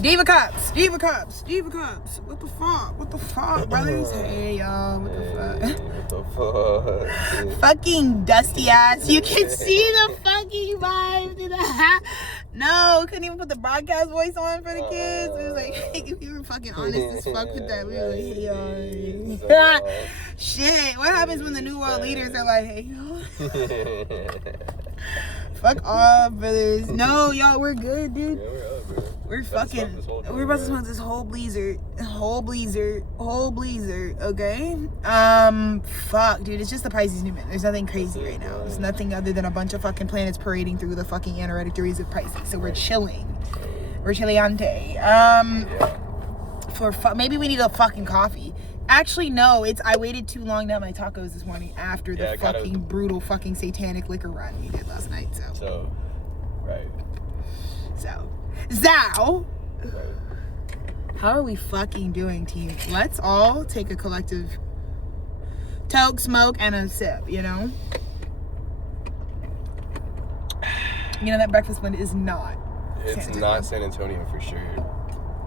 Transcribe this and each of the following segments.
Diva Cups. What the fuck, brothers? Hey, y'all. What the fuck? Fucking dusty ass. You can see the fucking vibe. No, couldn't even put the broadcast voice on for the kids. It was like, we were fucking honest as fuck with that. We were like, hey, y'all. Shit. What happens when the New World leaders are like, hey, y'all? Fuck off, brothers. No, y'all, we're good, dude. Yeah, we're up, bro. We're about to smoke this whole blazer, okay? Fuck, dude, it's just the Pisces New Moon. There's nothing crazy right now. There's nothing other than a bunch of fucking planets parading through the fucking anaretic degrees of Pisces. So we're chilling. We're chilleante. Maybe we need a fucking coffee. Actually, no, I waited too long to have my tacos this morning after the fucking brutal fucking satanic liquor run we did last night, So, how are we fucking doing, team? Let's all take a collective toke, smoke, and a sip, you know? You know that breakfast blend is not It's not San Antonio for sure.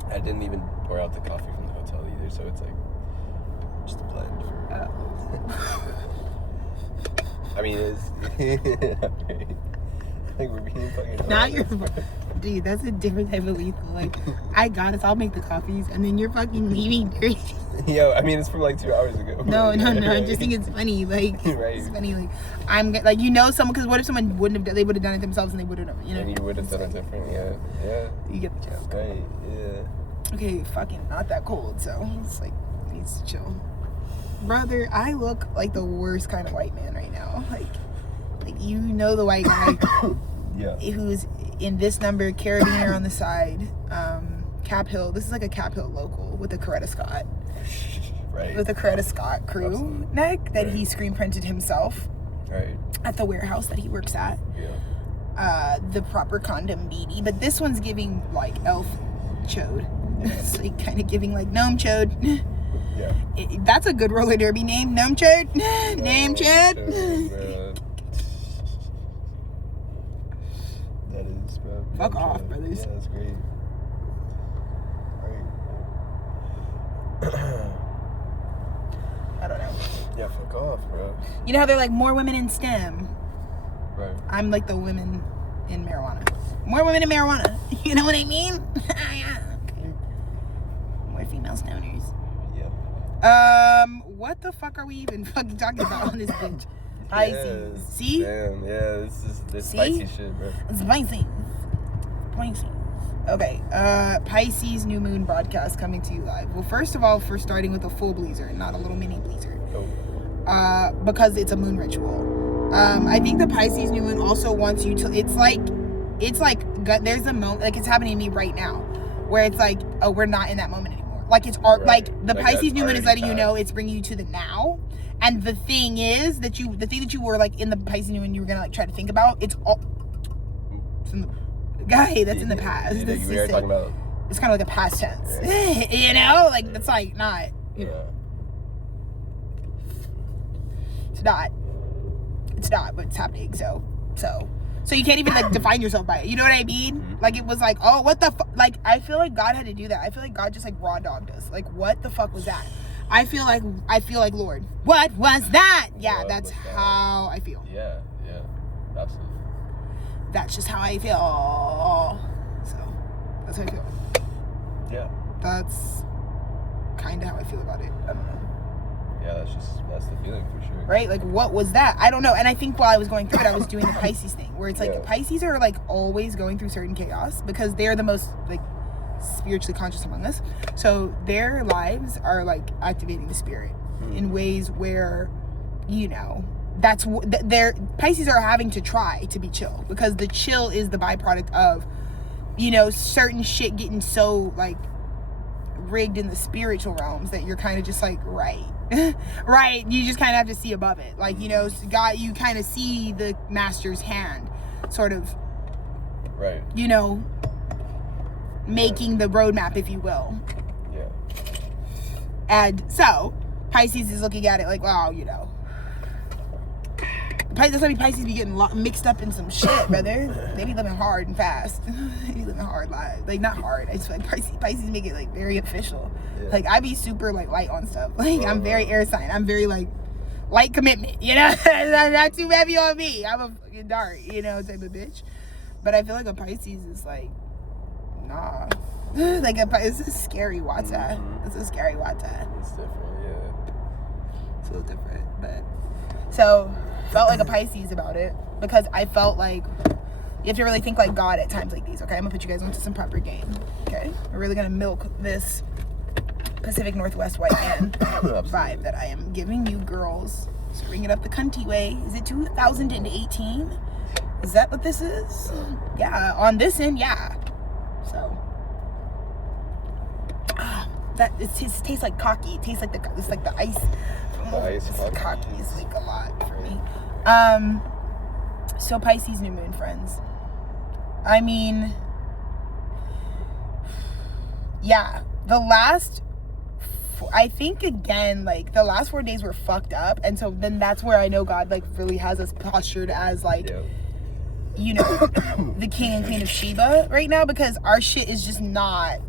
I didn't even pour out the coffee from the hotel either, so it's like just a blend for I mean, it's like we're being fucking now you're dude, that's a different type of lethal. Like, I got us, I'll make the coffees, and then you're fucking leaving dirty. Yo, I mean, it's from like 2 hours ago. No, I just think it's funny. Like, right. It's funny. Like, I'm like, you know, someone, because what if someone wouldn't have done, they would have done it themselves and they would have, you know. And you would have done it different, yeah. You get the joke. Right, yeah. Okay, fucking not that cold, so it's like, needs to chill. Brother, I look like the worst kind of white man right now. Like you know the white guy yeah. Who's in this number, carabiner on the side, Cap Hill. This is like a Cap Hill local with a Coretta Scott. Right. With a Coretta Scott crew Absolutely. neck that Right. he screen printed himself. Right. At the warehouse that he works at. Yeah. The proper condom beanie. But this one's giving like elf chode. It's like kind of giving like gnome chode. Yeah. That's a good roller derby name. Gnome chode. Name chode. That is, bro. Fuck off, brothers. Yeah, that's great. I don't know. Yeah, fuck off, bro. You know how they're like more women in STEM? Right. I'm like the women in marijuana. More women in marijuana. You know what I mean? Yeah. Okay. More female stoners. Yeah. What the fuck are we even fucking talking about on this bitch? Pisces. Yeah, See? Damn, yeah, this spicy shit, bro. Spicy. Okay, Pisces New Moon broadcast coming to you live. Well, first of all, for starting with a full blizzard, not a little mini blizzard. Oh. Because it's a moon ritual. I think the Pisces New Moon also wants you to, it's like, there's a moment, like it's happening to me right now, where it's like, oh, we're not in that moment anymore. Like it's art, right. Like the Pisces New Moon is letting you know it's bringing you to the now. And the thing is that you were like in the Pisces New Moon, you were gonna like try to think about, it's all, it's in the, guy, that's in the past. Yeah, That's we are talking about. It's kind of like a past tense. Yeah. You know, like it's like not. You know. It's not, but it's happening. So you can't even like define yourself by it. You know what I mean? Mm-hmm. Like it was like, oh, what the fuck? Like I feel like God had to do that. I feel like God just like raw dogged us. Like what the fuck was that? I feel like Lord, what was that? Yeah, What that's was that? how I feel. Yeah, absolutely. That's just how I feel. So that's how I feel. Yeah. That's kind of how I feel about it. I don't know. Yeah, that's the feeling for sure. Right? Like, what was that? I don't know. And I think while I was going through it, I was doing the Pisces thing, where it's like, Yeah. Pisces are like always going through certain chaos because they're the most like spiritually conscious among us. So their lives are like activating the spirit in ways where, you know, that's their Pisces are having to try to be chill because the chill is the byproduct of, you know, certain shit getting so like rigged in the spiritual realms that you're kind of just like, right. Right, you just kind of have to see above it, like, you know, God, you kind of see the master's hand sort of, right, you know, making the roadmap, if you will. Yeah. And so Pisces is looking at it like, wow, you know, That's why Pisces be getting mixed up in some shit, brother. They be living hard and fast. They be living hard lives. Like, not hard. I just feel like Pisces make it, like, very official. Yeah. Like, I be super, like, light on stuff. Like, I'm very air sign. I'm very, like, light commitment, you know? Not too heavy on me. I'm a fucking dart, you know, type of bitch. But I feel like a Pisces is, like, nah. Like, it's a scary Wata. It's a scary Wata. It's different, yeah. It's a little different, but... So, felt like a Pisces about it. Because I felt like... You have to really think like God at times like these, okay? I'm gonna put you guys into some proper game, okay? We're really gonna milk this Pacific Northwest white man vibe that I am giving you girls. So bring it up the cunty way. Is it 2018? Is that what this is? Yeah, on this end, yeah. So... that it tastes like cocky. It tastes like it's like the ice. The ice cocky is like a lot for me. So Pisces New Moon, friends. I mean, yeah, I think again, like the last 4 days were fucked up, and so then that's where I know God like really has us postured as like, you know, the king and queen of Sheba right now, because our shit is just not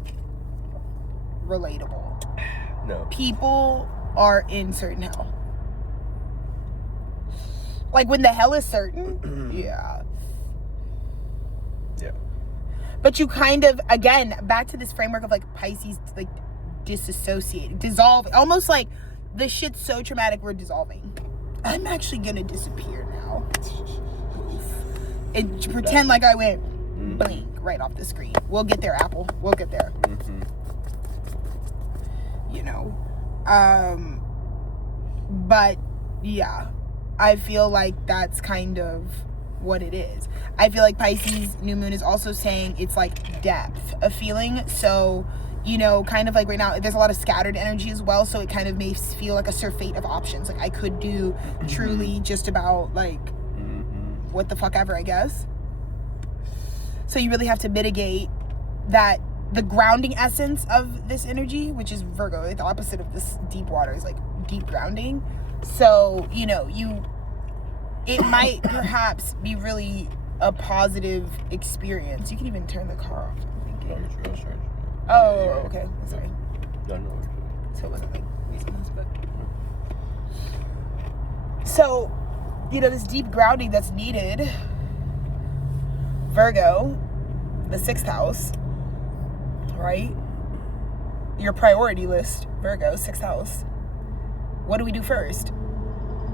relatable. No. People are in certain hell. Like when the hell is certain, yeah. Yeah. But you kind of, again, back to this framework of like Pisces, like disassociating, dissolving, almost like the shit's so traumatic we're dissolving. I'm actually gonna disappear now. And pretend like I went blink right off the screen. We'll get there, Apple. We'll get there. You know, but yeah, I feel like that's kind of what it is. I feel like Pisces New Moon is also saying it's like depth of feeling. So, you know, kind of like right now, there's a lot of scattered energy as well. So it kind of makes feel like a surfeit of options. Like I could do truly just about like what the fuck ever, I guess. So you really have to mitigate that. The grounding essence of this energy, which is Virgo, like the opposite of this deep water is like deep grounding. So, you know, it might perhaps be really a positive experience. You can even turn the car off. Oh, okay. Sorry. No. So it wasn't like reasonless, but. So, you know, this deep grounding that's needed, Virgo, the 6th house, right? Your priority list, Virgo, 6th house. What do we do first?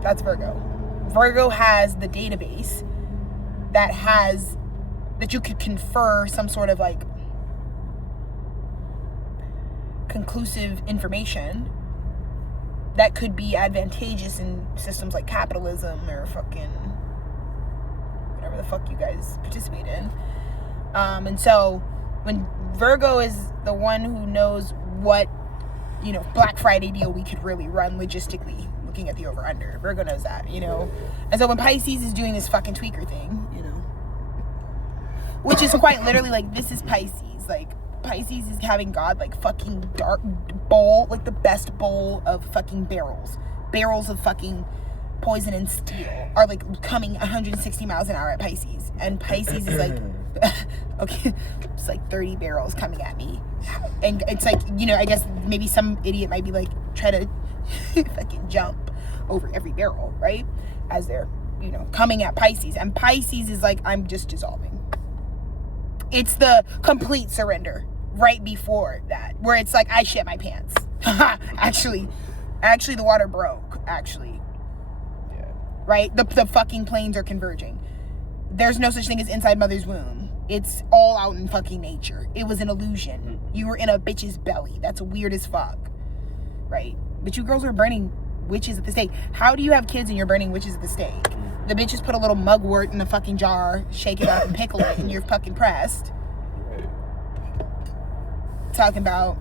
That's Virgo. Virgo has the database that you could confer some sort of like conclusive information that could be advantageous in systems like capitalism or fucking whatever the fuck you guys participate in. And so when Virgo is the one who knows what, you know, Black Friday deal we could really run logistically, looking at the over-under. Virgo knows that, you know. And so when Pisces is doing this fucking tweaker thing, you know, which is quite literally like, this is Pisces. Like, Pisces is having God, like, fucking dark bowl, like the best bowl of fucking barrels. Barrels of fucking poison and steel are, like, coming 160 miles an hour at Pisces. And Pisces is like, okay, it's like 30 barrels coming at me. And it's like, you know, I guess maybe some idiot might be like, try to fucking jump over every barrel, right? As they're, you know, coming at Pisces. And Pisces is like, I'm just dissolving. It's the complete surrender right before that, where it's like, I shit my pants. Actually, the water broke, actually. Yeah. Right? The fucking planes are converging. There's no such thing as inside mother's womb. It's all out in fucking nature. It was an illusion. You were in a bitch's belly. That's weird as fuck. Right? But you girls are burning witches at the stake. How do you have kids and you're burning witches at the stake? The bitches put a little mugwort in a fucking jar, shake it up and pickle it, and you're fucking pressed. Right. Talking about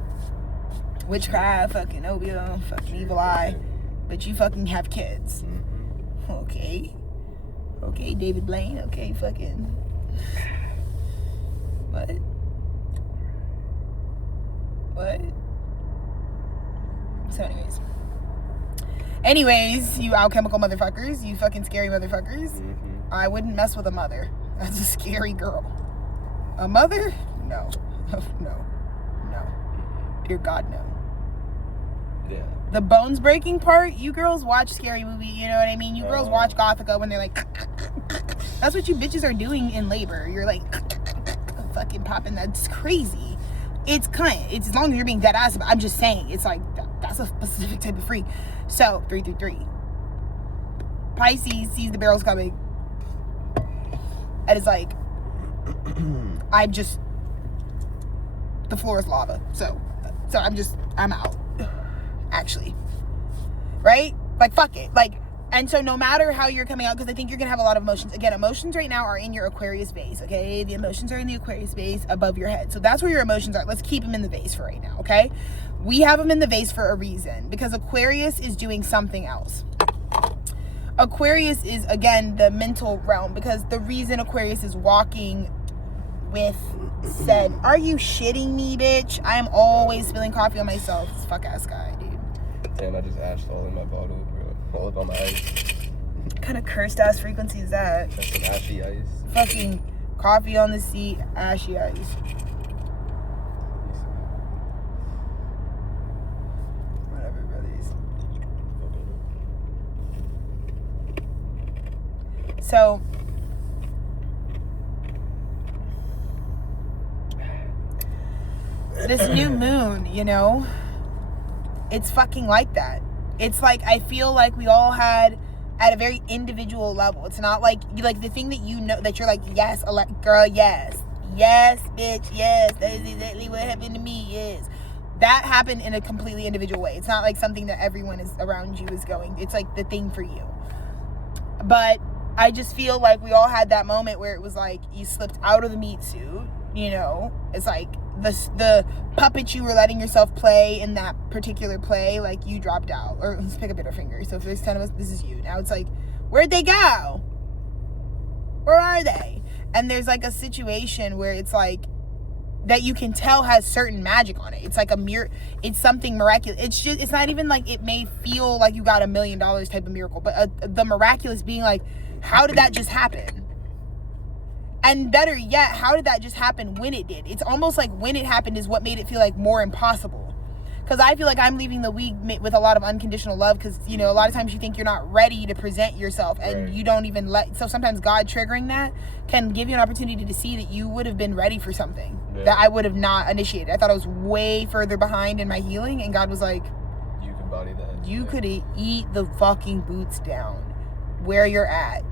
witchcraft, fucking opium, fucking evil eye. But you fucking have kids. Okay, David Blaine. Okay, fucking. What? So anyways. Anyways, you alchemical motherfuckers, you fucking scary motherfuckers. Mm-hmm. I wouldn't mess with a mother. That's a scary girl. A mother? No. No. Dear God, no. Yeah. The bones breaking part, you girls watch scary movie, you know what I mean? You girls watch Gothica when they're like, that's what you bitches are doing in labor. You're like, fucking popping. That's crazy. It's kind. It's as long as you're being dead ass. But I'm just saying, it's like, that's a specific type of freak. So, 333. Pisces sees the barrels coming. And it's like, the floor is lava. So I'm out. Actually. Right? Like, fuck it. Like, and so no matter how you're coming out, because I think you're going to have a lot of emotions. Again, emotions right now are in your Aquarius vase, okay? The emotions are in the Aquarius vase above your head. So that's where your emotions are. Let's keep them in the vase for right now, okay? We have them in the vase for a reason, because Aquarius is doing something else. Aquarius is, again, the mental realm, because the reason Aquarius is walking with said, are you shitting me, bitch? I'm always spilling coffee on myself. This fuck ass guy, dude. Damn, I just ashed all in my bottle, bro. All up on the ice. What kind of cursed ass frequency is that? That's some ashy ice. Fucking coffee on the seat, ashy ice. Whatever, brothers. So, this new moon, you know, it's fucking like that. It's like, I feel like we all had at a very individual level. It's not like you, like the thing that you know that you're like, yes, girl, yes, bitch, yes, that is exactly what happened to me. Yes, that happened in a completely individual way. It's not like something that everyone is around you is going. It's like the thing for you. But I just feel like we all had that moment where it was like you slipped out of the meat suit. You know, it's like the puppet you were letting yourself play in that particular play, like you dropped out. Or let's pick up your finger. So if there's 10 of us, this is you. Now it's like, where'd they go? Where are they? And there's like a situation where it's like that you can tell has certain magic on it. It's like it's something miraculous. It's not even like it may feel like you got $1 million type of miracle, but the miraculous being like, how did that just happen? And better yet, how did that just happen when it did? It's almost like when it happened is what made it feel like more impossible. Because I feel like I'm leaving the week with a lot of unconditional love, because, you know, a lot of times you think you're not ready to present yourself, and right. You don't even so sometimes God triggering that can give you an opportunity to see that you would have been ready for something that I would have not initiated. I thought I was way further behind in my healing, and God was like, you can body that. You could eat the fucking boots down where you're at.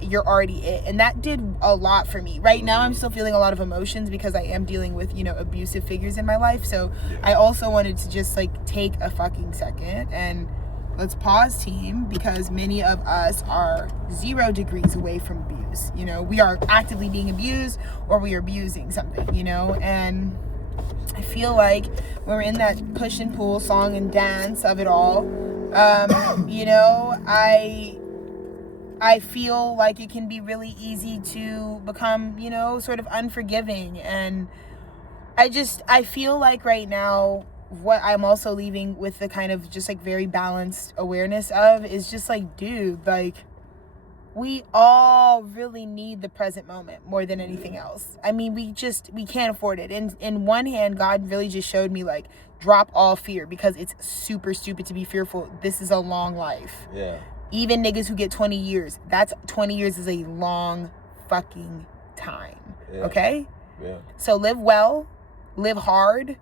You're already it. And that did a lot for me. Right now I'm still feeling a lot of emotions because I am dealing with, you know, abusive figures in my life. So I also wanted to just like take a fucking second and let's pause, team, because many of us are 0 degrees away from abuse. You know, we are actively being abused or we are abusing something, you know. And I feel like when we're in that push and pull song and dance of it all, you know, I feel like it can be really easy to become, you know, sort of unforgiving. And I feel like right now, what I'm also leaving with the kind of just like very balanced awareness of is just like, dude, like we all really need the present moment more than anything else. I mean, we can't afford it. And in one hand, God really just showed me like, drop all fear, because it's super stupid to be fearful. This is a long life. Yeah. Even niggas who get 20 years, that's 20 years is a long fucking time. Yeah. Okay? Yeah. So live well, live hard,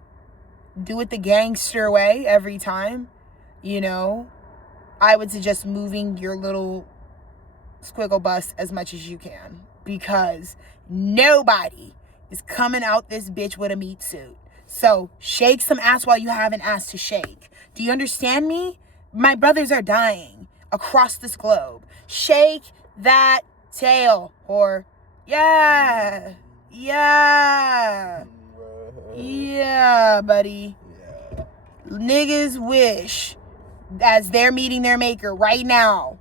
do it the gangster way every time. You know, I would suggest moving your little squiggle bus as much as you can, because nobody is coming out this bitch with a meat suit. So shake some ass while you have an ass to shake. Do you understand me? My brothers are dying across this globe. Shake that tail, whore. Yeah, buddy. Yeah. Niggas wish, as they're meeting their maker right now,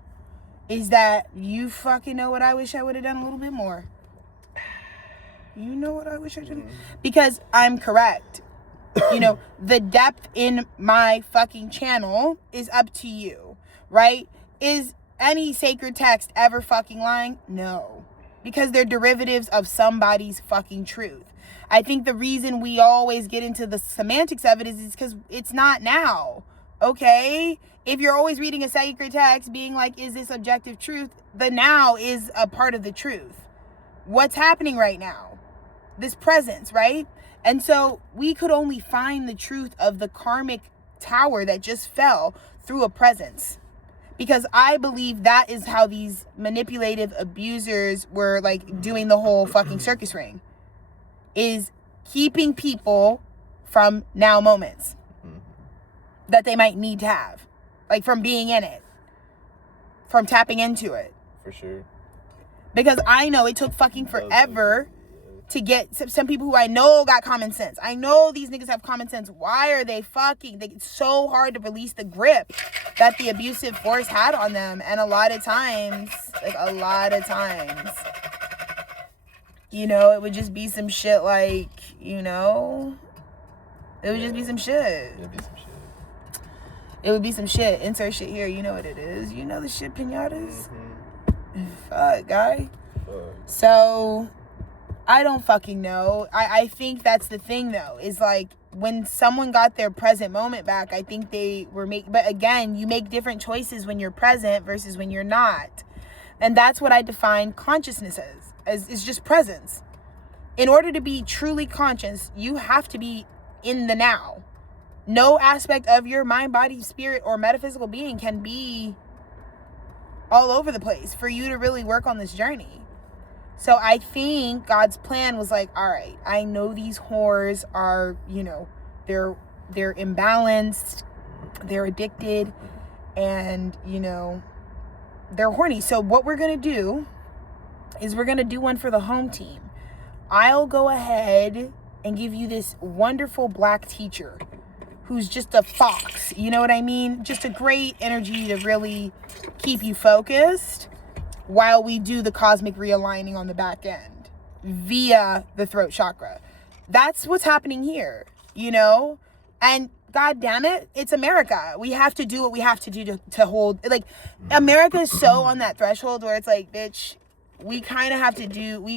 is that you fucking know what I wish I would have done a little bit more. You know what I wish I did? Because I'm correct. You know, the depth in my fucking channel is up to you. right? Is any sacred text ever fucking lying? No. Because they're derivatives of somebody's fucking truth. I think the reason we always get into the semantics of it is because it's not now, okay? If you're always reading a sacred text being like, is this objective truth? The now is a part of the truth. What's happening right now? This presence, right? And so we could only find the truth of the karmic tower that just fell through a presence. Because I believe that is how these manipulative abusers were like doing the whole fucking circus ring. Is keeping people from now moments that they might need to have. Like from being in it. From tapping into it. For sure. Because I know it took fucking forever to get some people who I know got common sense. I know these niggas have common sense. Why are they fucking... It's so hard to release the grip that the abusive force had on them. And a lot of times, you know, it would just be some shit like, you know... It would just be some shit. It'd be some shit. It would be some shit. Insert shit here. You know what it is. You know the shit pinatas? Fuck, guy. Fuck. So... I don't fucking know. I think that's the thing, though, is like when someone got their present moment back, I think they were but again, you make different choices when you're present versus when you're not. And that's what I define consciousness as is just presence. In order to be truly conscious, you have to be in the now. No aspect of your mind, body, spirit, or metaphysical being can be all over the place for you to really work on this journey. So I think God's plan was like, all right, I know these whores are, you know, they're imbalanced, they're addicted, and, you know, they're horny. So what we're going to do is we're going to do one for the home team. I'll go ahead and give you this wonderful black teacher who's just a fox. You know what I mean? Just a great energy to really keep you focused while we do the cosmic realigning on the back end via the throat chakra. That's what's happening here, you know? And God damn it, it's America. We have to do what we have to do to hold, like, America is so on that threshold where it's like, bitch, we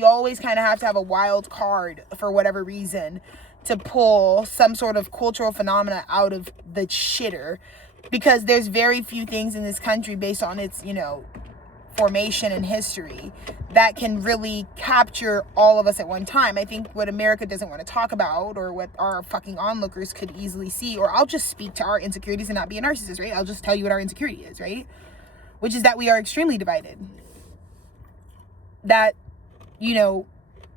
always kind of have to have a wild card for whatever reason to pull some sort of cultural phenomena out of the shitter, because there's very few things in this country based on its, you know, formation and history that can really capture all of us at one time. I think what America doesn't want to talk about, or what our fucking onlookers could easily see, or I'll just speak to our insecurities and not be a narcissist, right? I'll just tell you what our insecurity is, right? Which is that we are extremely divided. That, you know,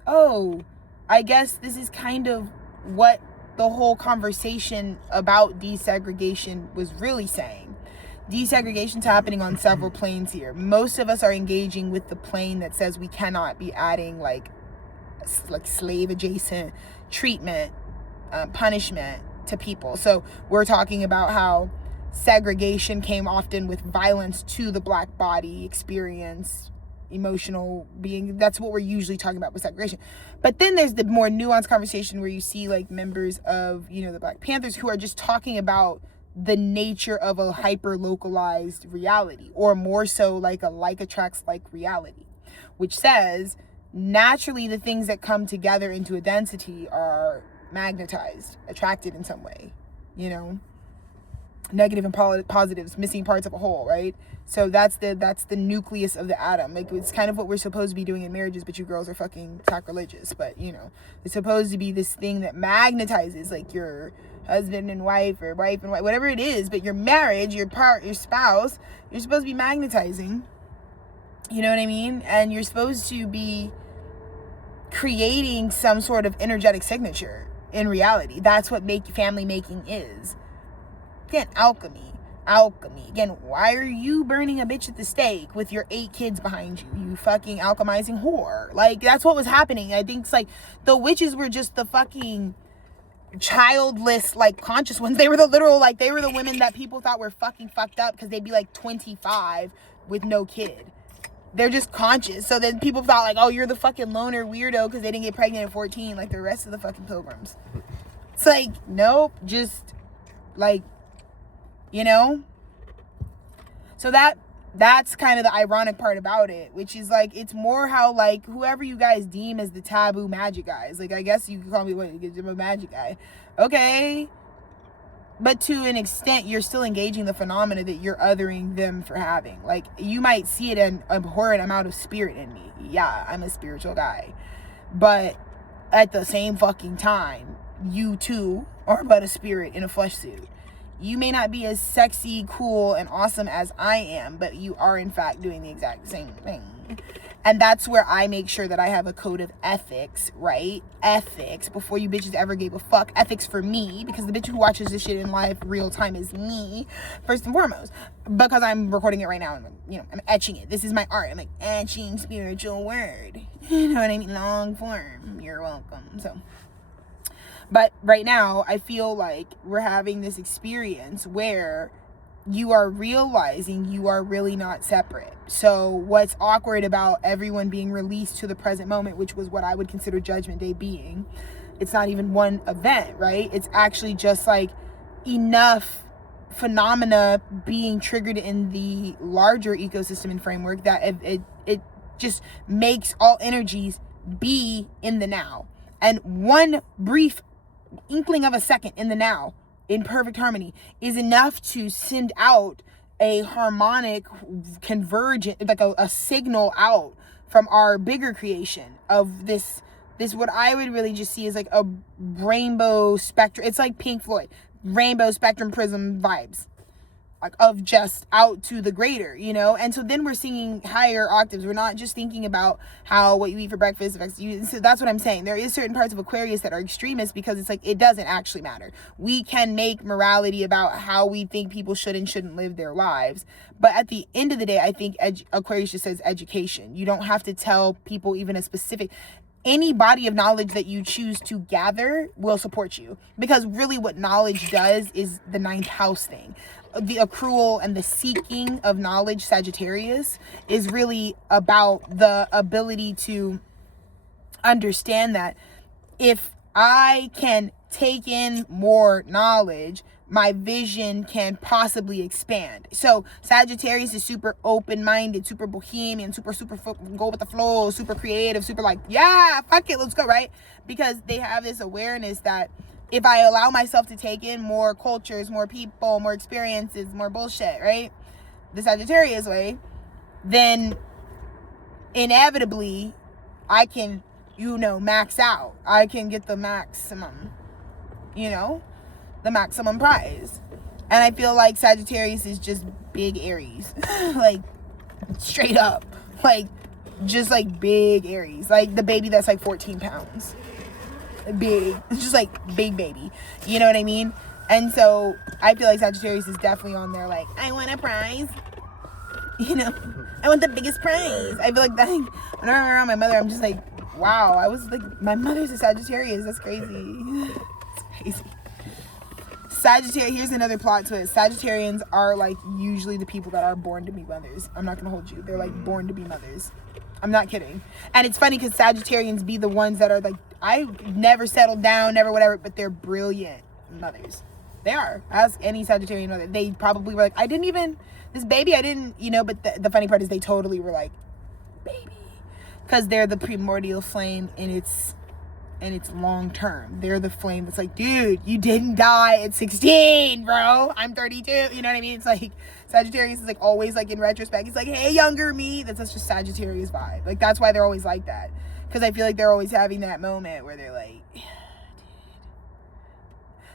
oh, I guess this is kind of what the whole conversation about desegregation was really saying. Desegregation's happening on several planes here. Most of us are engaging with the plane that says we cannot be adding like slave adjacent treatment, punishment to people. So we're talking about how segregation came often with violence to the black body experience, emotional being. That's what we're usually talking about with segregation. But then there's the more nuanced conversation where you see like members of, you know, the Black Panthers who are just talking about the nature of a hyper localized reality, or more so like a like attracts like reality, which says naturally the things that come together into a density are magnetized, attracted in some way, you know, negative and positives, missing parts of a whole, right? So that's the nucleus of the atom. Like, it's kind of what we're supposed to be doing in marriages, but you girls are fucking sacrilegious. But, you know, it's supposed to be this thing that magnetizes, like, your husband and wife, or wife and wife, whatever it is. But your marriage, your spouse, you're supposed to be magnetizing. You know what I mean? And you're supposed to be creating some sort of energetic signature in reality. That's what family making is. Again, alchemy. Again, why are you burning a bitch at the stake with your 8 kids behind you? You fucking alchemizing whore. Like, that's what was happening. I think it's like the witches were just the fucking childless, like, conscious ones. They were the literal, like, they were the women that people thought were fucking fucked up because they'd be like 25 with no kid. They're just conscious. So then people thought like, oh, you're the fucking loner weirdo because they didn't get pregnant at 14 like the rest of the fucking pilgrims. It's like, nope, just like, you know? So that's kind of the ironic part about it, which is like, it's more how like whoever you guys deem as the taboo magic guys, like I guess you could call me a magic guy, okay, but to an extent you're still engaging the phenomena that you're othering them for having. Like, you might see it an abhorrent amount of spirit in me. Yeah, I'm a spiritual guy, but at the same fucking time, you too are but a spirit in a flesh suit. You may not be as sexy, cool, and awesome as I am, but you are in fact doing the exact same thing. And that's where I make sure that I have a code of ethics, right? Ethics, before you bitches ever gave a fuck. Ethics for me, because the bitch who watches this shit in live real time is me, first and foremost. Because I'm recording it right now, and I'm etching it. This is my art. I'm like etching spiritual word. You know what I mean? Long form. You're welcome. So, but right now, I feel like we're having this experience where you are realizing you are really not separate. So what's awkward about everyone being released to the present moment, which was what I would consider Judgment Day being, it's not even one event, right? It's actually just like enough phenomena being triggered in the larger ecosystem and framework that it just makes all energies be in the now. And one brief inkling of a second in the now, in perfect harmony, is enough to send out a harmonic convergent, like a signal out from our bigger creation of this what I would really just see as like a rainbow spectrum. It's like Pink Floyd, rainbow spectrum prism vibes, like of just out to the greater, and so then we're singing higher octaves. We're not just thinking about how what you eat for breakfast affects you. So that's what I'm saying. There is certain parts of Aquarius that are extremist, because it's like, it doesn't actually matter. We can make morality about how we think people should and shouldn't live their lives, but at the end of the day, I think Aquarius just says education. You don't have to tell people even a specific. Any body of knowledge that you choose to gather will support you, because really what knowledge does is the 9th house thing. The accrual and the seeking of knowledge, Sagittarius, is really about the ability to understand that if I can take in more knowledge, my vision can possibly expand. So Sagittarius is super open-minded, super bohemian, super go with the flow, super creative, super like, yeah, fuck it, let's go, right? Because they have this awareness that if I allow myself to take in more cultures, more people, more experiences, more bullshit, right? The Sagittarius way, then inevitably I can, max out. I can get the maximum, the maximum prize. And I feel like Sagittarius is just big Aries. Like, straight up. Like, just like big Aries. Like the baby that's like 14 pounds. Big. It's just like big baby. You know what I mean? And so I feel like Sagittarius is definitely on there like, I want a prize. I want the biggest prize. I feel like that. When I'm around my mother, I'm just like, wow. I was like, my mother's a Sagittarius. That's crazy. It's crazy. Sagittarius, here's another plot twist. Sagittarians are like usually the people that are born to be mothers. I'm not gonna hold you. They're like born to be mothers. I'm not kidding. And it's funny because Sagittarians be the ones that are like, I never settled down, never whatever, but they're brilliant mothers. They are. Ask any Sagittarian mother. They probably were like, this baby, but the funny part is they totally were like, baby. Because they're the primordial flame in its long term. They're the flame that's like, dude, you didn't die at 16, bro. I'm 32. You know what I mean? It's like Sagittarius is like always like in retrospect. It's like, hey, younger me. That's such a Sagittarius vibe. Like that's why they're always like that. Because I feel like they're always having that moment where they're like, yeah, dude.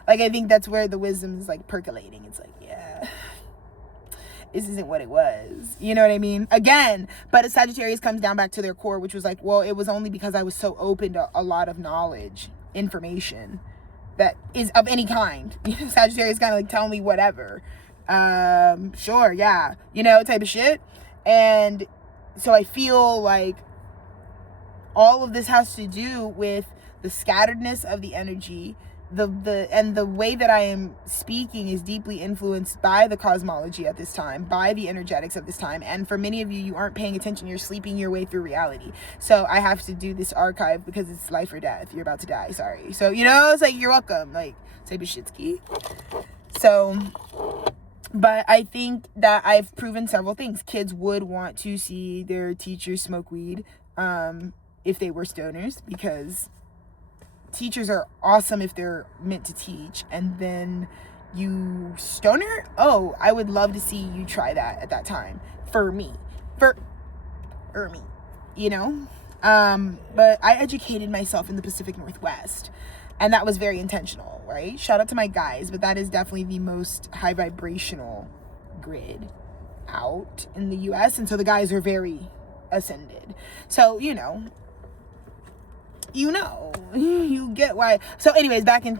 Like I think that's where the wisdom is like percolating. It's like, yeah, this isn't what it was. You know what I mean? Again, but a Sagittarius comes down back to their core, which was like, well, it was only because I was so open to a lot of knowledge, information that is of any kind. Sagittarius kind of like tell me whatever. Sure, yeah, type of shit. And so I feel like all of this has to do with the scatteredness of the energy. The way that I am speaking is deeply influenced by the cosmology at this time, by the energetics of this time. And for many of you, you aren't paying attention. You're sleeping your way through reality. So I have to do this archive because it's life or death. You're about to die. Sorry. So, it's like, you're welcome. Like, type of shit's key. So But I think that I've proven several things. Kids would want to see their teachers smoke weed if they were stoners, because teachers are awesome if they're meant to teach. And then you stoner? Oh, I would love to see you try that at that time. For me. For me. You know? But I educated myself in the Pacific Northwest. And that was very intentional, right? Shout out to my guys, but that is definitely the most high vibrational grid out in the US. And so the guys are very ascended. So, you get why. So anyways, back to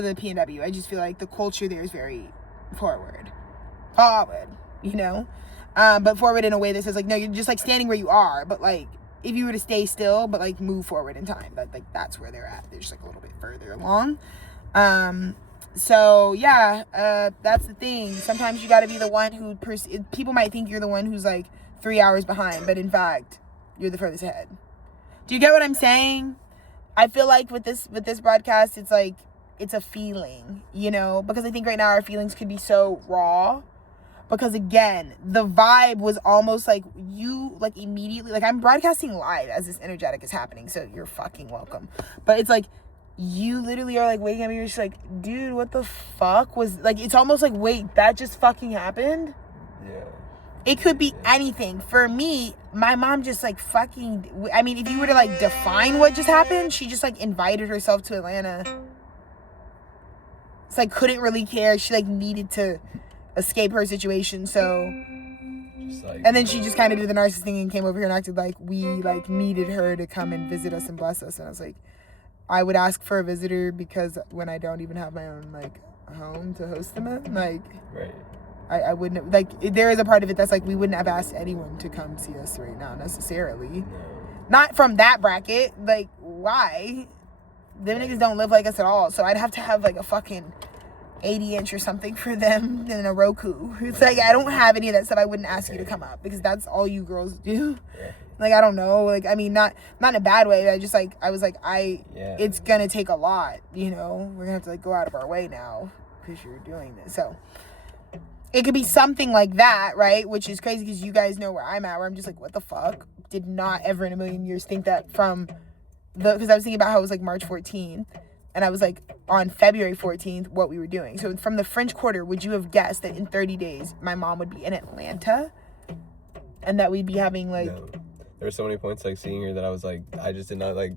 the PNW. I just feel like the culture there is very forward, but forward in a way that says like, no, you're just like standing where you are, but like, if you were to stay still, but like move forward in time, that's where they're at. They're just like a little bit further along. So yeah, that's the thing. Sometimes you got to be the one who people might think you're the one who's like 3 hours behind, but in fact, you're the furthest ahead. Do you get what I'm saying? I feel like with this broadcast, it's like, it's a feeling, because I think right now our feelings could be so raw. Because again, the vibe was almost like you, like immediately, like I'm broadcasting live as this energetic is happening, so you're fucking welcome. But it's like, you literally are like waking up and you're just like, dude, what the fuck was, like, it's almost like, wait, that just fucking happened? Yeah. It could be anything. For me, my mom just like fucking, I mean, if you were to like define what just happened, she just like invited herself to Atlanta. It's like, couldn't really care. She like needed to escape her situation, so and then she just kind of did the narcissist thing and came over here and acted like we like needed her to come and visit us and bless us. And I was like, I would ask for a visitor because when I don't even have my own like home to host them in, like, right, I wouldn't, like, there is a part of it that's like we wouldn't have asked anyone to come see us right now necessarily. Not from that bracket. Like, why? Them niggas don't live like us at all, so I'd have to have like a fucking 80-inch or something for them in a Roku. It's like, I don't have any of that stuff. I wouldn't ask you to come up because that's all you girls do. Like, I don't know. Like, I mean, not in a bad way. I just like, I was like, it's gonna take a lot, We're gonna have to like go out of our way now because you're doing this. So it could be something like that, right? Which is crazy because you guys know where I'm at, where I'm just like, what the fuck? Did not ever in a million years think that because I was thinking about how it was like March 14th. And I was like, on February 14th, what we were doing. So from the French Quarter, would you have guessed that in 30 days, my mom would be in Atlanta? And that we'd be having like... No. There were so many points like seeing her that I was like, I just did not like...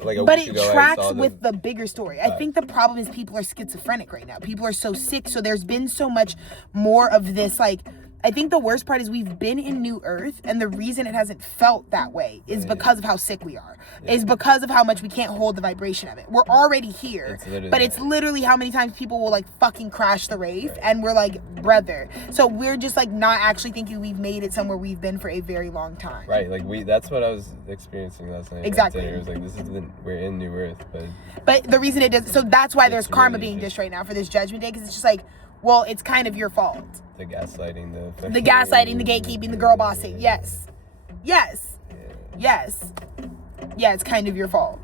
But it tracks with the bigger story. I think the problem is people are schizophrenic right now. People are so sick. So there's been so much more of this like... I think the worst part is we've been in New Earth, and the reason it hasn't felt that way is because of how sick we are. Is because of how much we can't hold the vibration of it. We're already here, but it's literally how many times people will like fucking crash the rave, and we're like, brother. So we're just like not actually thinking we've made it somewhere we've been for a very long time. Right, like that's what I was experiencing last night. Exactly. It was like, we're in New Earth, but the reason it does, so that's why there's karma being dished right now for this Judgment Day, because it's just like, well, it's kind of your fault. The gaslighting, the gatekeeping, the girl bossing. Yes. Yeah, it's kind of your fault.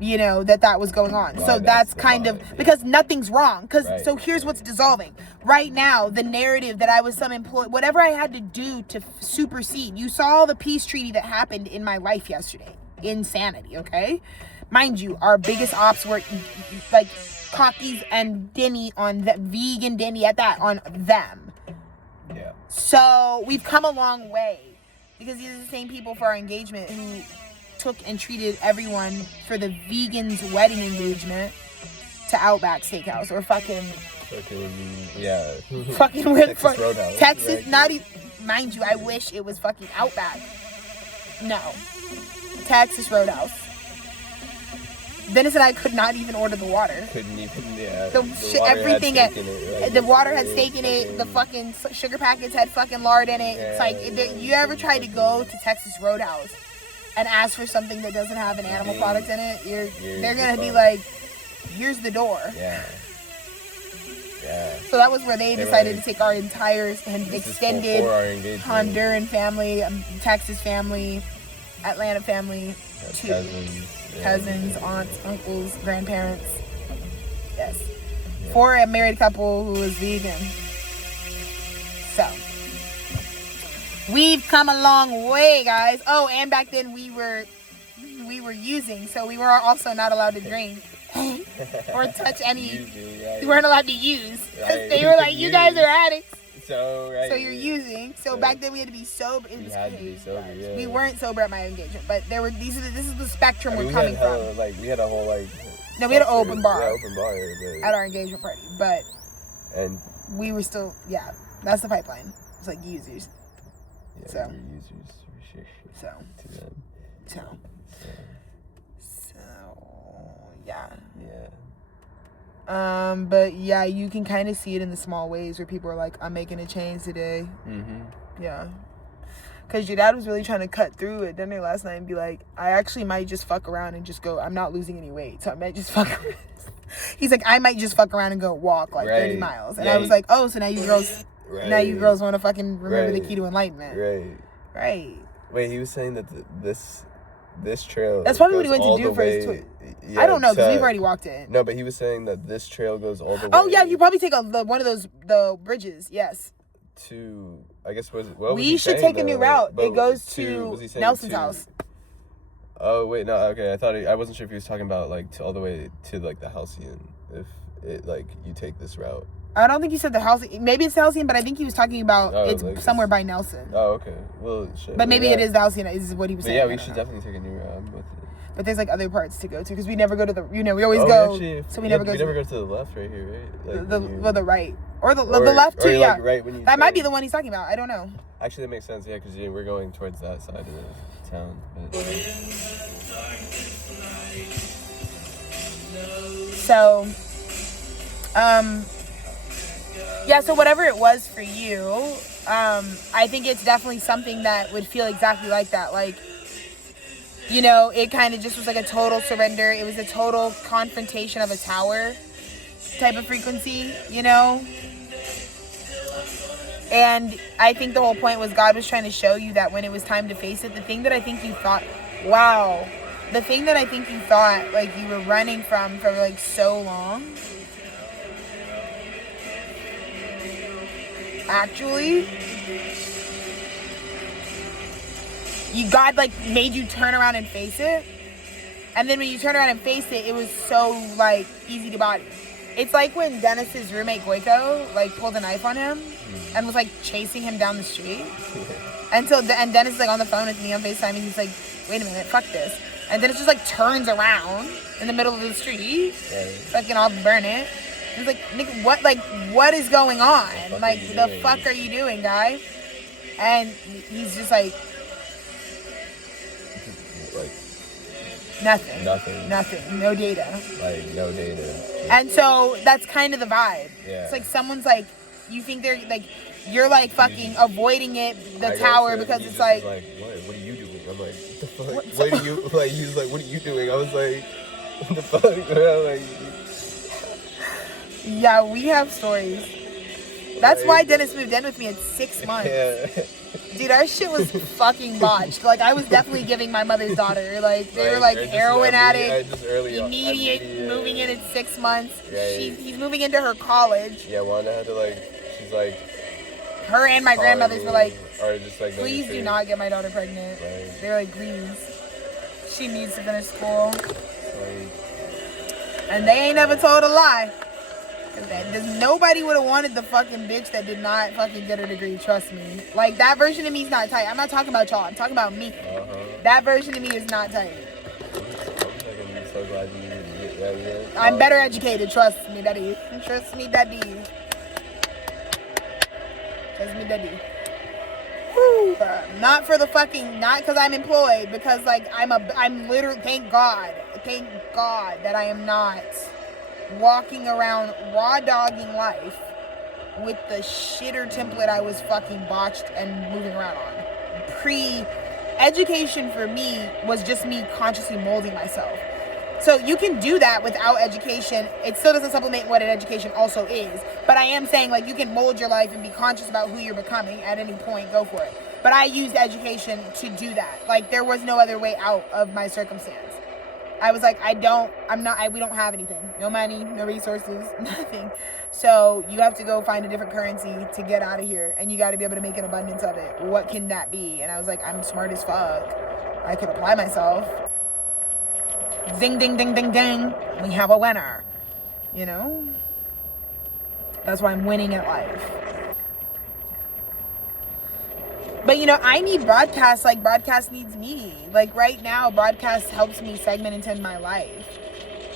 That was going on. Right, so that's kind of, because nothing's wrong. So here's what's dissolving. Right now, the narrative that I was some employee, whatever I had to do to supersede. You saw the peace treaty that happened in my life yesterday. Insanity, okay? Mind you, our biggest ops were like Cockies and Denny on the vegan Denny at that on them. Yeah. So we've come a long way because these are the same people for our engagement who took and treated everyone for the vegan's wedding engagement to Outback Steakhouse or fucking with Texas Roadhouse. Texas, not even, mind you, I wish it was fucking Outback. No, Texas Roadhouse. Dennis and I could not even order the water. Couldn't even, yeah. Everything, the water had steak in it. The fucking sugar packets had fucking lard in it. It's like, you ever tried to go to Texas Roadhouse and ask for something that doesn't have an animal product in it? They're going to be like, here's the door. Yeah. So that was where they decided to take our entire and extended Honduran family, Texas family, Atlanta family, cousins, aunts, uncles, grandparents. Yes. For a married couple who was vegan. We've come a long way, guys. Oh, and back then we were using, so we were also not allowed to drink or touch any. Right. We weren't allowed to use. Right. They were like, you guys are addicts. So, right. So you're using. So back then we had to be sober. It was had to crazy, be sober, guys. yeah. We weren't sober at my engagement, but there were this is the spectrum I mean, we're coming hella, from. Like we had a whole like. No, we had an open bar. Yeah, open bar. At our engagement party, but and we were still that's the pipeline. It's like users. Yeah, So. we were users for sure. So. To them. So yeah. Yeah. But yeah, you can kind of see it in the small ways where people are like, I'm making a change today. Mm-hmm. Yeah. Because your dad was really trying to cut through at dinner last night and be like, I actually might just fuck around and just go, I'm not losing any weight, so I might just fuck around. He's like, I might just fuck around and go walk like 30 miles. And I was like, oh, so now you girls want to fucking remember the key to enlightenment. Right. Wait, he was saying that this trail. That's probably what he went to do for his tour. Yeah, I don't know, because we've already walked it. No, but he was saying that this trail goes all the way. Oh, yeah, you probably take one of the bridges, yes. To, I guess, what we was should take a new route. It goes to Nelson's house. Oh, wait, no, okay. I wasn't sure if he was talking about, like, all the way to, like, the Halcyon. If it, like, you take this route. I don't think he said the Halcyon. Maybe it's the Halcyon, but I think he was talking about it's like somewhere by Nelson. Oh, okay. Well, shit. But maybe it is the Halcyon. Is what he was saying. Yeah, we should definitely take a new route with it. But there's like other parts to go to because we never go to the. We always go. Actually, so we never go. We never go to the left right here, right? Like the right or the left too. Yeah, like right when you that might be the one he's talking about. I don't know. Actually, that makes sense. Yeah, because we're going towards that side of the town. But, So, yeah. So whatever it was for you, I think it's definitely something that would feel exactly like that. Like, you know, it kind of just was like a total surrender. It was a total confrontation of a tower type of frequency, you know? And I think the whole point was God was trying to show you that when it was time to face it, the thing that I think you thought, like you were running from for like so long, actually, God like made you turn around and face it. And then when you turn around and face it, it was so like easy to body. It's like when Dennis's roommate Goiko like pulled a knife on him and was like chasing him down the street. And Dennis is like on the phone with me on FaceTime and he's like, wait a minute, fuck this. And Dennis just like turns around in the middle of the street, fucking I'll burn it. He's like, Nick, what is going on? Like, the fuck are you doing, guy? And he's just like nothing. No data. Like, no data. And so that's kind of the vibe. Yeah. It's like someone's like, you think they're like, you're like fucking avoiding the tower because it's like. What are you doing? I'm like, what the fuck? What are you, like, he was like, what are you doing? I was like, what the fuck? Like, yeah, we have stories. That's why Dennis moved in with me at 6 months. Yeah. Dude, our shit was fucking botched. Like, I was definitely giving my mother's daughter. Like, they were like heroin addict, immediate moving in at 6 months. Right. He's moving into her college. Yeah, Wanda had to she's like. Her and my grandmothers were like, just like, please do not get my daughter pregnant. Right. They were like, please. She needs to finish school. Right. And they ain't never told a lie. Nobody would have wanted the fucking bitch that did not fucking get her degree, trust me. Like, that version of me is not tight. I'm not talking about y'all. I'm talking about me. That version of me is not tight. I'm so glad you get that yet. I'm better educated, trust me, daddy. Trust me, daddy. Trust me, daddy. Whew. Not because I'm employed, because, like, I'm literally, thank God that I am not walking around raw dogging life with the shitter template I was fucking botched and moving around on. Education for me was just me consciously molding myself. So you can do that without education. It still doesn't supplement what an education also is. But I am saying, like, you can mold your life and be conscious about who you're becoming at any point. Go for it. But I used education to do that. Like, there was no other way out of my circumstance. I was like, we don't have anything. No money, no resources, nothing. So you have to go find a different currency to get out of here. And you got to be able to make an abundance of it. What can that be? And I was like, I'm smart as fuck. I could apply myself. Zing, ding, ding, ding, ding. We have a winner. You know? That's why I'm winning at life. But, you know, I need broadcast like broadcast needs me. Like, right now, broadcast helps me segment into my life.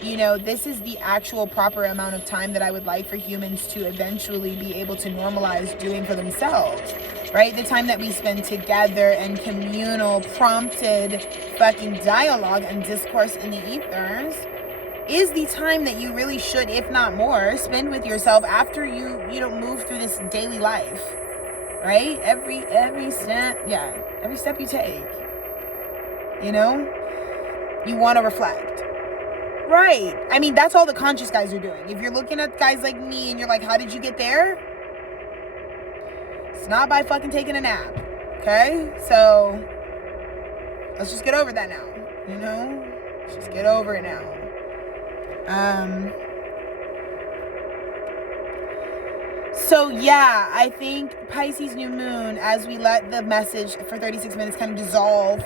You know, this is the actual proper amount of time that I would like for humans to eventually be able to normalize doing for themselves. Right? The time that we spend together and communal, prompted fucking dialogue and discourse in the ethers is the time that you really should, if not more, spend with yourself after you move through this daily life. Right? Every step you take, you know, you want to reflect. Right. I mean, that's all the conscious guys are doing. If you're looking at guys like me and you're like, how did you get there? It's not by fucking taking a nap. Okay? So, let's just get over that now. You know? Let's just get over it now. So yeah, I think Pisces New Moon, as we let the message for 36 minutes kind of dissolve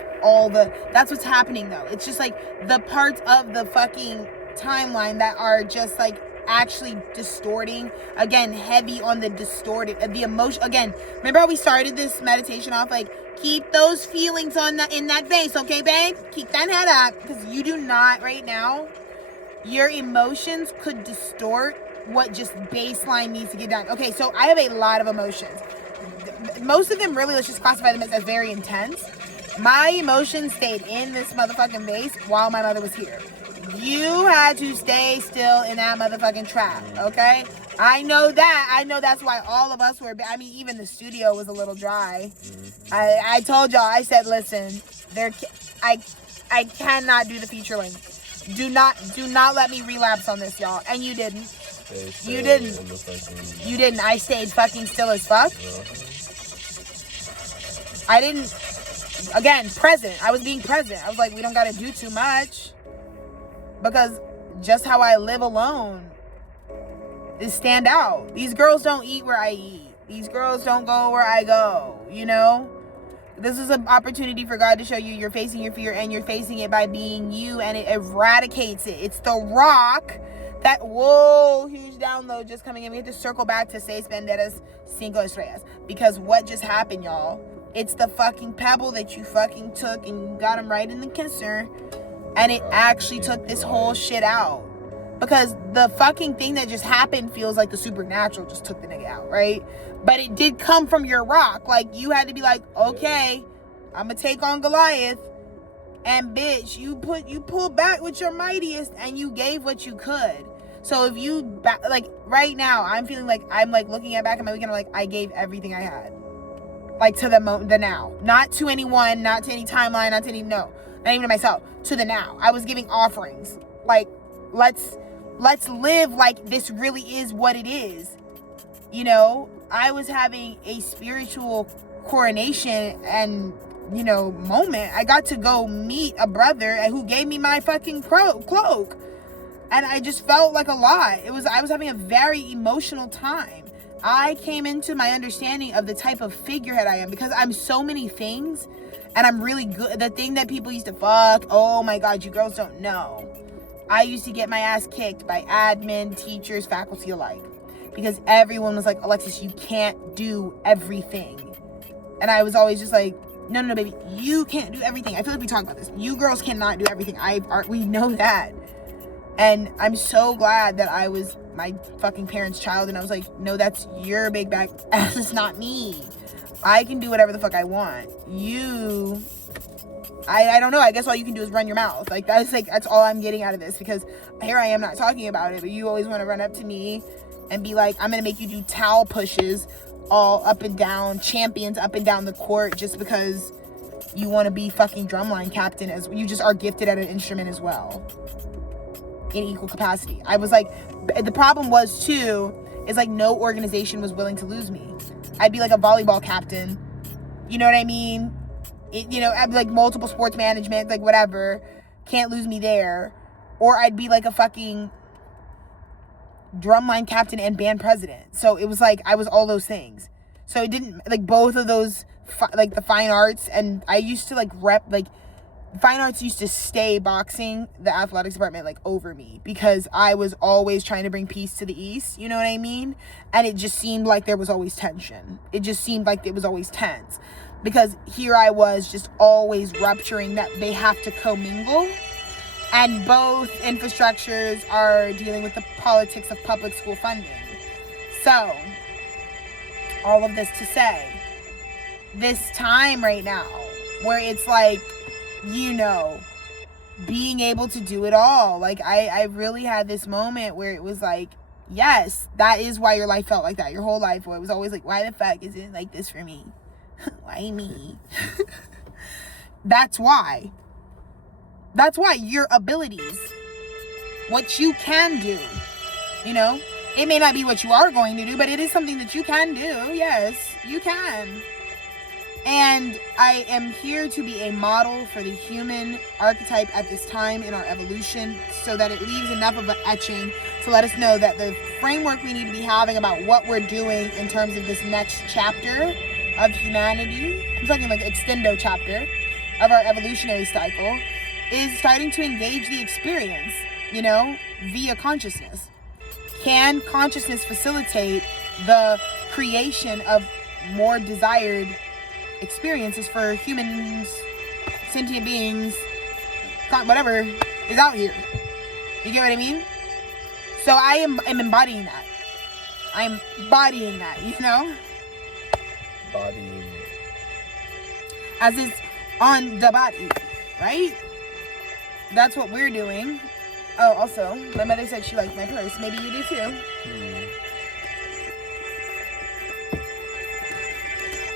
that's what's happening though. It's just like the parts of the fucking timeline that are just like actually distorting, again, heavy on the distorted, the emotion. Again, remember how we started this meditation off like, keep those feelings in that base, okay, babe? Keep that head up, because you do not right now. Your emotions could distort what just baseline needs to get done. Okay, so I have a lot of emotions. Most of them really, let's just classify them as very intense. My emotions stayed in this motherfucking base while my mother was here. You had to stay still in that motherfucking trap, okay? I know that. I know that's why all of us were, I mean, even the studio was a little dry. I told y'all, I said, listen, I cannot do the feature length. Do not let me relapse on this, y'all. And you didn't. You didn't. You didn't. I stayed fucking still as fuck. I didn't. Again, present. I was being present. I was like, we don't gotta do too much. Because just how I live alone is stand out. These girls don't eat where I eat. These girls don't go where I go. You know? This is an opportunity for God to show you you're facing your fear, and you're facing it by being you, and it eradicates it. It's the rock that, whoa, huge download just coming in. We have to circle back to Seis Banderas, Cinco Estrellas. Because what just happened, y'all? It's the fucking pebble that you fucking took and you got him right in the kisser. And it actually took this whole shit out. Because the fucking thing that just happened feels like the supernatural just took the nigga out, right? But it did come from your rock. Like, you had to be like, okay, I'm gonna take on Goliath. And bitch, you pulled back with your mightiest and you gave what you could. So if you, like, right now, I'm feeling like, I'm like looking back at my weekend, I'm like, I gave everything I had. Like, to the now. Not to anyone, not to any timeline, not to any, no. Not even to myself. To the now. I was giving offerings. Like, let's live like this really is what it is. You know, I was having a spiritual coronation and, you know, moment. I got to go meet a brother who gave me my fucking cloak. And I just felt like a lot. I was having a very emotional time. I came into my understanding of the type of figurehead I am, because I'm so many things and I'm really good. The thing that people used to fuck, oh my God, you girls don't know. I used to get my ass kicked by admin, teachers, faculty alike, because everyone was like, Alexis, you can't do everything. And I was always just like, no, baby, you can't do everything. I feel like we talked about this. You girls cannot do everything. We know that. And I'm so glad that I was my fucking parents' child, and I was like, no, that's your big bag ass. It's not me. I can do whatever the fuck I want. I don't know. I guess all you can do is run your mouth. Like, that's all I'm getting out of this, because here I am not talking about it, but you always want to run up to me and be like, I'm going to make you do towel pushes all up and down, champions up and down the court, just because you want to be fucking drumline captain, as you just are gifted at an instrument as well. In equal capacity. I was like, the problem was too, is like no organization was willing to lose me. I'd be like a volleyball captain. You know what I mean? I'd be like multiple sports management, like whatever. can't lose me there. Or I'd be like a fucking drumline captain and band president. So it was like, I was all those things. So it didn't, like, both of those, like, the fine arts, and I used to, like, fine arts used to stay boxing the athletics department, like, over me, because I was always trying to bring peace to the East, you know what I mean? And it just seemed like there was always tension. It just seemed like it was always tense, because here I was just always rupturing that they have to commingle, and both infrastructures are dealing with the politics of public school funding. So, all of this to say, this time right now, where it's like, you know, being able to do it all. Like, I really had this moment where it was like, yes, that is why your life felt like that your whole life. Where it was always like, why the fuck is it like this for me? Why me? That's why. That's why your abilities, what you can do, you know, it may not be what you are going to do, but it is something that you can do. Yes, you can. And I am here to be a model for the human archetype at this time in our evolution, so that it leaves enough of an etching to let us know that the framework we need to be having about what we're doing in terms of this next chapter of humanity, I'm talking like extendo chapter of our evolutionary cycle, is starting to engage the experience, you know, via consciousness. Can consciousness facilitate the creation of more desired experiences for humans, sentient beings, whatever is out here? You get what I mean? So I am embodying that. I'm bodying that, you know? Bodying. As it's on the body, right? That's what we're doing. Oh, also, my mother said she liked my purse. Maybe you do too.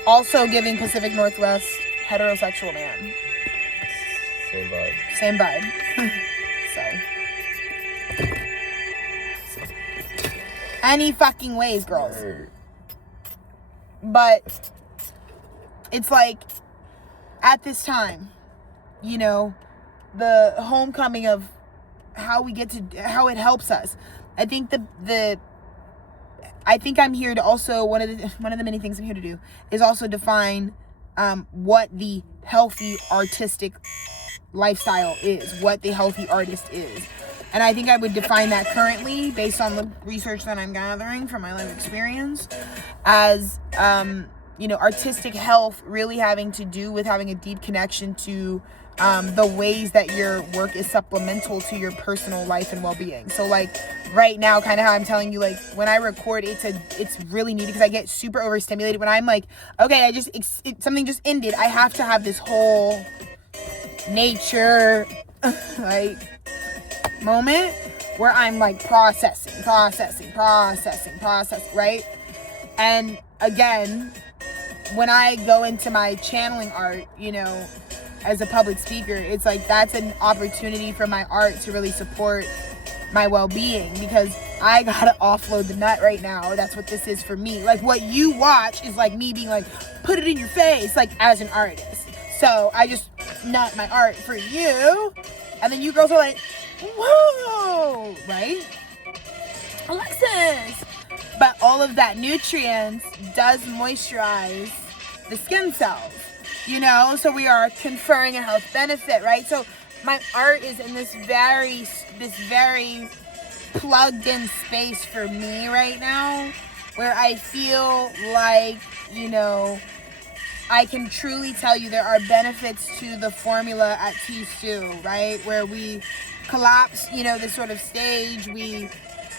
Also giving Pacific Northwest heterosexual man. Same vibe. Same vibe. So. Any fucking ways, girls. But it's like, at this time, you know, the homecoming of how we get to, how it helps us. I think I think I'm here to also, one of the many things I'm here to do is also define what the healthy artistic lifestyle is, what the healthy artist is. And I think I would define that currently, based on the research that I'm gathering from my life experience, as, you know, artistic health really having to do with having a deep connection to the ways that your work is supplemental to your personal life and well-being. So like right now, kind of how I'm telling you, like when I record, it's really needed, because I get super overstimulated when I'm like, okay, something just ended. I have to have this whole nature like moment where I'm like processing, right? And again, when I go into my channeling art, you know, as a public speaker, it's like that's an opportunity for my art to really support my well-being, because I gotta offload the nut right now. That's what this is for me. Like what you watch is like me being like, put it in your face, like as an artist. So I just nut my art for you, and then you girls are like, whoa, right? Alexis. But all of that nutrients does moisturize the skin cells, you know, so we are conferring a health benefit, right? So my art is in this very plugged in space for me right now, where I feel like, you know, I can truly tell you there are benefits to the formula at T2, right? Where we collapse, you know, this sort of stage, we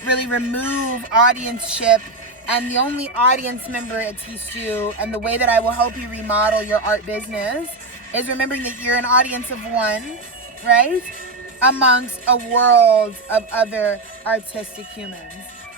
really remove audienceship, and the only audience member at T2, and the way that I will help you remodel your art business is remembering that you're an audience of one, right? Amongst a world of other artistic humans.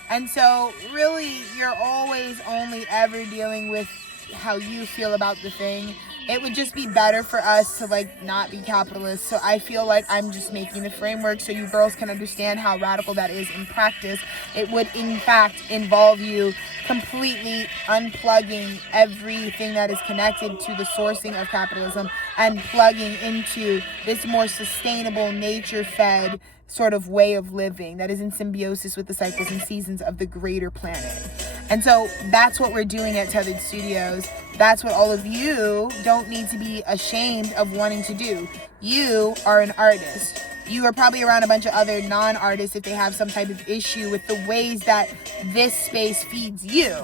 And so really you're always only ever dealing with how you feel about the thing. It would just be better for us to like not be capitalist. So I feel like I'm just making the framework so you girls can understand how radical that is in practice. It would in fact involve you completely unplugging everything that is connected to the sourcing of capitalism and plugging into this more sustainable, nature-fed sort of way of living that is in symbiosis with the cycles and seasons of the greater planet. And so that's what we're doing at Tethered Studios. That's what all of you don't need to be ashamed of wanting to do. You are an artist. You are probably around a bunch of other non-artists if they have some type of issue with the ways that this space feeds you.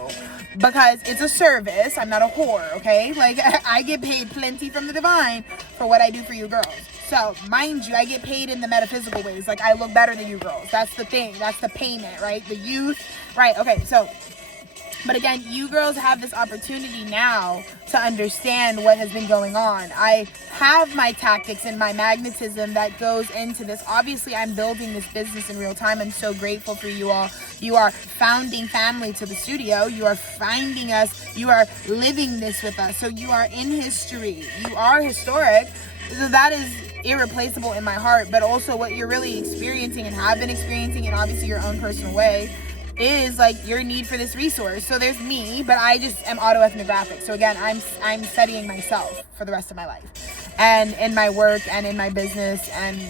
Because it's a service. I'm not a whore, okay? Like, I get paid plenty from the divine for what I do for you girls. So, mind you, I get paid in the metaphysical ways. Like, I look better than you girls. That's the thing. That's the payment, right? The youth. Right, okay, so... But again, you girls have this opportunity now to understand what has been going on. I have my tactics and my magnetism that goes into this. Obviously, I'm building this business in real time. I'm so grateful for you all. You are founding family to the studio. You are finding us. You are living this with us. So you are in history. You are historic. So that is irreplaceable in my heart. But also what you're really experiencing and have been experiencing in obviously your own personal way is like your need for this resource. So there's me, but I just am autoethnographic. So again, I'm studying myself for the rest of my life, and in my work and in my business and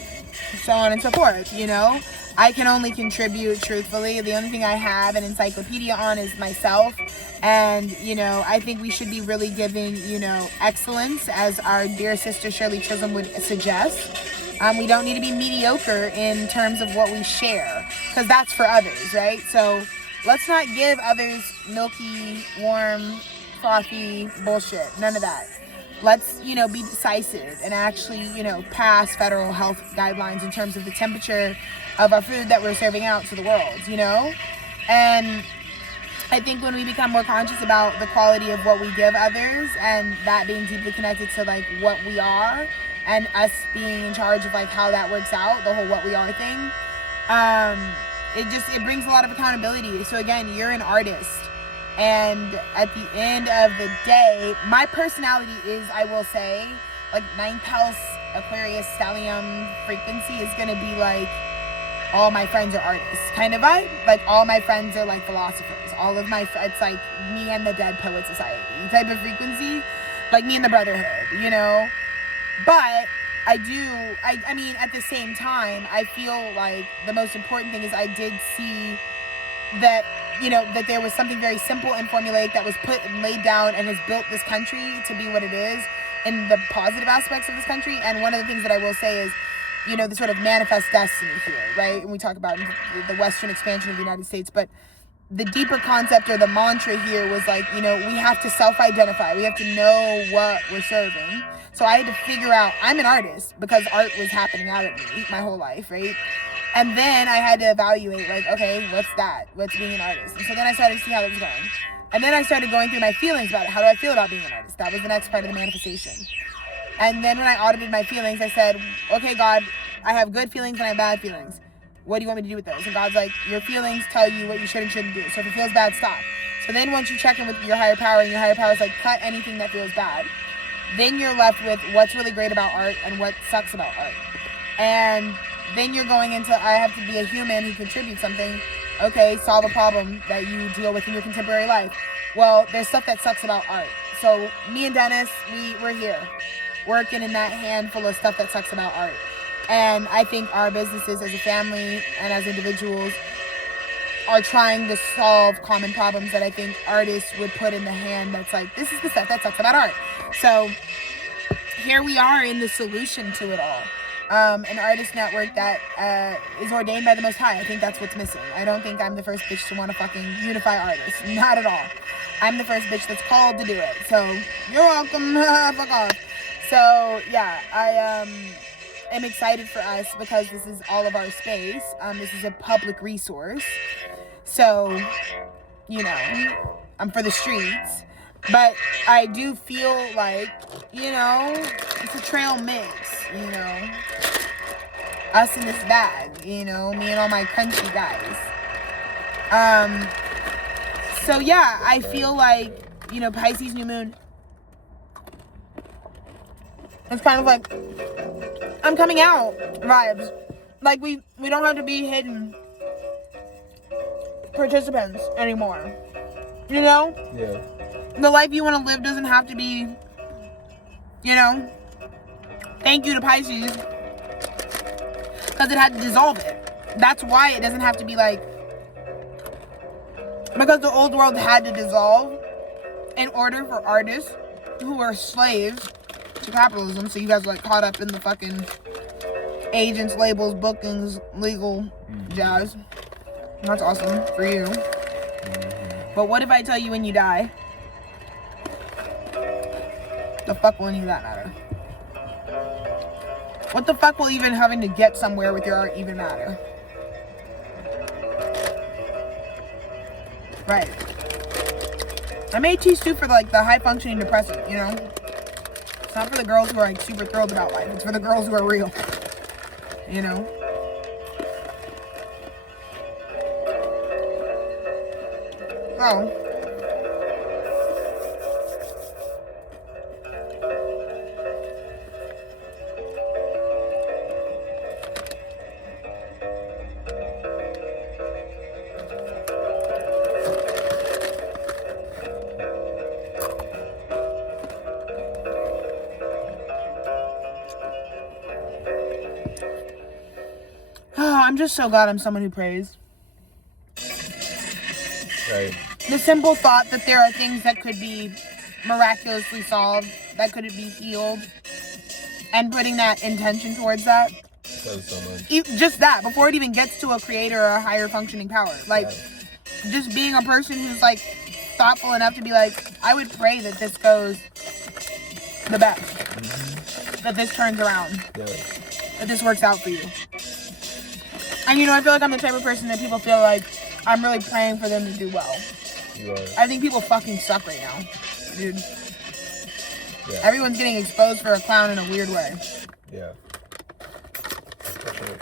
so on and so forth. You know, I can only contribute truthfully. The only thing I have an encyclopedia on is myself. And, you know, I think we should be really giving, you know, excellence, as our dear sister Shirley Chisholm would suggest. We don't need to be mediocre in terms of what we share, because that's for others, right? So let's not give others milky, warm, frothy bullshit. None of that. Let's, you know, be decisive and actually, you know, pass federal health guidelines in terms of the temperature of our food that we're serving out to the world, you know? And I think when we become more conscious about the quality of what we give others, and that being deeply connected to like what we are, and us being in charge of like how that works out, the whole what we are thing, it brings a lot of accountability. So again, you're an artist, and at the end of the day, my personality is, I will say, like 9th house Aquarius stellium frequency is gonna be like, all my friends are artists kind of vibe. Like all my friends are like philosophers. All of my it's like me and the Dead Poet Society type of frequency, like me and the Brotherhood, you know. But I mean, at the same time, I feel like the most important thing is I did see that, you know, that there was something very simple and formulaic that was put and laid down and has built this country to be what it is in the positive aspects of this country. And one of the things that I will say is, you know, the sort of manifest destiny here, right? And we talk about the Western expansion of the United States, but the deeper concept or the mantra here was like, you know, we have to self-identify. We have to know what we're serving. So I had to figure out, I'm an artist because art was happening out at me my whole life, right? And then I had to evaluate, like, okay, what's that? What's being an artist? And so then I started to see how that was going. And then I started going through my feelings about it. How do I feel about being an artist? That was the next part of the manifestation. And then when I audited my feelings, I said, okay, God, I have good feelings and I have bad feelings. What do you want me to do with those? And God's like, your feelings tell you what you should and shouldn't do. So if it feels bad, stop. So then once you check in with your higher power, and your higher power is like, cut anything that feels bad, then you're left with what's really great about art and what sucks about art. And then you're going into, I have to be a human who contributes something. Okay, solve a problem that you deal with in your contemporary life. Well, there's stuff that sucks about art. So me and Dennis, we're here working in that handful of stuff that sucks about art. And I think our businesses as a family and as individuals are trying to solve common problems that I think artists would put in the hand that's like, this is the stuff that sucks about art. So here we are in the solution to it all. An artist network that is ordained by the Most High. I think that's what's missing. I don't think I'm the first bitch to want to fucking unify artists. Not at all. I'm the first bitch that's called to do it. So you're welcome. Fuck off. So yeah, I'm excited for us because this is all of our space. This is a public resource. So, you know, I'm for the streets. But I do feel like, you know, it's a trail mix, you know. Us in this bag, you know, me and all my country guys. So yeah, I feel like, you know, Pisces New Moon, it's kind of like, I'm coming out vibes. Like we don't have to be hidden participants anymore. You know? Yeah. The life you want to live doesn't have to be, you know, Thank you to Pisces. Because it had to dissolve it. That's why it doesn't have to be like... Because the old world had to dissolve in order for artists who were slaves to capitalism. So you guys are like caught up in the fucking agents, labels, bookings, legal jazz. That's awesome for you. But what if I tell you when you die? The fuck will any of that matter? What the fuck will even having to get somewhere with your art even matter? Right. I made tea stew for like the high functioning depressant, you know? It's not for the girls who are like super thrilled about life. It's for the girls who are real. You know? Oh. I'm just so glad I'm someone who prays. Right. The simple thought that there are things that could be miraculously solved, that could be healed, and putting that intention towards that. Does so much. Just that, before it even gets to a creator or a higher functioning power. Like, just being a person who's, like, thoughtful enough to be like, I would pray that this goes the best. Mm-hmm. That this turns around. Yeah. That this works out for you. And, you know, I feel like I'm the type of person that people feel like I'm really praying for them to do well. You are. I think people fucking suck right now, dude. Yeah. Everyone's getting exposed for a clown in a weird way. Yeah. For sure.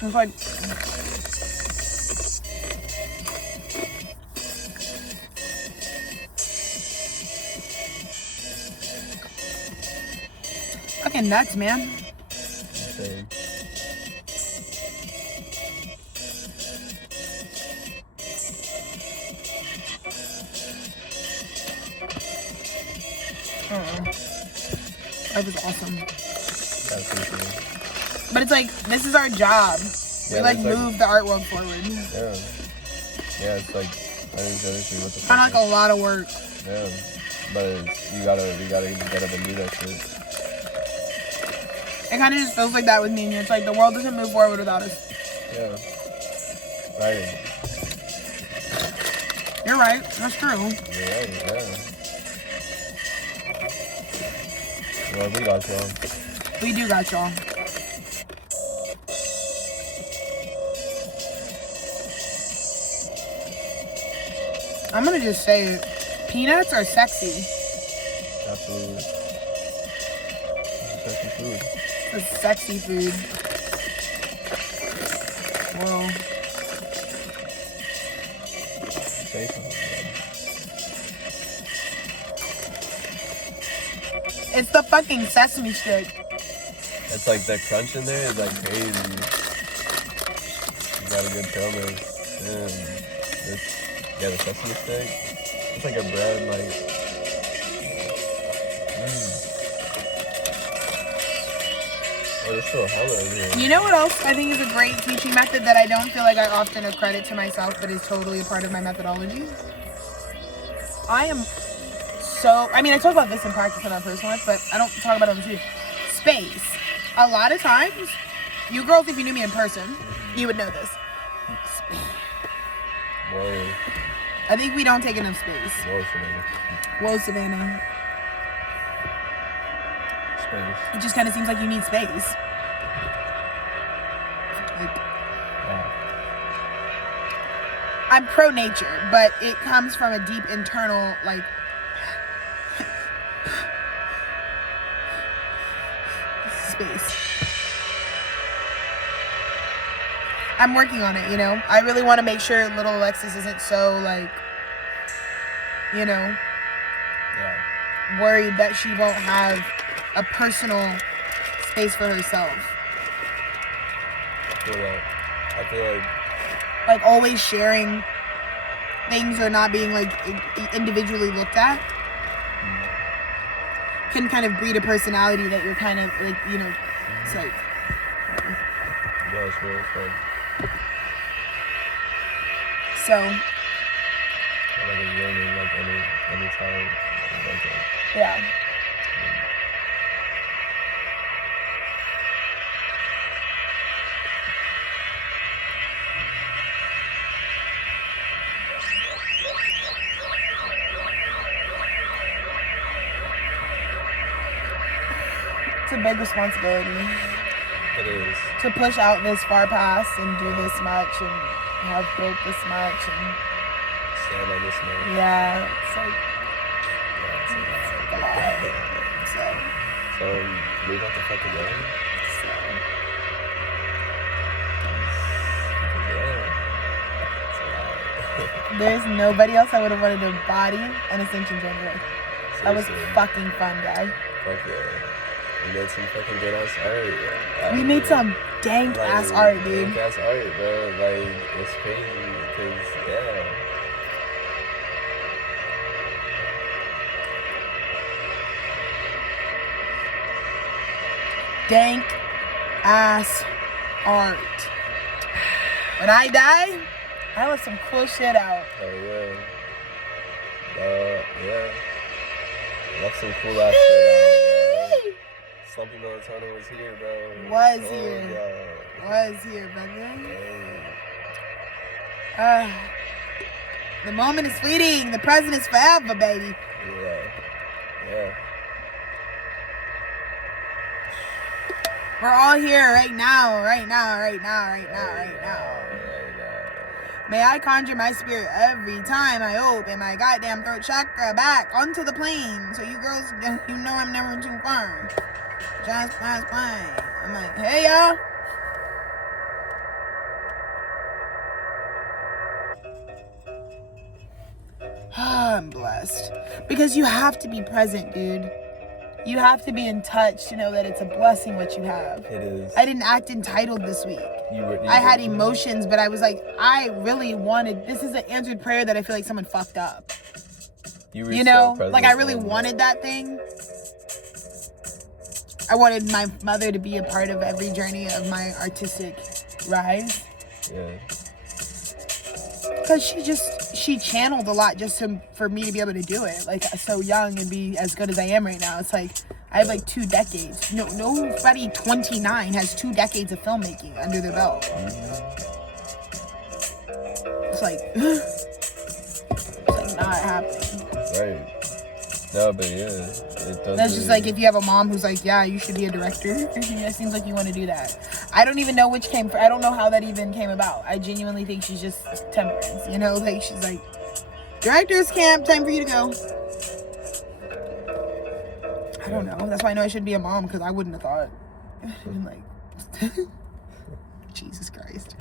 It's like... fucking nuts, man. Insane. Life is awesome. That's insane. But it's like, this is our job. Yeah, We like move the art world forward. Yeah. Yeah, it's like letting each other see what the Kind of like a lot of work. Yeah. But it's, you gotta get up and do that shit. It kind of just feels like that with me and you. It's like the world doesn't move forward without us. Yeah. Right. You're right. That's true. You're right, yeah. Well, we got y'all. We do got y'all. I'm gonna just say it. Peanuts are sexy. Absolutely. It's sexy food. It's sexy food. Whoa. Say something, It's the fucking sesame stick. it's like that crunch in there is like crazy. You got a good promo. Yeah, the sesame stick. It's like a bread, like. Oh, there's still hella in here. You know what else I think is a great teaching method that I don't feel like I often accredit to myself, but is totally a part of my methodology? I talk about this in practice in my personal life, but I don't talk about it on the street. Space. A lot of times, you girls, if you knew me in person, you would know this. Whoa. I think we don't take enough space. Whoa, Savannah. Whoa, Savannah. Space. It just kind of seems like you need space. Like, Wow. I'm pro nature, but it comes from a deep internal, like, space. I'm working on it, you know. I really want to make sure little Alexis isn't so, like, you know, worried that she won't have a personal space for herself. I feel like always sharing things or not being like individually looked at can kind of breed a personality that you're kind of like, you know, it's like, yeah, it's really fun. So like a yearning, like any time, like that. Yeah. It's a big responsibility. It is. To push out this far past and do this much and have built this much and stand on this note. Yeah, it's like, a lot. So we got the fuck together. There's nobody else I would have wanted to body an Ascension January. That was fucking fun, guy. Fuck yeah. We made some fucking good ass art. We made some dank ass art, dude. Dank ass art, bro. Like, it's crazy. Because, yeah. Dank ass art. When I die, I left some cool shit out. Oh, yeah. Yeah. Left some cool ass shit out. Slumpy Melatonin was here, bro. Was here, baby. The moment is fleeting. The present is forever, baby. Yeah. We're all here right now. May I conjure my spirit every time I open my goddamn throat chakra back onto the plane. So you girls, you know I'm never too far. Just pass by. I'm like, hey, y'all. I'm blessed. Because you have to be present, dude. You have to be in touch to know that it's a blessing what you have. It is. I didn't act entitled this week. I had emotions, but I was like, I really wanted, this is an answered prayer that I feel like someone fucked up. You know, like I really wanted that thing. I wanted my mother to be a part of every journey of my artistic rise. Yeah. Because she channeled a lot just for me to be able to do it. Like, so young and be as good as I am right now. It's like, I have like 2 decades. Nobody 29 has 2 decades of filmmaking under their belt. It's like, not happening. Right. No, but yeah. It does. That's just like if you have a mom who's like, yeah, you should be a director. It seems like you want to do that. I don't even know which came. I don't know how that even came about. I genuinely think she's just temperance. You know, like she's like, director's camp, time for you to go. I don't know. That's why I know I shouldn't be a mom because I wouldn't have thought. I'm like, Jesus Christ.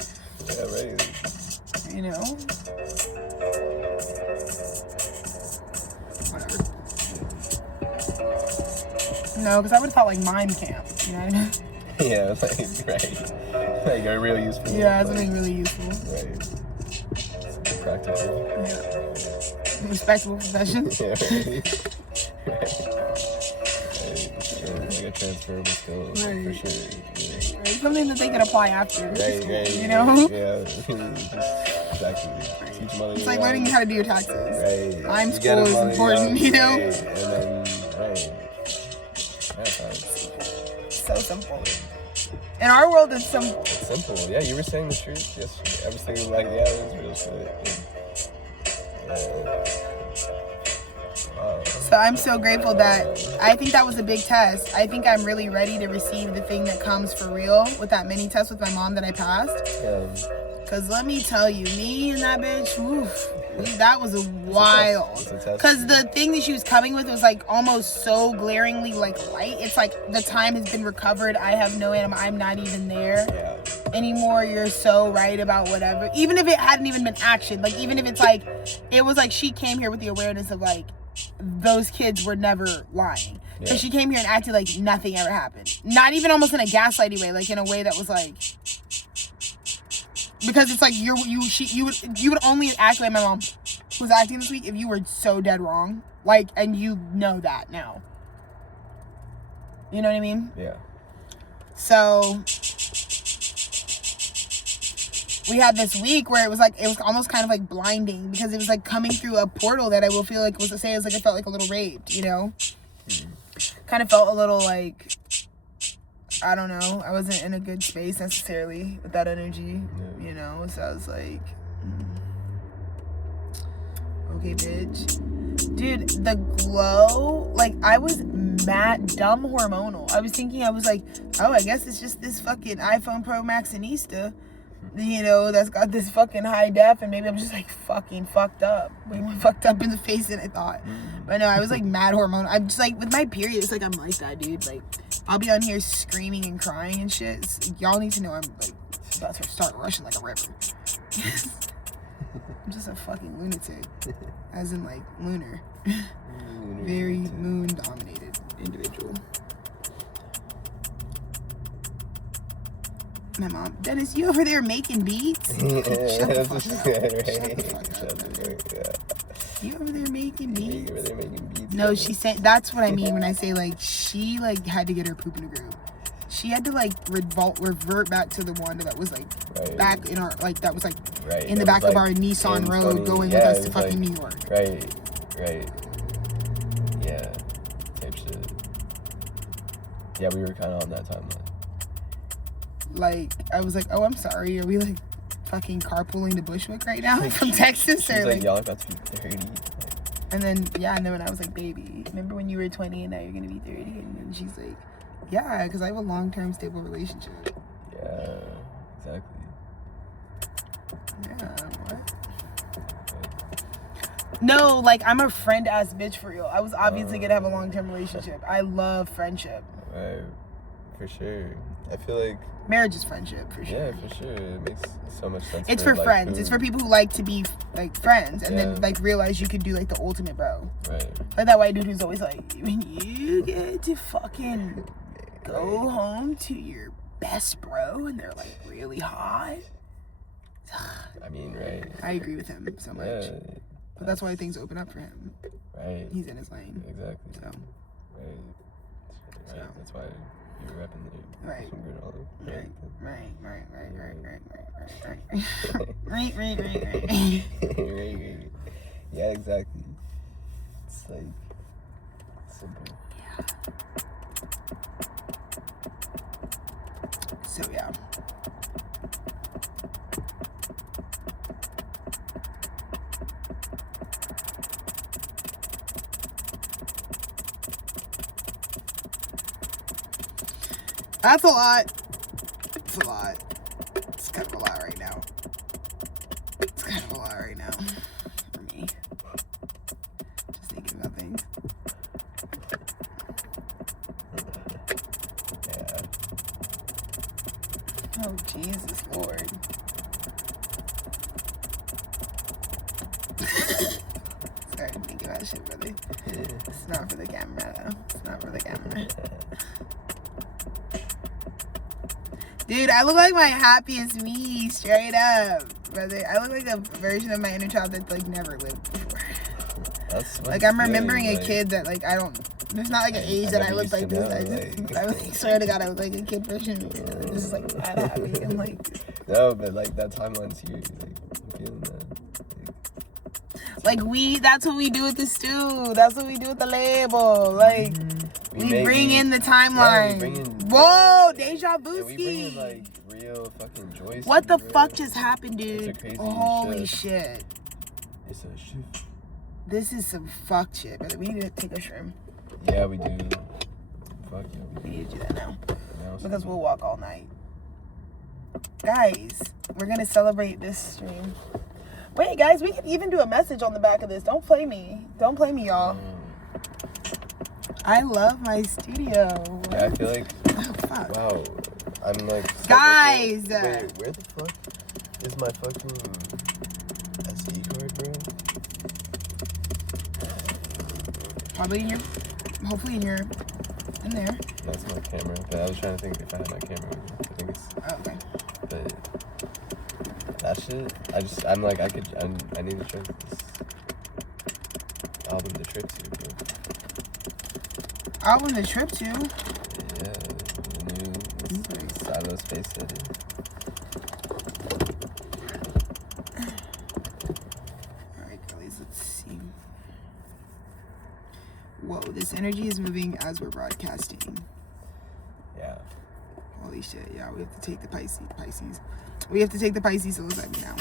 Yeah, right. You know. Whatever. No, because I would have thought like mime camp, you know what I mean? Yeah, like, right. Like, are really useful. Yeah, something really useful. Right. Practical. Yeah. Respectable profession. Yeah, right. Like a transferable skill, right. For sure. Yeah. Right. Something that they can apply after. Right, you know? Yeah, exactly. Teach money. It's like learning how to do your taxes. Right. Mime school is important, you know? Right. And then, right. So simple. In our world, it's simple. It's simple. Yeah, you were saying the truth yesterday. I was thinking like, yeah, it was real shit. Wow. So I'm so grateful that I think that was a big test. I think I'm really ready to receive the thing that comes for real with that mini test with my mom that I passed. Yeah. Cause let me tell you, me and that bitch, oof, that was wild. Cause the thing that she was coming with was like almost so glaringly like light. It's like the time has been recovered. I have no animal. I'm not even there anymore. You're so right about whatever. Even if it hadn't even been action, like even if it's like, it was like she came here with the awareness of like, those kids were never lying. Because she came here and acted like nothing ever happened. Not even almost in a gaslighty way, like in a way that was like, because it's like you would only act like my mom was acting this week if you were so dead wrong, like, and you know that now. You know what I mean? Yeah. So we had this week where it was almost kind of like blinding, because it was like coming through a portal that I will feel like was to say it was like I felt like a little raped, you know? Kind of felt a little like, I don't know, I wasn't in a good space necessarily with that energy, you know? So I was like, okay, bitch. Dude, the glow, like, I was mad dumb hormonal. I was thinking, I was like, oh, I guess it's just this fucking iPhone Pro Maxinista, you know, that's got this fucking high def, and maybe I'm just like fucking fucked up. Way more fucked up in the face than I thought. But no, I was like mad hormonal. I'm just like, with my period, it's like I'm like that, dude. Like, I'll be on here screaming and crying and shit. Y'all need to know I'm like about to start rushing like a river. I'm just a fucking lunatic. As in like lunar. Very moon dominated individual. My mom, Dennis, you over there making beats? Shut the fuck up. You over there making beats? No, she said, that's what I mean when I say like, she like had to get her poop in a groove. She had to like revert back to the Wanda that was like back in our, like that was like in the back of our Nissan Road going with us to fucking New York. Right. Yeah. Type shit. Yeah, we were kind of on that timeline. Like, I was like, oh, I'm sorry. Are we like fucking carpooling to Bushwick right now from Texas? She's like, y'all about to be 30. And then when I was like, baby, remember when you were 20 and now you're gonna be 30? And then she's like, yeah, because I have a long-term stable relationship. Yeah, exactly. Yeah, what? No, like, I'm a friend-ass bitch for real. I was obviously gonna have a long-term relationship. I love friendship. Right, for sure. I feel like marriage is friendship, for sure. Yeah, for sure. It makes so much sense. It's for like, friends. It's for people who like to be like friends and then like realize you could do like the ultimate bro. Right. Like that white dude who's always like, when you get to fucking go home to your best bro and they're like really hot. I mean, right. I agree with him so much. Yeah, but that's why things open up for him. Right. He's in his lane. Exactly. So. Right. So. That's why you're repping the right. Right. Yeah, exactly. It's like simple. Yeah. So yeah. That's a lot. It's a lot. It's kind of a lot right now. It's kind of a lot right now for me. Just thinking about things. Yeah. Oh, Jesus Lord. Sorry to think about shit, brother. It's not for the camera, though. It's not for the camera. Dude, I look like my happiest me, straight up, brother. I look like a version of my inner child that like never lived before. That's like I'm remembering a kid that like I don't. There's not like an age that I look like this. I like, swear to God, I look like a kid version of me. This is like mad happy. I'm like. No, but like that timeline's huge. Like I'm feeling that. Like that's what we do with the stew. That's what we do with the label. Like we bring in the timeline. Whoa, deja vu ski. We bring in like real fucking joy. What the fuck just happened, dude? It's a crazy Holy shit. It's a shift. This is some fuck shit, brother. We need to take a shroom. Yeah, we do. Fuck yeah. We need to do that now. Because we'll walk all night. Guys, we're gonna celebrate this stream. Wait, guys, we can even do a message on the back of this. Don't play me, y'all. I love my studio. Yeah, I feel like. Oh, fuck. Wow, I'm like. Guys. Wait, where the fuck is my fucking SD card, bro? Probably hopefully in there. That's my camera. But I was trying to think if I had my camera with me. I think it's. Oh, okay. But that shit, I'm like, I need to try this album, The Trip to, bro. Album, The Trip to? Yeah, the new Silo Space Study. Alright, girlies, let's see. Whoa, this energy is moving as we're broadcasting. Yeah. Holy shit, yeah, we have to take the Pisces. We have to take the Pisces psilocybin now.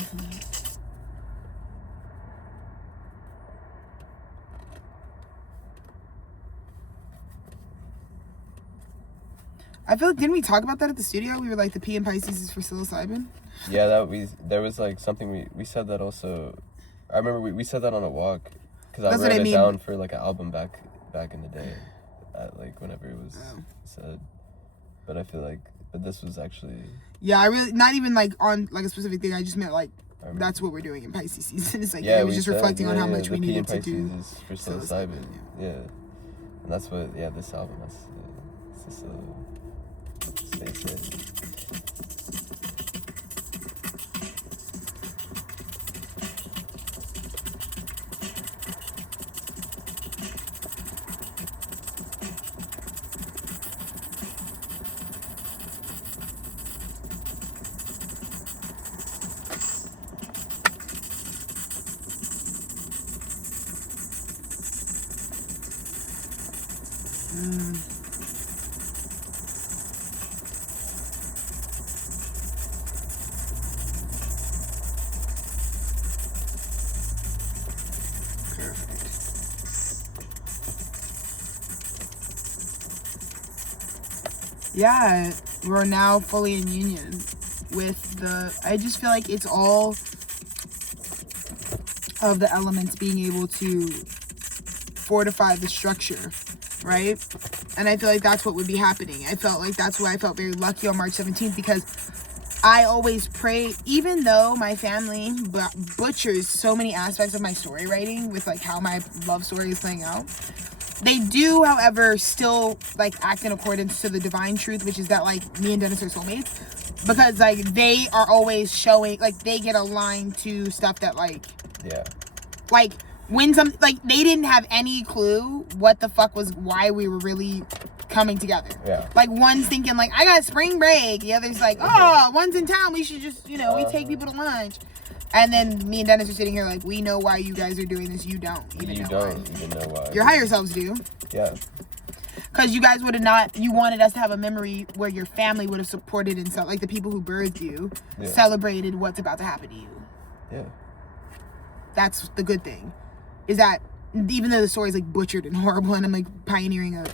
I feel like, didn't we talk about that at the studio? We were like, the P in Pisces is for psilocybin. Yeah, there was like something we said that also. I remember we said that on a walk because I wrote it down for like an album back in the day, like whenever it was said. But I feel like, but this was actually. Yeah, I really not even like on like a specific thing. I just meant like that's what we're doing in Pisces season. It's like I was just reflecting on how much we needed to do. Is for psilocybin. Yeah, and that's what. Yeah, this album. It's just Space Ready. Yeah, we're now fully in union with I just feel like it's all of the elements being able to fortify the structure, right? And I feel like that's what would be happening. I felt like that's why I felt very lucky on March 17th, because I always pray, even though my family butchers so many aspects of my story writing with like how my love story is playing out. They do, however, still like act in accordance to the divine truth, which is that like me and Dennis are soulmates, because like they are always showing, like they get aligned to stuff that like, like when like they didn't have any clue what the fuck was, why we were really coming together. Like one's thinking like, I got spring break. The other's like, oh, one's in town. We should just, we take people to lunch. And then me and Dennis are sitting here like, we know why you guys are doing this. You don't even know why. Your higher selves do. Yeah. Because you guys would have not, you wanted us to have a memory where your family would have supported and like the people who birthed you celebrated what's about to happen to you. Yeah. That's the good thing. Is that even though the story's like butchered and horrible and I'm like pioneering a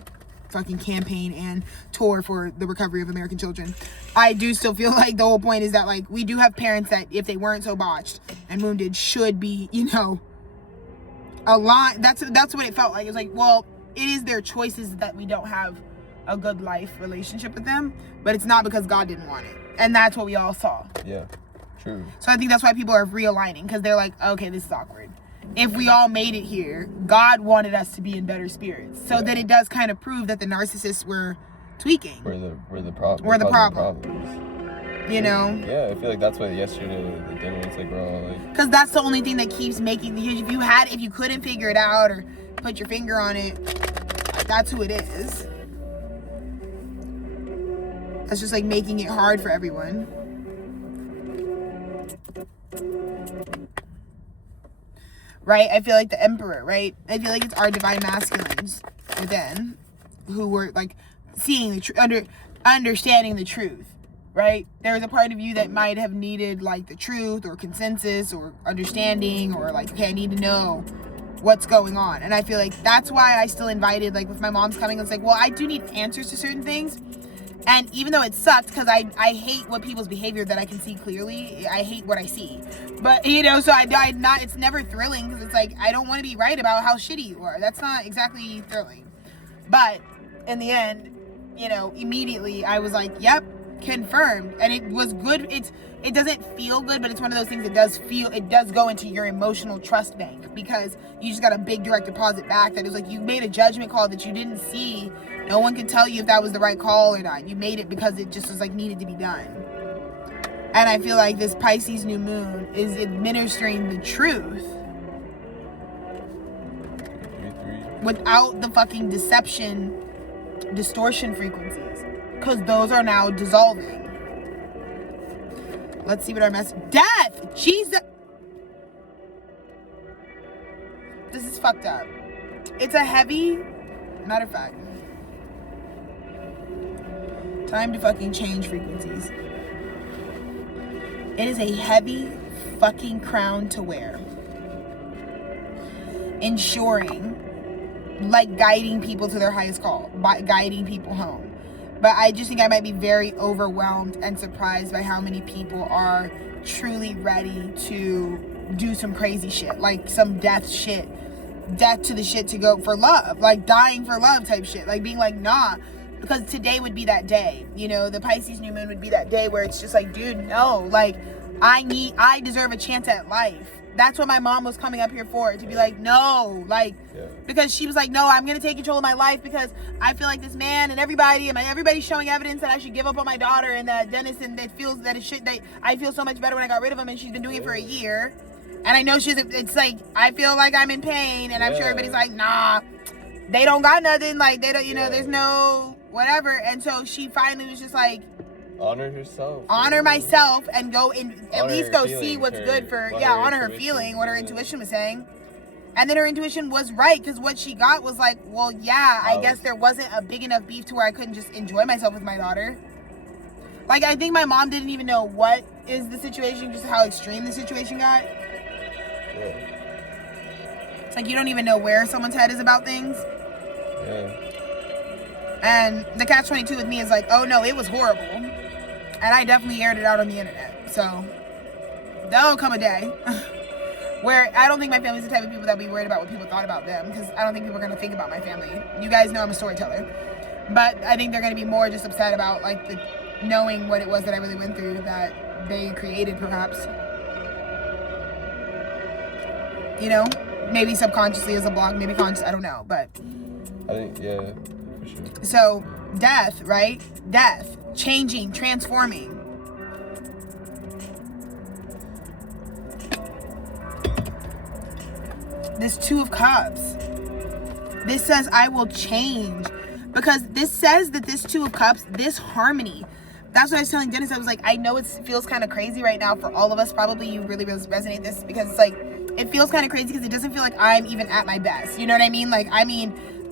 fucking campaign and tour for the recovery of American children, I do still feel like the whole point is that like we do have parents that if they weren't so botched and wounded should be, aligned. That's what it felt like. It's like, well, it is their choices that we don't have a good life relationship with them, but it's not because God didn't want it. And that's what we all saw. Yeah, true. So I think that's why people are realigning, because they're like, okay, this is awkward. If we all made it here, God wanted us to be in better spirits. So then it does kind of prove that the narcissists were tweaking. We're the problem. We're the problem. Yeah, I feel like that's why yesterday the dinner, it's like we're all like. Because that's the only thing that keeps making. If you couldn't figure it out or put your finger on it, that's who it is. That's just like making it hard for everyone. Right? I feel like the emperor, right? I feel like it's our divine masculines within who were like seeing the truth, understanding the truth, right? There was a part of you that might have needed like the truth or consensus or understanding or like, okay, I need to know what's going on. And I feel like that's why I still invited, like with my mom's coming, it's like, well, I do need answers to certain things. And even though it sucked, because I hate what people's behavior that I can see clearly. I hate what I see. But, you know, so it's never thrilling, because it's like, I don't want to be right about how shitty you are. That's not exactly thrilling. But in the end, you know, immediately I was like, yep, confirmed. And it was good. It doesn't feel good, but it's one of those things it does go into your emotional trust bank, because you just got a big direct deposit back that is like, you made a judgment call that you didn't see. No one can tell you if that was the right call or not. You made it because it just was like needed to be done. And I feel like this Pisces new moon is administering the truth without the fucking distortion frequencies, because those are now dissolving. Let's see what our message. Death! Jesus! This is fucked up. It's a heavy... Matter of fact. Time to fucking change frequencies. It is a heavy fucking crown to wear. Ensuring, like, guiding people to their highest call. Guiding people home. But I just think I might be very overwhelmed and surprised by how many people are truly ready to do some crazy shit. Like some death shit. Death to the shit to go for love. Like dying for love type shit. Like being like, nah. Because today would be that day. You know, the Pisces new moon would be that day where it's just like, dude, no. Like, I deserve a chance at life. That's what my mom was coming up here for. To be like, no. Like, because she was like, no, I'm going to take control of my life because I feel like this man and everybody's showing evidence that I should give up on my daughter, and that Dennis, and that feels that it should, I feel so much better when I got rid of him, and she's been doing it for a year. And I know it's like, I feel like I'm in pain, and I'm sure everybody's like, nah, they don't got nothing. Like, they don't, you know, there's no whatever. And so she finally was just like, honor herself. Honor myself and go in, at least go see what's good for, honor her feeling, what her intuition was saying. And then her intuition was right, because what she got was like, well, I guess there wasn't a big enough beef to where I couldn't just enjoy myself with my daughter. Like, I think my mom didn't even know what is the situation, just how extreme the situation got. It's like you don't even know where someone's head is about things. And the catch-22 with me is like, oh no, it was horrible. And I definitely aired it out on the internet. So there'll come a day where I don't think my family's the type of people that be worried about what people thought about them, because I don't think people are going to think about my family. You guys know I'm a storyteller. But I think they're going to be more just upset about like the knowing what it was that I really went through that they created, perhaps. You know? Maybe subconsciously as a block, maybe conscious, I don't know. But I think, for sure. So, death, right? Death. Changing, transforming. This Two of Cups. This says, I will change. Because this says that this Two of Cups, this harmony. That's what I was telling Dennis. I was like, I know it feels kind of crazy right now for all of us. Probably you really resonate this, because it's like, it feels kind of crazy because it doesn't feel like I'm even at my best. You know what I mean? Like,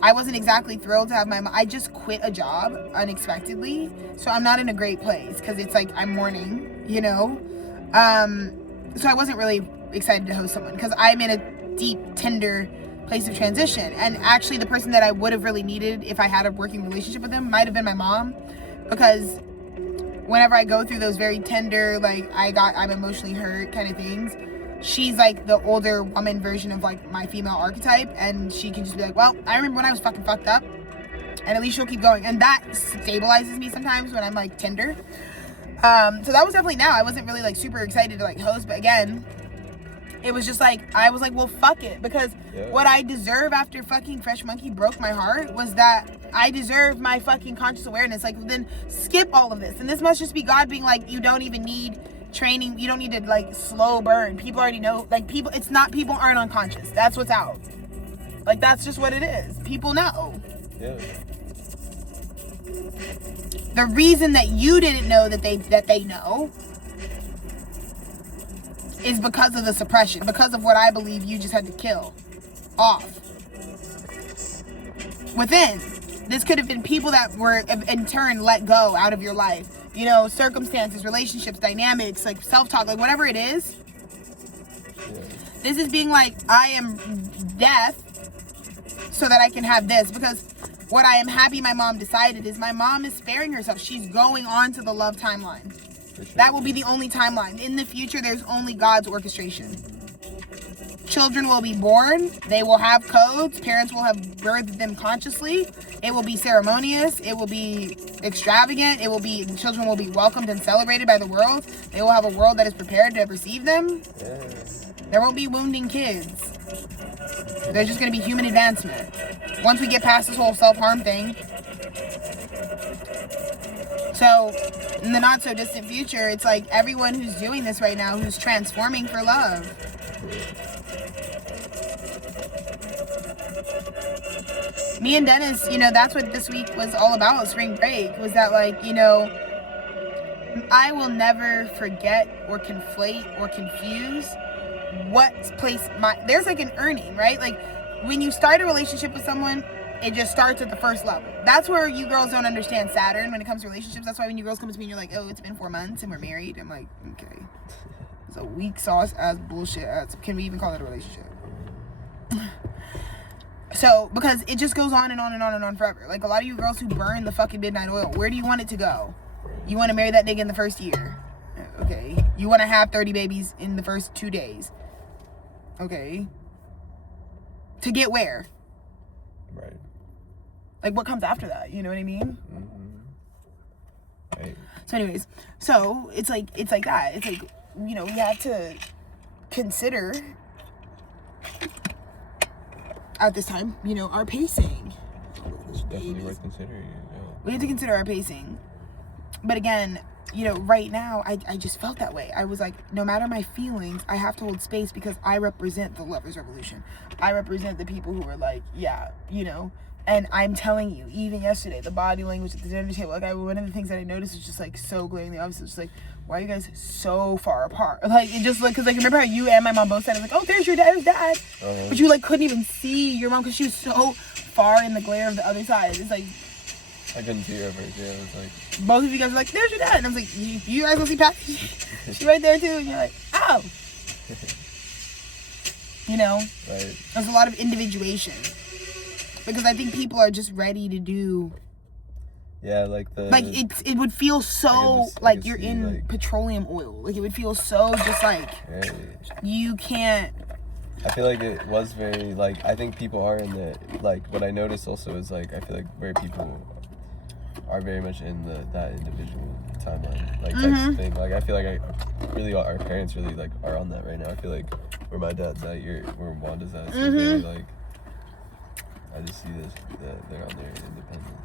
I wasn't exactly thrilled to have I just quit a job unexpectedly. So I'm not in a great place, because it's like I'm mourning, you know? So I wasn't really excited to host someone, because I'm in a deep, tender place of transition. And actually the person that I would have really needed if I had a working relationship with them might have been my mom, because whenever I go through those very tender, like I'm emotionally hurt kind of things, she's like the older woman version of like my female archetype, and she can just be like, well, I remember when I was fucking fucked up, and at least she'll keep going, and that stabilizes me sometimes when I'm like tender. So that was definitely now. I wasn't really like super excited to like host, but again, it was just like, I was like, well, fuck it, because what I deserve after fucking Fresh Monkey broke my heart was that I deserve my fucking conscious awareness. Like, then skip all of this, and this must just be God being like, you don't even need training, you don't need to like slow burn. People already know, like, people aren't unconscious. That's what's out. Like, that's just what it is. People know. The reason that you didn't know that they know is because of the suppression, because of what I believe you just had to kill off within. This could have been people that were in turn let go out of your life. You know, circumstances, relationships, dynamics, like self-talk, like whatever it is. This is being like, I am death so that I can have this. Because What I am happy my mom decided is my mom is sparing herself. She's going on to the love timeline. That will be the only timeline. In the future, there's only God's orchestration. Children will be born. They will have codes. Parents will have birthed them consciously. It will be ceremonious. It will be extravagant. The children will be welcomed and celebrated by the world. They will have a world that is prepared to receive them. There won't be wounding kids. There's just going to be human advancement. Once we get past this whole self-harm thing. So, in the not so distant future, it's like everyone who's doing this right now, who's transforming for love. Me and Dennis, that's what this week was all about, spring break, was that I will never forget or conflate or confuse what place there's like an earning, right? Like when you start a relationship with someone, it just starts at the first level. That's where you girls don't understand Saturn when it comes to relationships. That's why when you girls come to me and you're like, oh, it's been 4 months and we're married. I'm like, okay. It's a weak sauce ass bullshit ass. Can we even call it a relationship? So, because it just goes on and on and on and on forever. Like a lot of you girls who burn the fucking midnight oil, where do you want it to go? You want to marry that nigga in the first year. Okay. You want to have 30 babies in the first 2 days. Okay. To get where? Right. Like what comes after that? You know what I mean? Right. So anyways, so it's like that. It's like, we have to consider at this time, our pacing. It's definitely worth considering. We have to consider our pacing. But again, right now, I just felt that way. I was like, no matter my feelings, I have to hold space because I represent the Lovers Revolution. I represent the people who are like, yeah, and I'm telling you, even yesterday, the body language at the dinner table, like one of the things that I noticed is just like so glaringly obvious. It's just like, why are you guys so far apart? Like, it just like, because like, remember how you and my mom both said, I was like, oh, there's your dad, but you like couldn't even see your mom because she was so far in the glare of the other side. It's like, I couldn't see her first. Yeah, it was like, both of you guys were like, there's your dad. And I was like, you guys don't see Pat? She's right there too. And you're like, oh. Right. There's a lot of individuation. Because I think people are just ready to do. Yeah, like it would feel so like you're in like, petroleum oil. Like it would feel so just like you can't. I feel like it was very like I think people are in the like what I noticed also is like I feel like where people are very much in that individual timeline like type thing. Like I feel like our parents really like are on that right now. I feel like where my dad's at, where Wanda's at, so very, like I just see this that they're on their independent.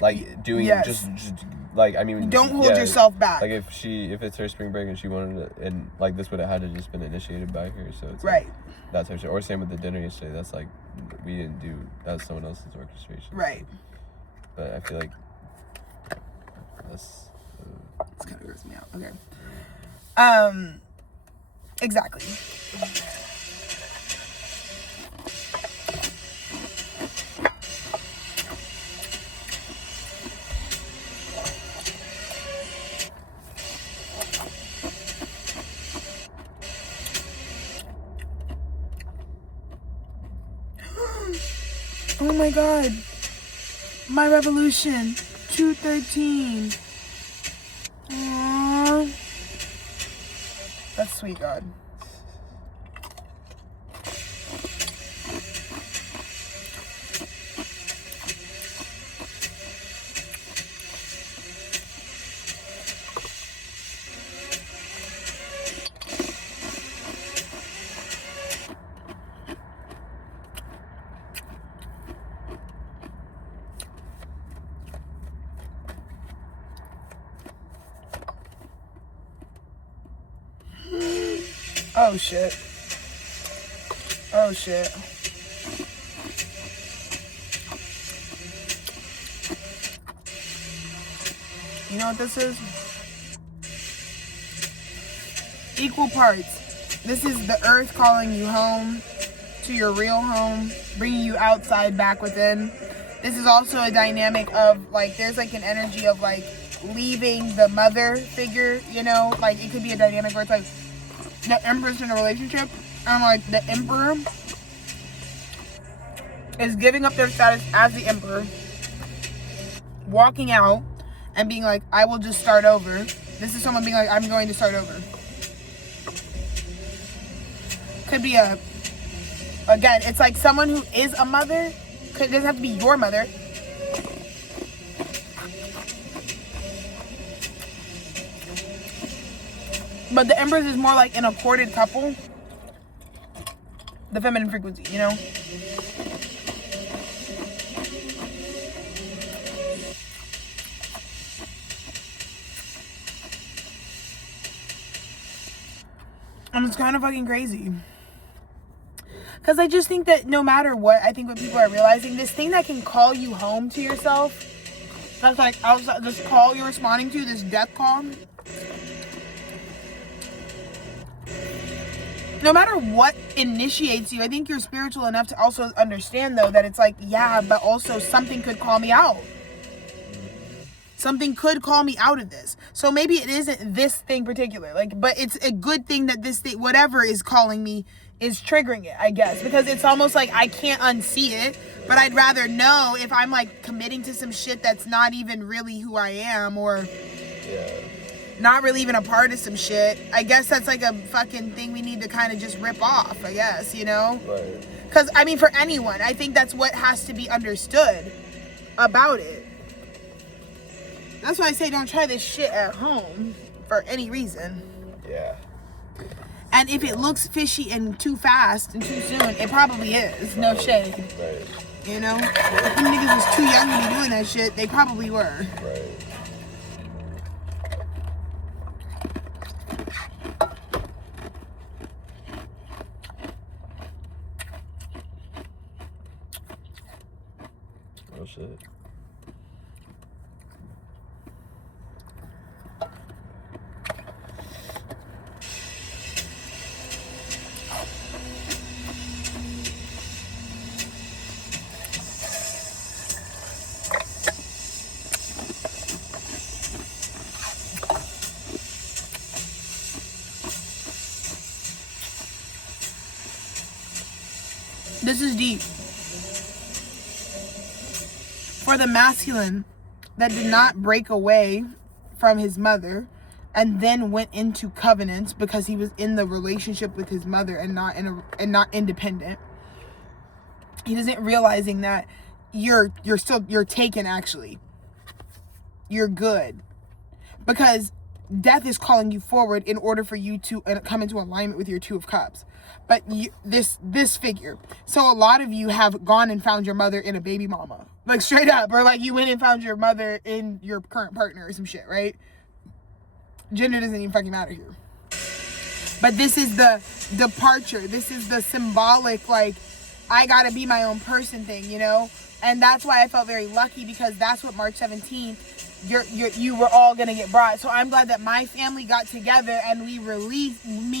Like doing just like I mean don't hold yourself back. Like if it's her spring break and she wanted to, and like this would have had to just been initiated by her, so it's right. Like, that's her. Or same with the dinner yesterday. That's like we didn't do. That was someone else's orchestration. Right. But I feel like that's. It's kind of gross me out. Okay. Exactly. Oh my God. My revolution. 213. Aww. That's sweet, God. Oh shit. Oh shit. You know what this is? Equal parts. This is the earth calling you home to your real home, bringing you outside back within. This is also a dynamic of like, there's like an energy of like leaving the mother figure, like it could be a dynamic where it's like, the Empress in a relationship, and like the Emperor is giving up their status as the emperor, walking out and being like, I will just start over. This is someone being like, I'm going to start over. Could be again, it's like someone who is a mother. It doesn't have to be your mother. But the Empress is more like an accorded couple. The feminine frequency, you know? And it's kind of fucking crazy. Because I just think that no matter what, I think what people are realizing, this thing that can call you home to yourself, that's like outside, this call you're responding to, this death call, no matter what initiates you, I think you're spiritual enough to also understand, though, that it's like, yeah, but also something could call me out. Something could call me out of this. So maybe it isn't this thing particular, like, but it's a good thing that this thing, whatever is calling me, is triggering it, I guess, because it's almost like I can't unsee it, but I'd rather know if I'm like committing to some shit that's not even really who I am, or not really even a part of some shit. I guess that's like a fucking thing we need to kind of just rip off, I guess, you know? Right. Because, I mean, for anyone, I think that's what has to be understood about it. That's why I say don't try this shit at home for any reason. Yeah. And if it looks fishy and too fast and too soon, it probably is. No shade. Right. You know? If them niggas was too young to be doing that shit, they probably were. Right. Oh shit. This is deep. For the masculine that did not break away from his mother and then went into covenants because he was in the relationship with his mother and not independent. He isn't realizing that you're taken, actually. You're good. Because death is calling you forward in order for you to come into alignment with your Two of Cups. But this figure. So a lot of you have gone and found your mother in a baby mama. Like, straight up. Or like you went and found your mother in your current partner or some shit, right? Gender doesn't even fucking matter here. But this is the departure. This is the symbolic, like, I gotta be my own person thing, you know? And that's why I felt very lucky, because that's what March 17th, you were all gonna get brought. So I'm glad that my family got together and me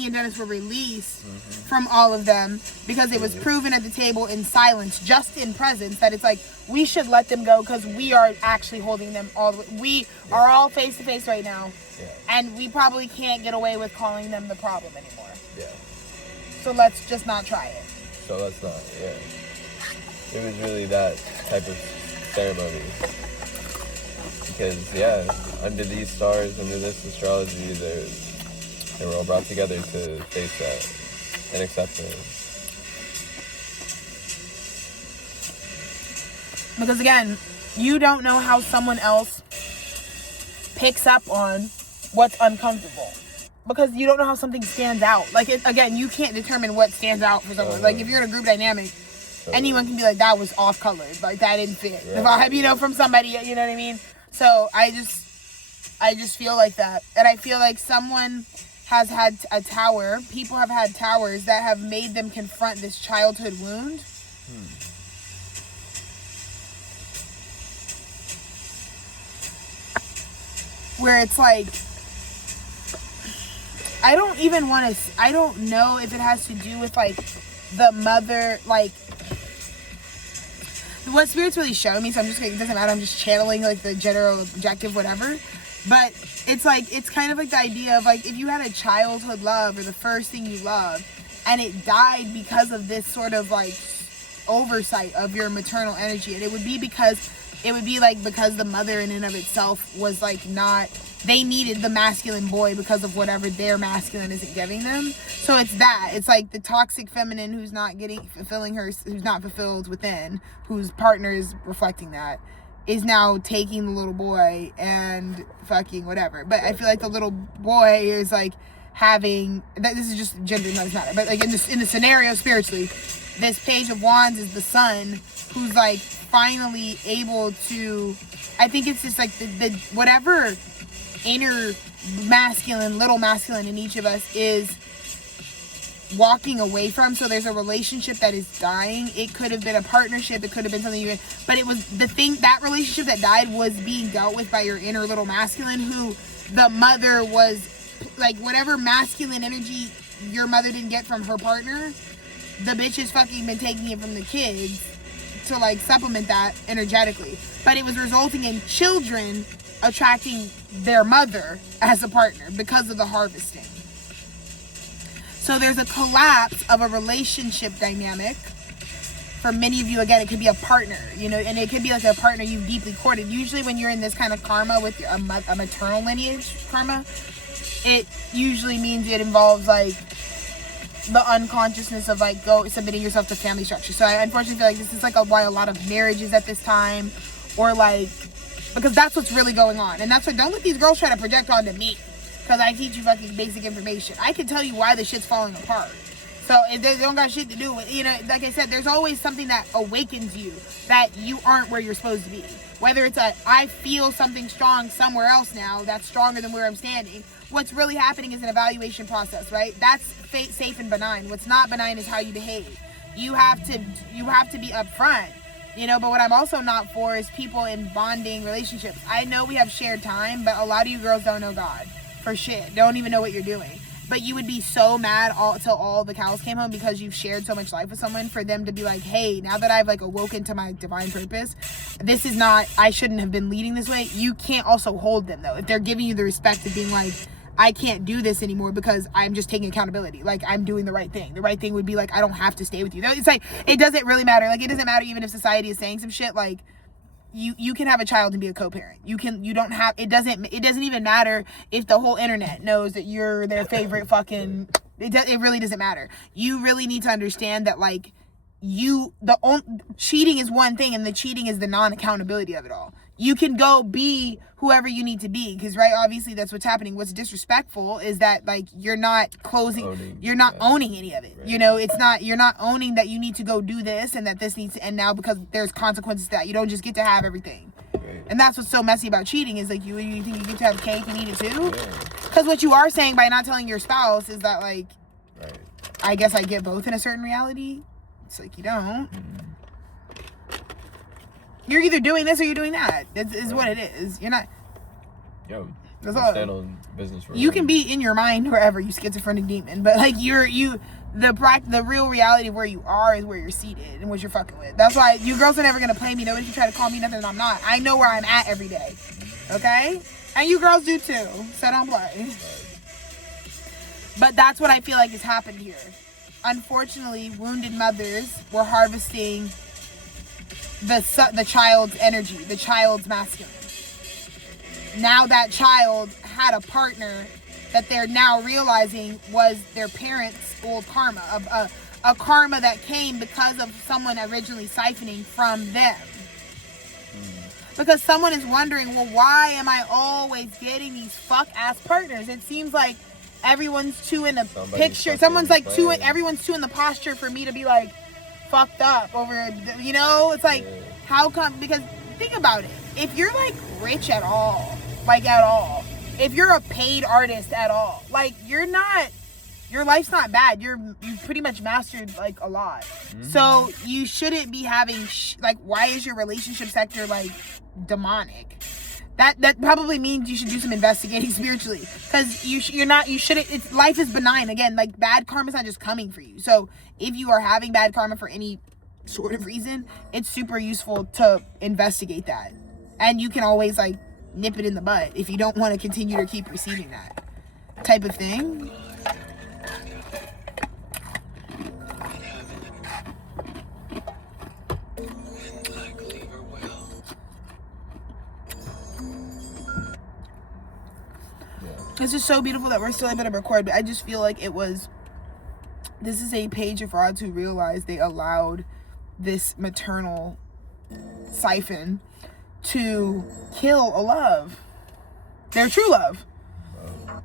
and Dennis were released from all of them, because it was proven at the table in silence, just in presence, that it's like, we should let them go because we are actually holding them all the way. We are all face to face right now. Yeah. And we probably can't get away with calling them the problem anymore. Yeah. So let's just not try it. So let's not, yeah. It was really that type of ceremony. Because, yeah, under these stars, under this astrology, they were all brought together to face that and accept it. Because, again, you don't know how someone else picks up on what's uncomfortable. Because you don't know how something stands out. Like, again, you can't determine what stands out for someone. Like, if you're in a group dynamic, anyone can be like, that was off-colored. Like, that didn't fit the vibe, you know, from somebody, you know what I mean? So, I just feel like that. And I feel like someone has had a tower. People have had towers that have made them confront this childhood wound. Where it's like, I don't know if it has to do with, like, the mother, like, what Spirit's really showing me, so I'm just like, it doesn't matter, I'm just channeling, like, the general objective, whatever. But it's like, it's kind of like the idea of, like, if you had a childhood love, or the first thing you loved, and it died because of this sort of, like, oversight of your maternal energy. And it would be because the mother in and of itself was like not, they needed the masculine boy because of whatever their masculine isn't giving them. So it's that. It's like the toxic feminine who's not fulfilled within, whose partner is reflecting that, is now taking the little boy and fucking whatever. But I feel like the little boy is like having, this is just gender doesn't matter, but like in the scenario spiritually, this Page of Wands is the son who's like finally able to, I think it's just like the whatever inner masculine, little masculine in each of us is walking away from. So there's a relationship that is dying. It could have been a partnership, it could have been something but it was the thing, that relationship that died was being dealt with by your inner little masculine, who the mother was like, whatever masculine energy your mother didn't get from her partner, the bitch has fucking been taking it from the kids to like supplement that energetically. But it was resulting in children attracting their mother as a partner because of the harvesting. So there's a collapse of a relationship dynamic. For many of you, again, it could be a partner, you know, and it could be like a partner you've deeply courted. Usually when you're in this kind of karma with a maternal lineage karma, it usually means it involves like the unconsciousness of like submitting yourself to family structure. So I unfortunately feel like this is like why a lot of marriages at this time, or like, because that's what's really going on. And that's why, don't let these girls try to project onto me, because I teach you fucking basic information. I can tell you why the shit's falling apart. So if they don't got shit to do with, you know, like I said, there's always something that awakens you that you aren't where you're supposed to be. Whether it's I feel something strong somewhere else now that's stronger than where I'm standing. What's really happening is an evaluation process, right? That's safe and benign. What's not benign is how you behave. You have to be upfront, you know. But what I'm also not for is people in bonding relationships. I know we have shared time, but a lot of you girls don't know God for shit. Don't even know what you're doing. But you would be so mad till all the cows came home, because you've shared so much life with someone, for them to be like, hey, now that I've like awoken to my divine purpose, this is not, I shouldn't have been leading this way. You can't also hold them though. If they're giving you the respect of being like, I can't do this anymore because I'm just taking accountability. Like, I'm doing the right thing. The right thing would be like, I don't have to stay with you. It's like, it doesn't really matter. Like, it doesn't matter even if society is saying some shit. Like, you can have a child and be a co-parent. It doesn't even matter if the whole internet knows that you're their favorite fucking, it really doesn't matter. You really need to understand that, like, cheating is one thing, and the cheating is the non-accountability of it all. You can go be whoever you need to be, because, right, obviously that's what's happening. What's disrespectful is that, like, you're not owning any of it. Right. You know, you're not owning that you need to go do this, and that this needs to end now, because there's consequences to that. You don't just get to have everything. Right. And that's what's so messy about cheating, is like, you think you get to have cake and eat it too? Because what you are saying by not telling your spouse is that, like, right, I guess I get both in a certain reality. It's like, you don't. Mm-hmm. You're either doing this or you're doing that. Is what it is. You're not. Yo, that's all. Stand on business for you can be in your mind wherever, you schizophrenic demon, but like the real reality of where you are is where you're seated and what you're fucking with. That's why you girls are never gonna play me. Nobody can try to call me nothing that I'm not. I know where I'm at every day. Okay, and you girls do too. So don't play. But that's what I feel like has happened here. Unfortunately, wounded mothers were harvesting the child's energy, the child's masculine. Now that child had a partner that they're now realizing was their parents' old karma, a karma that came because of someone originally siphoning from them. Because someone is wondering, well, why am I always getting these fuck-ass partners? It seems like everyone's too in the picture. Everyone's too in the posture for me to be like, fucked up over, you know. It's like, how come? Because think about it, if you're like rich at all, if you're a paid artist at all, like, your life's not bad. You've pretty much mastered like a lot. So you shouldn't be having like, why is your relationship sector like demonic? That probably means you should do some investigating spiritually, because life is benign. Again, like, bad karma's not just coming for you. So if you are having bad karma for any sort of reason, it's super useful to investigate that. And you can always like nip it in the bud if you don't want to continue to keep receiving that type of thing. It's just so beautiful that we're still able to record, but I just feel like this is a page of frauds who realized they allowed this maternal siphon to kill a love, their true love.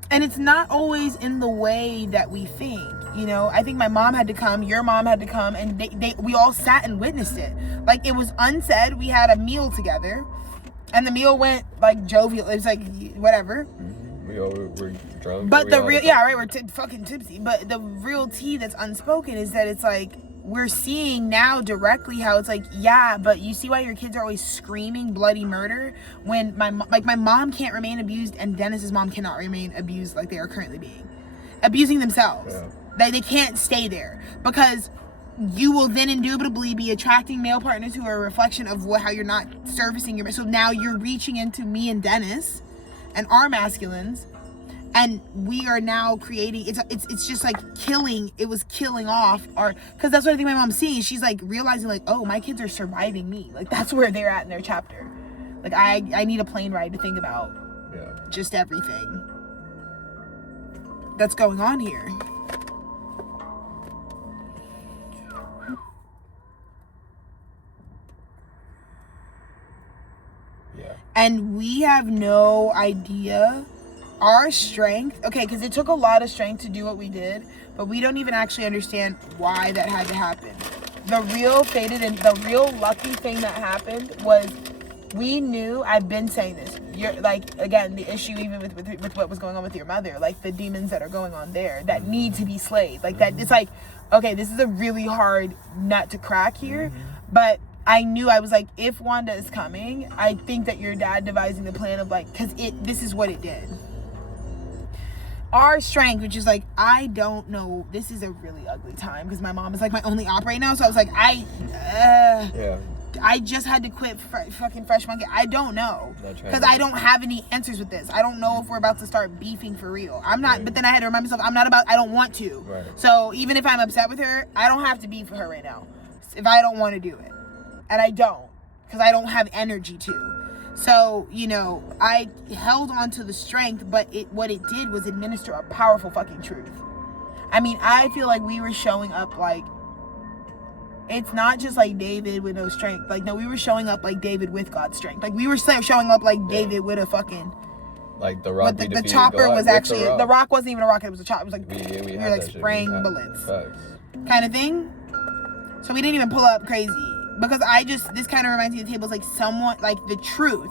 And it's not always in the way that we think, you know. I think my mom had to come, your mom had to come, and we all sat and witnessed it. Like, it was unsaid. We had a meal together, and the meal went like jovial. It was like whatever. We all were drunk. But the real, yeah, right, we're fucking tipsy. But the real tea that's unspoken is that it's like, we're seeing now directly how it's like, yeah, but you see why your kids are always screaming bloody murder when my mom can't remain abused, and Dennis's mom cannot remain abused like they are currently being. Abusing themselves. Yeah. They can't stay there, because you will then indubitably be attracting male partners who are a reflection of how you're not servicing your... So now you're reaching into me and Dennis and our masculines, and we are now creating... It's just like killing... It was killing off our... Because that's what I think my mom's seeing. She's like realizing like, oh, my kids are surviving me. Like, that's where they're at in their chapter. Like, I need a plane ride to think about just everything that's going on here. And we have no idea our strength. Okay, because it took a lot of strength to do what we did, but we don't even actually understand why that had to happen. The real fated and the real lucky thing that happened was we knew, I've been saying this, you're like, again, the issue even with what was going on with your mother, like the demons that are going on there that need to be slayed. Like that, it's like, okay, this is a really hard nut to crack here, but I knew, I was like, if Wanda is coming, I think that your dad devising the plan of like, because this is what it did. Our strength, which is like, I don't know, this is a really ugly time because my mom is like my only op right now. So I was like, I just had to quit fucking Fresh Monkey. I don't know, because I don't have any answers with this. I don't know if we're about to start beefing for real. I'm not, but then I had to remind myself, I don't want to. Right. So even if I'm upset with her, I don't have to beef with her right now if I don't want to do it. And I don't, because I don't have energy to. So, you know, I held on to the strength, but what it did was administer a powerful fucking truth. I mean, I feel like we were showing up like, it's not just like David with no strength. Like, no, we were showing up like David with God's strength. Like, we were showing up like David with a fucking... Like the rock. But the chopper was actually... The rock wasn't even a rocket, it was a chopper. It was like, we were like spraying bullets. Kind of thing. So we didn't even pull up crazy. Because this kind of reminds me of the tables, like somewhat, like the truth.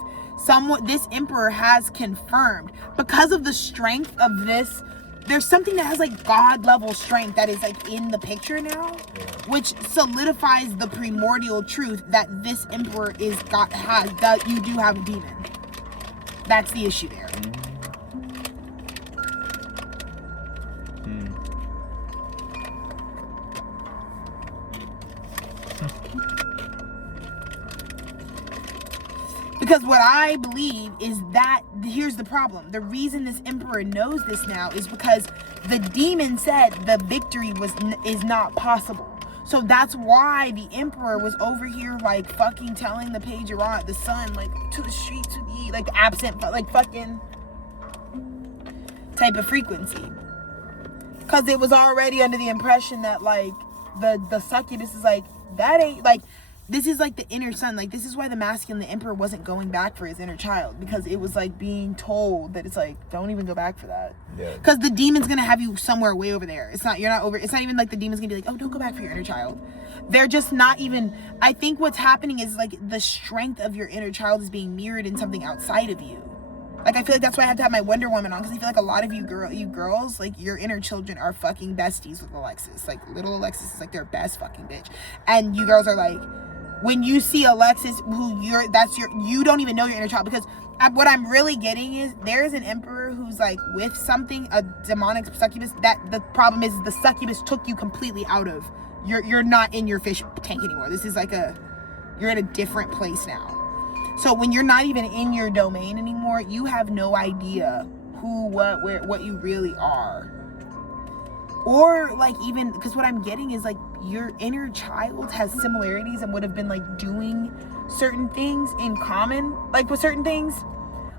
This emperor has confirmed, because of the strength of this, there's something that has like God level strength that is like in the picture now, which solidifies the primordial truth that this emperor that you do have a demon. That's the issue there. Because what I believe is that, here's the problem. The reason this emperor knows this now is because the demon said the victory is not possible. So that's why the emperor was over here like fucking telling the pagerant, the sun, like, to the streets with ye, like absent, like fucking type of frequency. Because it was already under the impression that like the succubus is like, that ain't like, this is like the inner son. Like, this is why the masculine, the emperor, wasn't going back for his inner child, because it was like being told that it's like, don't even go back for that. Yeah. Because the demon's gonna have you somewhere way over there. It's not even like the demon's gonna be like, oh, don't go back for your inner child. They're just not even. I think what's happening is like the strength of your inner child is being mirrored in something outside of you. Like, I feel like that's why I have to have my Wonder Woman on, because I feel like a lot of you girls, like, your inner children are fucking besties with Alexis. Like, little Alexis is like their best fucking bitch. And you girls are like, when you see Alexis, you don't even know your inner child. Because what I'm really getting is, there's an emperor who's like with something, a demonic succubus, that the problem is the succubus took you completely out of, you're not in your fish tank anymore. This is like you're in a different place now. So when you're not even in your domain anymore, you have no idea who, what, where, what you really are. Or like, even because what I'm getting is like your inner child has similarities and would have been like doing certain things in common, like with certain things,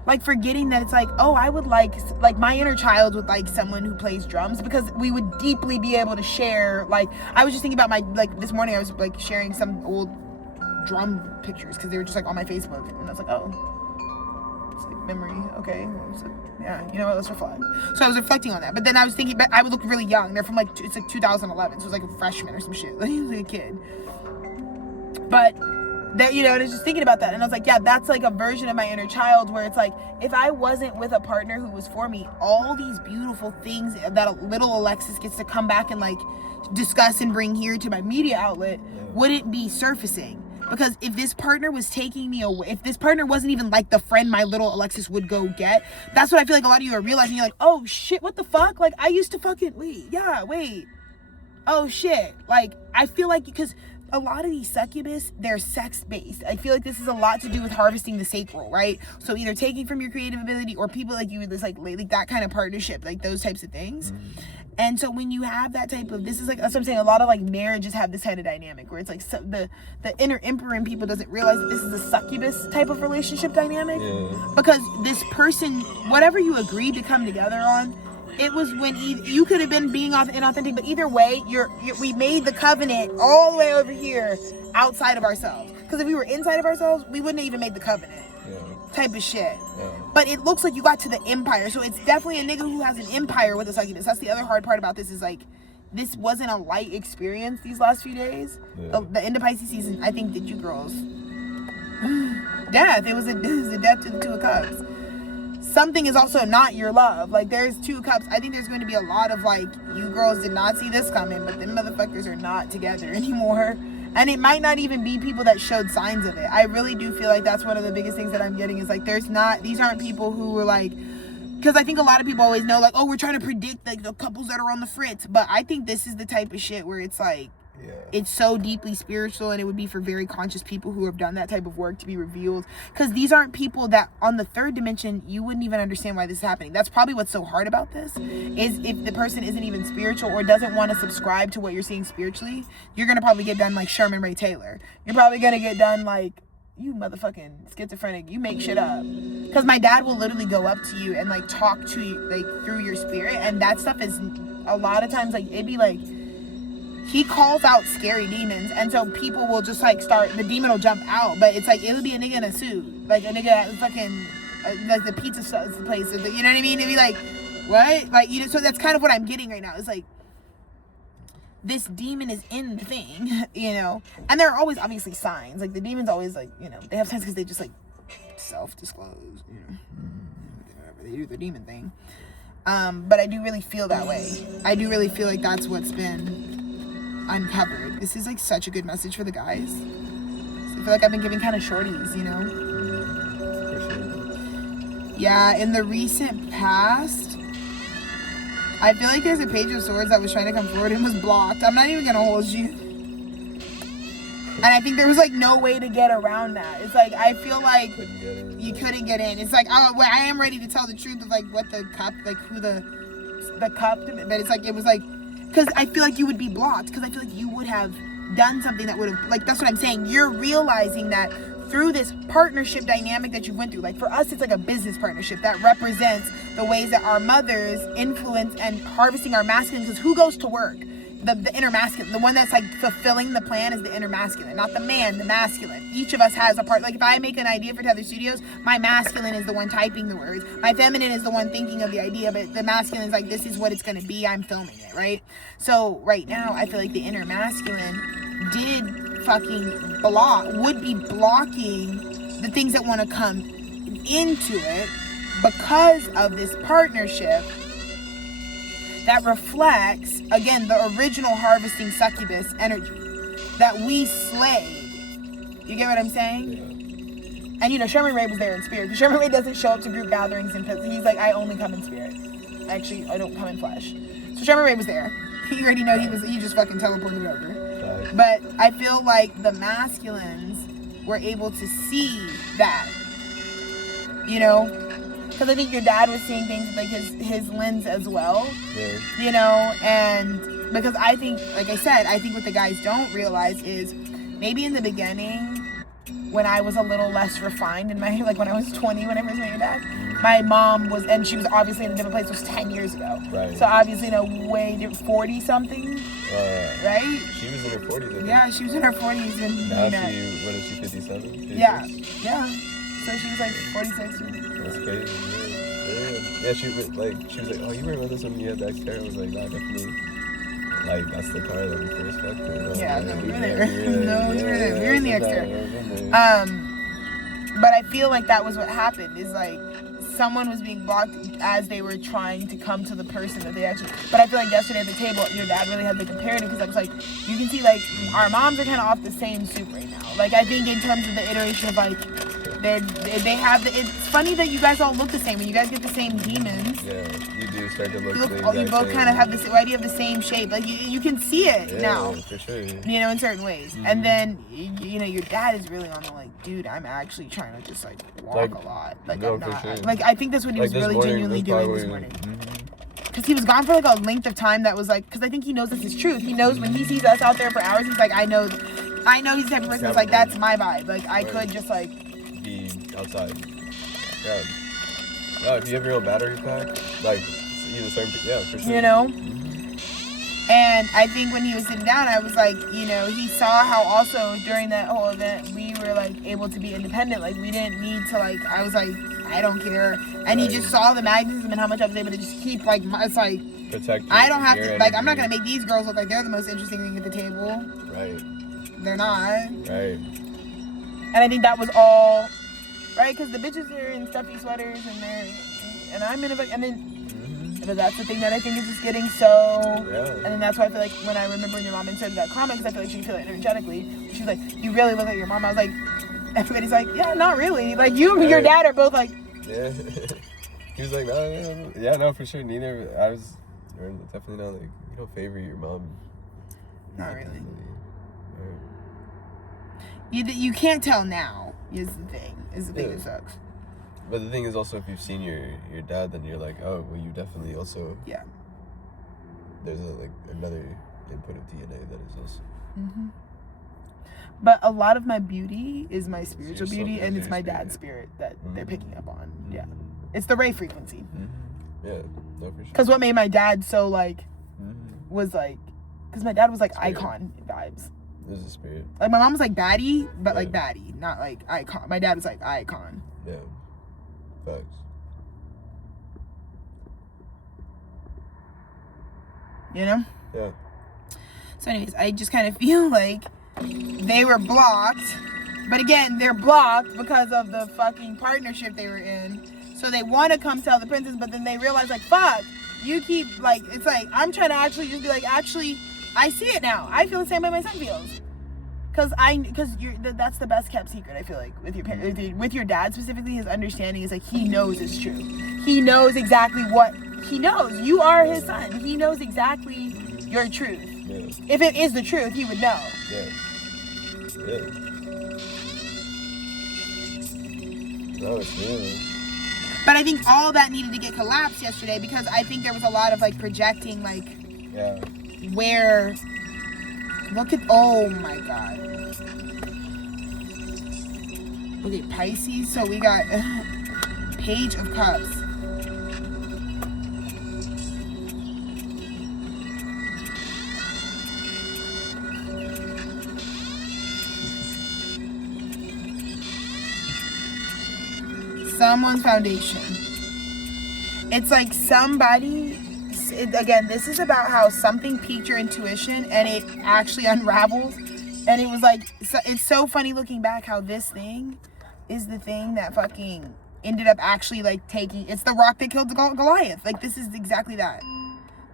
like forgetting that it's like, oh, I would like my inner child would like someone who plays drums, because we would deeply be able to share. Like, I was just thinking about my, like, this morning I was like sharing some old drum pictures because they were just like on my Facebook, and I was like, oh, it's like memory. Okay, so, yeah, you know what, let's reflect. So I was reflecting on that, but then I was thinking, but I would look really young. They're from like, it's like 2011, so it was like a freshman or some shit. Like, he was like a kid, but that, you know, and I was just thinking about that, and I was like, yeah, that's like a version of my inner child where it's like, if I wasn't with a partner who was for me, all these beautiful things that little Alexis gets to come back and like discuss and bring here to my media outlet wouldn't be surfacing. Because if this partner was taking me away, if this partner wasn't even like the friend my little Alexis would go get, that's what I feel like a lot of you are realizing. You're like, oh shit, what the fuck? Like, I used to fucking, wait. Oh shit. Like, I feel like, because a lot of these succubus, they're sex-based. I feel like this is a lot to do with harvesting the sacral, right? So either taking from your creative ability, or people like you, this like that kind of partnership, like those types of things. And so when you have that type of, this is like, that's what I'm saying, a lot of like marriages have this kind of dynamic where it's like the inner emperor in people doesn't realize that this is a succubus type of relationship dynamic. Because this person, whatever you agreed to come together on, it was when you could have been being inauthentic, but either way, we made the covenant all the way over here outside of ourselves. Because if we were inside of ourselves, we wouldn't have even made the covenant. Type of shit. But it looks like you got to the empire, so it's definitely a nigga who has an empire with a succubus. That's the other hard part about this, is like, this wasn't a light experience these last few days. The end of Pisces season, I think, did you girls death. It was a death to the Two of Cups. Something is also not your love. Like, there's Two of Cups. I think there's going to be a lot of like, you girls did not see this coming, but them motherfuckers are not together anymore. And it might not even be people that showed signs of it. I really do feel like that's one of the biggest things that I'm getting, is like, these aren't people who were like, because I think a lot of people always know like, oh, we're trying to predict like the couples that are on the fritz. But I think this is the type of shit where it's like, it's so deeply spiritual, and it would be for very conscious people who have done that type of work to be revealed. Because these aren't people that on the third dimension, you wouldn't even understand why this is happening. That's probably what's so hard about this, is if the person isn't even spiritual or doesn't want to subscribe to what you're seeing spiritually, you're going to probably get done like Sherman Ray Taylor. You're probably going to get done like, you motherfucking schizophrenic, you make shit up. Because my dad will literally go up to you and like talk to you like through your spirit, and that stuff is a lot of times like, it'd be like, he calls out scary demons, and so people will just like the demon will jump out, but it's like, it would be a nigga in a suit, like a nigga at fucking like the pizza place, or you know what I mean? It'd be like, what? Like, you know, so that's kind of what I'm getting right now. It's like, this demon is in the thing, you know, and there are always obviously signs. Like, the demons always, like, you know, they have signs because they just like self-disclose, you know, whatever, they do their demon thing. But I do really feel that way. I do really feel like that's what's been uncovered. This is like such a good message for the guys. So I feel like I've been giving kind of shorties, you know. Yeah, in the recent past, I feel like there's a Page of Swords that was trying to come forward and was blocked. I'm not even gonna hold you. And I think there was like no way to get around that. It's like, I feel like you couldn't get in. It's like, oh, well, I am ready to tell the truth of like what the cup, like who the cup, but it's like, it was like, because I feel like you would be blocked, because I feel like you would have done something that would have, like, that's what I'm saying. You're realizing that through this partnership dynamic that you went through. Like, for us, it's like a business partnership that represents the ways that our mothers influence and harvesting our masculine, because who goes to work? The inner masculine, the one that's like fulfilling the plan, is the inner masculine, not the man, the masculine. Each of us has a part. Like, if I make an idea for Tethered Studios, my masculine is the one typing the words. My feminine is the one thinking of the idea, but the masculine is like, this is what it's going to be. I'm filming it, right? So right now, I feel like the inner masculine would be blocking the things that want to come into it because of this partnership that reflects, again, the original harvesting succubus energy that we slayed. You get what I'm saying? Yeah. And you know, Sherman Ray was there in spirit. Sherman Ray doesn't show up to group gatherings and he's like, I only come in spirit. Actually, I don't come in flesh. So Sherman Ray was there. You already know he just fucking teleported over. But I feel like the masculines were able to see that, you know? Because I think your dad was seeing things with like his lens as well, you know, and because I think, like I said, I think what the guys don't realize is maybe in the beginning, when I was a little less refined in my, like when I was 20 when I first met your dad. My mom was, and she was obviously in a different place, it was 10 years ago. Right. So obviously, 40 something, right? She was in her 40s, I think. Yeah, she was in her 40s. And now what is she, 57? 56? Yeah. So she was like 46. That's crazy. Yeah, she was like, oh, you were with us when you had the Xterra. I was like, nah, definitely. Like, that's the car that we first fucked with. Yeah, no, we were there. We were in the Xterra. But I feel like that was what happened, is like, someone was being blocked as they were trying to come to the person that they actually... But I feel like yesterday at the table, your dad really had the comparative, because I was like, you can see, like, our moms are kind of off the same soup right now. Like, I think in terms of the iteration of, like, they have... it's funny that you guys all look the same. When you guys get the same demons... Yeah, you do start to look you both kind of have the idea of the same shape. Like, you can see it now. For sure. You know, in certain ways. Mm-hmm. And then, your dad is really on the, like, dude, I'm actually trying to just, like, walk a lot. Like, no, I'm not... Sure. Like, I think that's what he was really genuinely doing this morning. Because he was gone for, like, a length of time that was, like... Because I think he knows this is truth. He knows when he sees us out there for hours, he's like, I know he's the type of person that's, like, that's my vibe. Like, I could just, like... be outside. Yeah. No, if you have your own battery pack, like, for sure. You know? And I think when he was sitting down, I was like, he saw how also during that whole event, we were, like, able to be independent. Like, we didn't need to, like, I was like, I don't care. And he just saw the magnetism and how much I was able to just keep, like, it's like, protect I don't have to, energy. Like, I'm not going to make these girls look like they're the most interesting thing at the table. Right. They're not. Right. And I think that was all, right? Because the bitches are in stuffy sweaters and I'm in a, and then, but that's the thing that I think is just getting so, and then that's why I feel like when I remember when your mom inserted that comment, because I feel like she could feel it energetically. She was like, you really look like your mom. I was like, everybody's like, yeah, not really. Like, you and your dad are both like. Yeah. He was like, no, yeah, no, for sure. Neither, I was definitely not like, you don't favor your mom. Not really. You can't tell now, is the thing that sucks. But the thing is also, if you've seen your dad, then you're like, oh, well, you definitely also... Yeah. There's another input of DNA that is also... Mm-hmm. But a lot of my beauty is my spiritual beauty, and it's my dad's spirit that they're picking up on. Mm-hmm. Yeah. It's the ray frequency. Mm-hmm. Yeah, no, for sure. Because what made my dad so, like, was, like... Because my dad was, like, icon vibes. There's a spirit. Like, my mom was, like, baddie, but, like, baddie. Not, like, icon. My dad was, like, icon. Yeah. Facts. You know? Yeah. So anyways, I just kind of feel like they were blocked. But again, they're blocked because of the fucking partnership they were in. So they want to come tell the princess, but then they realize, like, fuck, you keep, like, it's like, I'm trying to actually just be like, actually, I see it now. I feel the same way my son feels. Because that's the best kept secret, I feel like, with your parents, with your dad specifically. His understanding is like, he knows it's true. He knows exactly what he knows. You are his son. He knows exactly your truth. Yeah. If it is the truth, he would know. Yeah. Yeah. No, it's real. But I think all that needed to get collapsed yesterday, because I think there was a lot of, like, projecting, like, where. Look at, oh my god. Okay, Pisces, so we got Page of Cups. Someone's foundation. It's like somebody... Again, this is about how something piqued your intuition and it actually unravels. And it was like, it's so funny looking back how this thing is the thing that fucking ended up actually, like, taking, it's the rock that killed Goliath. Like, this is exactly that.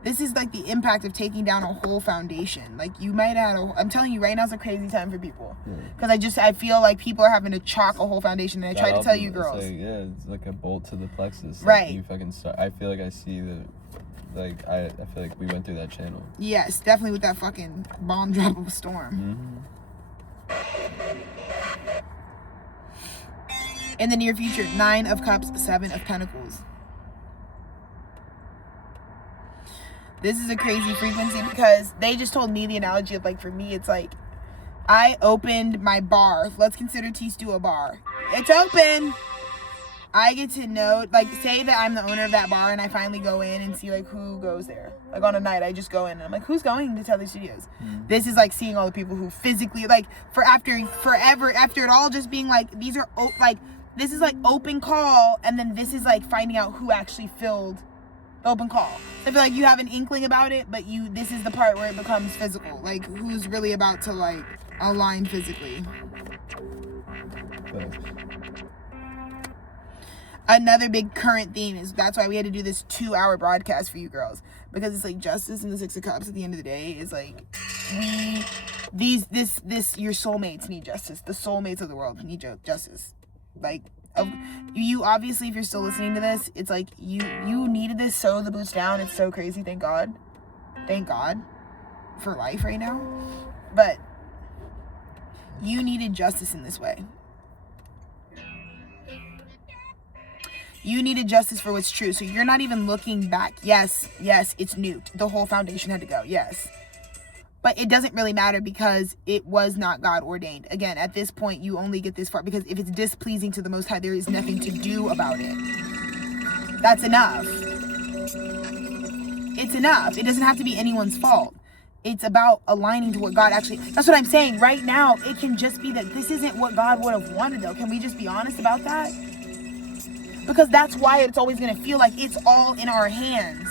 This is like the impact of taking down a whole foundation. Like, you might have I'm telling you, right now is a crazy time for people. Because I feel like people are having to chalk a whole foundation. And I try to tell you girls. It's like a bolt to the plexus. Right. Like, you fucking I feel like I see the... Like, I feel like we went through that channel. Yes, definitely with that fucking bomb drop of a storm. In the near future, 9 of Cups, 7 of Pentacles. This is a crazy frequency because they just told me the analogy of, like, for me, it's like, I opened my bar. Let's consider T-Stew a bar. It's open. I get to know, like, say that I'm the owner of that bar and I finally go in and see, like, who goes there. Like, on a night, I just go in and I'm like, who's going to Tethered Studios? This is, like, seeing all the people who physically, like, after it all just being, like, these are, like, this is, like, open call, and then this is, like, finding out who actually filled the open call. So I feel like you have an inkling about it, but this is the part where it becomes physical. Like, who's really about to, like, align physically. Another big current theme is that's why we had to do this 2-hour broadcast for you girls, because it's like justice and the Six of Cups at the end of the day is like your soulmates need justice. The soulmates of the world need justice. Like, you obviously, if you're still listening to this, it's like you needed this so the boots down. It's so crazy. Thank God for life right now. But you needed justice in this way. You needed justice for what's true. So you're not even looking back. Yes, it's nuked. The whole foundation had to go. Yes. But it doesn't really matter because it was not God ordained. Again, at this point, you only get this far because if it's displeasing to the Most High, there is nothing to do about it. That's enough. It's enough. It doesn't have to be anyone's fault. It's about aligning to what God actually... That's what I'm saying. Right now, it can just be that this isn't what God would have wanted, though. Can we just be honest about that? Because that's why it's always going to feel like it's all in our hands.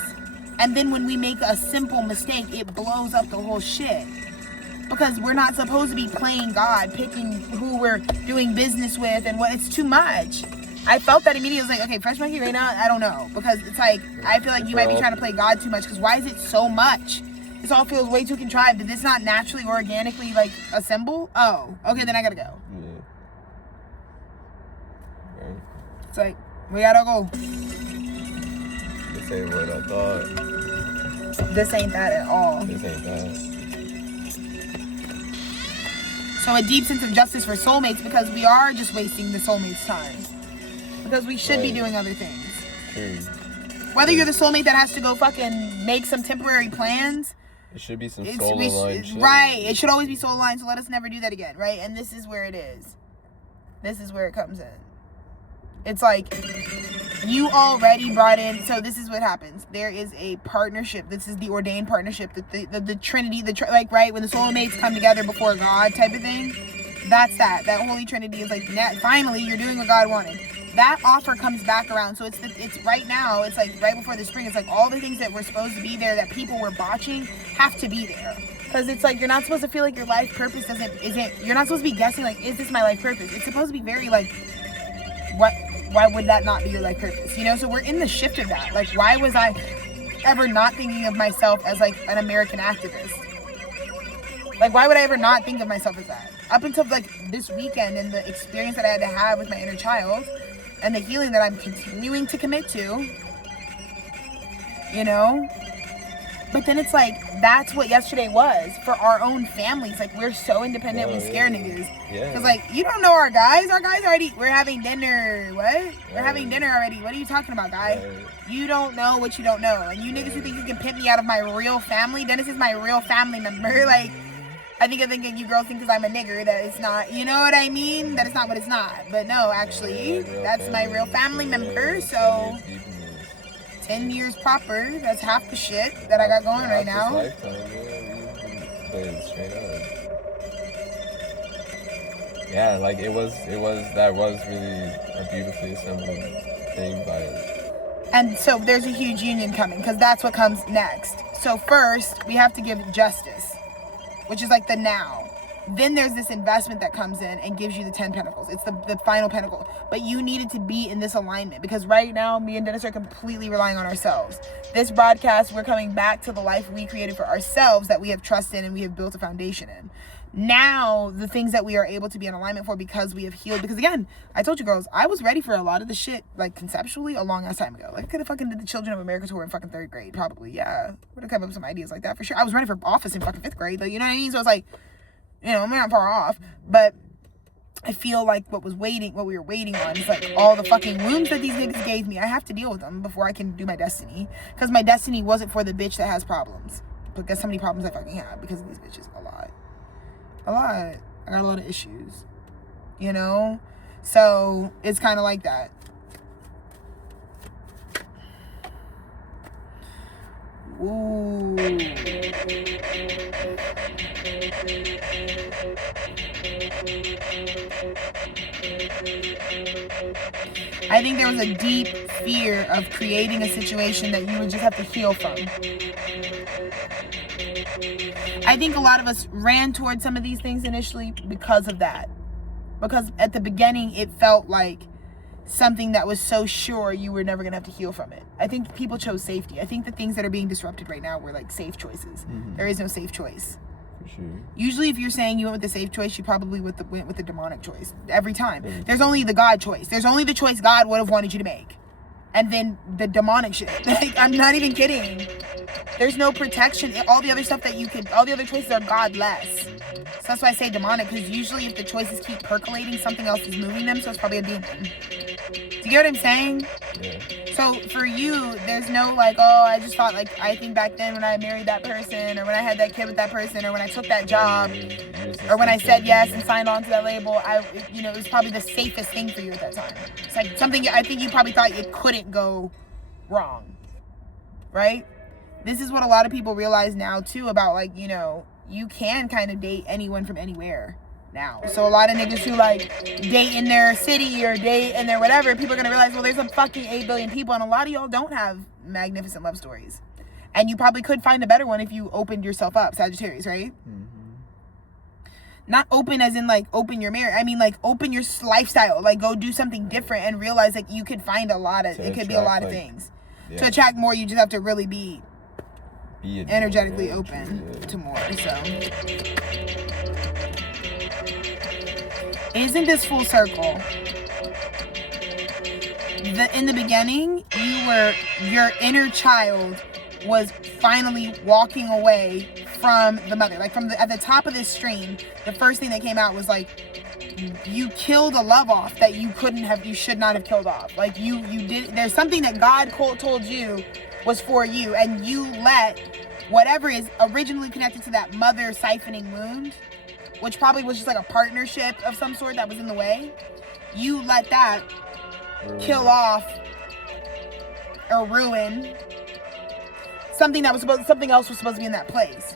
And then when we make a simple mistake, it blows up the whole shit. Because we're not supposed to be playing God, picking who we're doing business with and what. It's too much. I felt that immediately. I was like, okay, Fresh Monkey right now, I don't know. Because it's like, I feel like you might be trying to play God too much. Because why is it so much? This all feels way too contrived. Did this not naturally, organically, like, assemble? Oh, okay, then I gotta go. Yeah. Right. It's like, we gotta go. This ain't what I thought. This ain't that at all. This ain't that. So a deep sense of justice for soulmates, because we are just wasting the soulmates' time. Because we should be doing other things. True. Whether you're the soulmate that has to go fucking make some temporary plans. It should be some soul-aligned shit. Right. It should always be soul-aligned, so let us never do that again, right? And this is where it is. This is where it comes in. It's like, you already brought in, so this is what happens. There is a partnership. This is the ordained partnership, the Trinity, like, right, when the soulmates come together before God type of thing. That's that. That Holy Trinity is like, finally, you're doing what God wanted. That offer comes back around. So it's right now, it's like right before the spring. It's like all the things that were supposed to be there that people were botching have to be there. Because it's like, you're not supposed to feel like your life purpose you're not supposed to be guessing, like, is this my life purpose? It's supposed to be very, like, why would that not be your life purpose? You know, so we're in the shift of that. Like, why was I ever not thinking of myself as, like, an American activist? Like, why would I ever not think of myself as that? Up until, like, this weekend and the experience that I had to have with my inner child and the healing that I'm continuing to commit to, you know? But then it's like, that's what yesterday was for our own families. Like, we're so independent, we scare niggas. Yeah. Because, like, you don't know our guys. Our guys already, we're having dinner. What? We're having dinner already. What are you talking about, guy? You don't know what you don't know. And you niggas who think you can pimp me out of my real family, Dennis is my real family member. Like, I think you girls think because I'm a nigger that it's not, you know what I mean? That it's not what it's not. But no, actually, that's my real family member. So 10 years proper, that's half the shit that I got going right now. Lifetime, straight up. Yeah, like that was really a beautifully assembled thing by it. And so there's a huge union coming, because that's what comes next. So first, we have to give justice, which is like the now. Then there's this investment that comes in and gives you the 10 pentacles. It's the final pentacle. But you needed to be in this alignment, because right now, me and Dennis are completely relying on ourselves. This broadcast, we're coming back to the life we created for ourselves that we have trust in and we have built a foundation in. Now, the things that we are able to be in alignment for because we have healed. Because again, I told you girls, I was ready for a lot of the shit, like, conceptually a long ass time ago. Like, I could have fucking did the Children of America tour in fucking 3rd grade, probably. Yeah. Would have come up with some ideas like that for sure. I was running for office in fucking 5th grade. Like, you know what I mean? So it's like, you know, I'm not far off, but I feel like what we were waiting on is like all the fucking wounds that these niggas gave me. I have to deal with them before I can do my destiny, because my destiny wasn't for the bitch that has problems. But guess how many problems I fucking have because of these bitches? A lot. I got a lot of issues. You know? So it's kind of like that. Ooh. I think there was a deep fear of creating a situation that you would just have to heal from. I think a lot of us ran towards some of these things initially because of that. Because at the beginning, it felt like something that was so sure you were never going to have to heal from it. I think people chose safety. I think the things that are being disrupted right now were like safe choices. Mm-hmm. There is no safe choice. For sure. Usually if you're saying you went with the safe choice, you probably went with the demonic choice. Every time. There's only the God choice. There's only the choice God would have wanted you to make. And then the demonic shit. Like, I'm not even kidding. There's no protection. All the other stuff all the other choices are godless. So that's why I say demonic, because usually if the choices keep percolating, something else is moving them, so it's probably a demon. Do you get what I'm saying? Yeah. So for you, there's no like, oh, I just thought like, I think back then when I married that person, or when I had that kid with that person, or when I took that job, or when I said yes and signed on to that label, it was probably the safest thing for you at that time. It's like something I think you probably thought it couldn't go wrong, right? This is what a lot of people realize now too about like, you can kind of date anyone from anywhere now. So a lot of niggas who like date in their city or date in their whatever, people are going to realize, well, there's a fucking 8 billion people, and a lot of y'all don't have magnificent love stories. And you probably could find a better one if you opened yourself up, Sagittarius, right? Mm-hmm. Not open as in like open your marriage. I mean like open your lifestyle. Like go do something different and realize like you could find it could be a lot of things. Yeah. To attract more, you just have to really be energetically open to more. So isn't this full circle? In the beginning, your inner child was finally walking away from the mother. Like at the top of this stream, the first thing that came out was like, you killed a love off that you should not have killed off. Like you did, there's something that God told you was for you, and you let whatever is originally connected to that mother siphoning wound, which probably was just like a partnership of some sort that was in the way, you let that kill off or ruin something else was supposed to be in that place.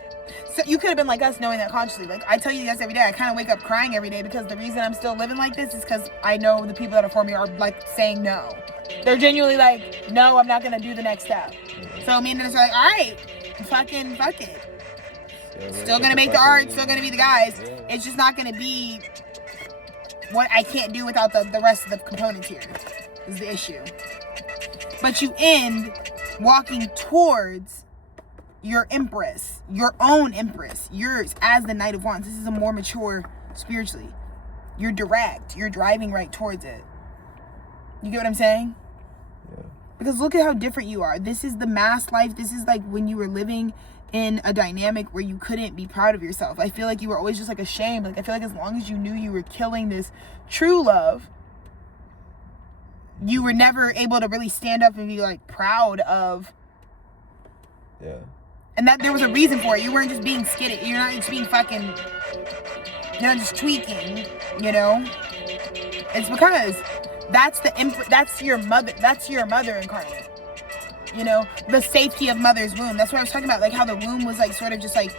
So you could have been like us, knowing that consciously. Like I tell you guys every day, I kind of wake up crying every day because the reason I'm still living like this is because I know the people that are for me are like saying no. They're genuinely like, no, I'm not gonna do the next step. So me and Dennis are like, all right, fuck it. Still gonna make the art, still gonna be the guys. It's just not gonna be what I can't do without the rest of the components here, is the issue. But you end walking towards your empress, your own empress, yours as the Knight of Wands. This is a more mature spiritually. You're direct. You're driving right towards it. You get what I'm saying? Yeah. Because look at how different you are. This is the mass life. This is like when you were living in a dynamic where you couldn't be proud of yourself. I feel like you were always just like ashamed. Like I feel like as long as you knew you were killing this true love, you were never able to really stand up and be like proud of. Yeah. And that there was a reason for it. You weren't just being skitty. You're not just being fucking, you're not just tweaking, It's because that's your mother incarnate. The safety of mother's womb. That's what I was talking about, like how the womb was like sort of just like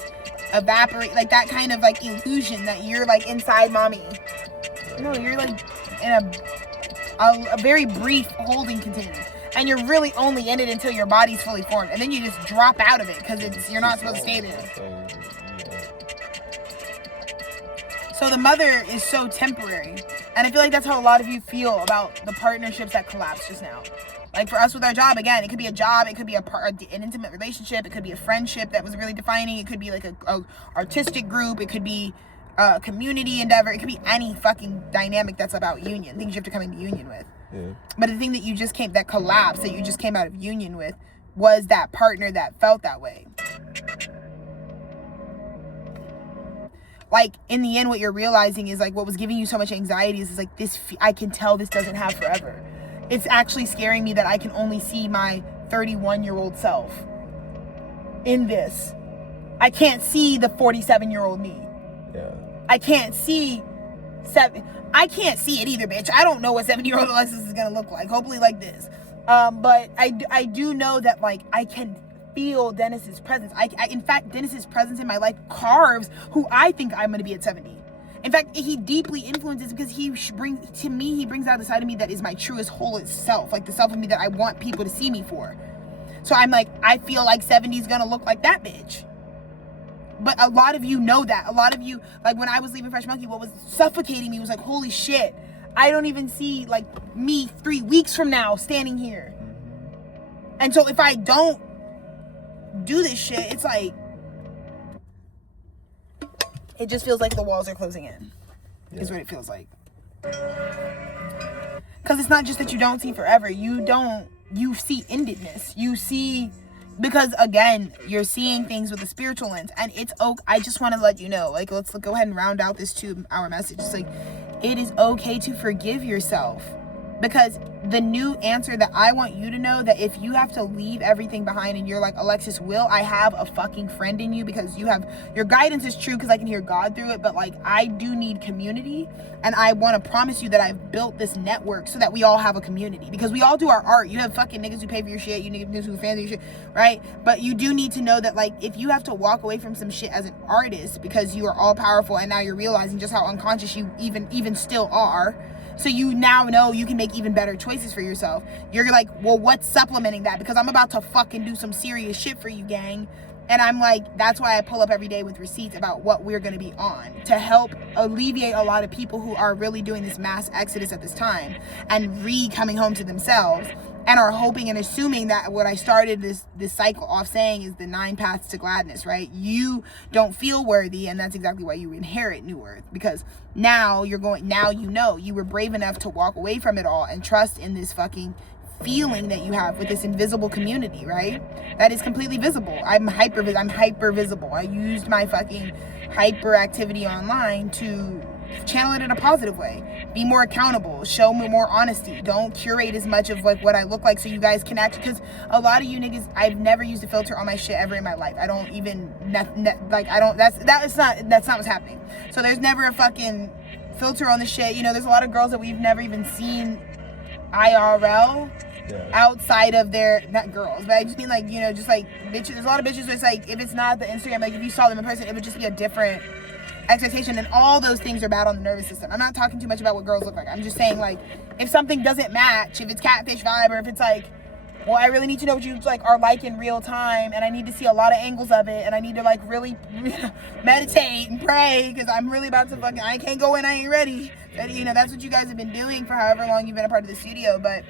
evaporate, like that kind of like illusion that you're like inside mommy. No, you're like in a very brief holding container. And you're really only in it until your body's fully formed. And then you just drop out of it because you're not supposed to stay there. So the mother is so temporary. And I feel like that's how a lot of you feel about the partnerships that collapsed just now. Like for us with our job, again, it could be a job, it could be an intimate relationship, it could be a friendship that was really defining, it could be like a artistic group, it could be a community endeavor, it could be any fucking dynamic that's about union, things you have to come into union with. Yeah. But the thing that you just came out of union with was that partner that felt that way. Like in the end, what you're realizing is like what was giving you so much anxiety is like this. I can tell this doesn't have forever. It's actually scaring me that I can only see my 31-year-old self in this. I can't see the 47-year-old me. Yeah. I can't see I can't see it either, bitch. I don't know what 70-year-old Alexis is gonna look like. Hopefully like this. But I do know that, like, I can feel Dennis's presence. In fact, Dennis's presence in my life carves who I think I'm gonna be at 70. In fact, he deeply influences because he brings out the side of me that is my truest, wholest self, like the self of me that I want people to see me for. So I'm like, I feel like 70 is gonna look like that bitch. But a lot of you know that. A lot of you, like when I was leaving Fresh Monkey, what was suffocating me was like, holy shit, I don't even see like me 3 weeks from now standing here. And so if I don't do this shit, it's like, it just feels like the walls are closing in, is what it feels like. Because it's not just that you don't see forever. You see endedness. You see, because again, you're seeing things with a spiritual lens. And it's okay. I just want to let you know, like, let's go ahead and round out this 2-hour message. It's like, it is okay to forgive yourself. Because the new answer that I want you to know, that if you have to leave everything behind and you're like, Alexis, I have a fucking friend in you, because your guidance is true because I can hear God through it, but like, I do need community, and I want to promise you that I've built this network so that we all have a community, because we all do our art. You have fucking niggas who pay for your shit, you niggas who are fans of your shit, right? But you do need to know that, like, if you have to walk away from some shit as an artist because you are all powerful and now you're realizing just how unconscious you even still are, so you now know you can make even better choices for yourself. You're like, well, what's supplementing that? Because I'm about to fucking do some serious shit for you, gang. And I'm like, that's why I pull up every day with receipts about what we're going to be on, to help alleviate a lot of people who are really doing this mass exodus at this time and coming home to themselves, and are hoping and assuming that what I started this cycle off saying is the 9 paths to gladness, right? You don't feel worthy, and that's exactly why you inherit New Earth, because now you know you were brave enough to walk away from it all and trust in this fucking feeling that you have with this invisible community, right? That is completely visible. I'm hyper visible. I used my fucking hyperactivity online to channel it in a positive way. Be more accountable. Show me more honesty. Don't curate as much of like what I look like so you guys can actually, because a lot of you niggas, I've never used a filter on my shit ever in my life. I don't even that's not what's happening. So there's never a fucking filter on the shit. You know, there's a lot of girls that we've never even seen IRL. Yeah. Outside of not girls, but I just mean, like, you know, just like bitches. There's a lot of bitches where it's like, if it's not the Instagram, like if you saw them in person, it would just be a different expectation, and all those things are bad on the nervous system. I'm not talking too much about what girls look like. I'm just saying, like, if something doesn't match, if it's catfish vibe, or if it's like, well, I really need to know what you like are like in real time, and I need to see a lot of angles of it, and I need to like really meditate and pray, because I'm really about to fucking, I can't go in, I ain't ready. And, you know, that's what you guys have been doing for however long you've been a part of the studio. But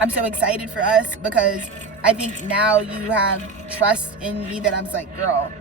I'm so excited for us, because I think now you have trust in me that I'm just like, girl,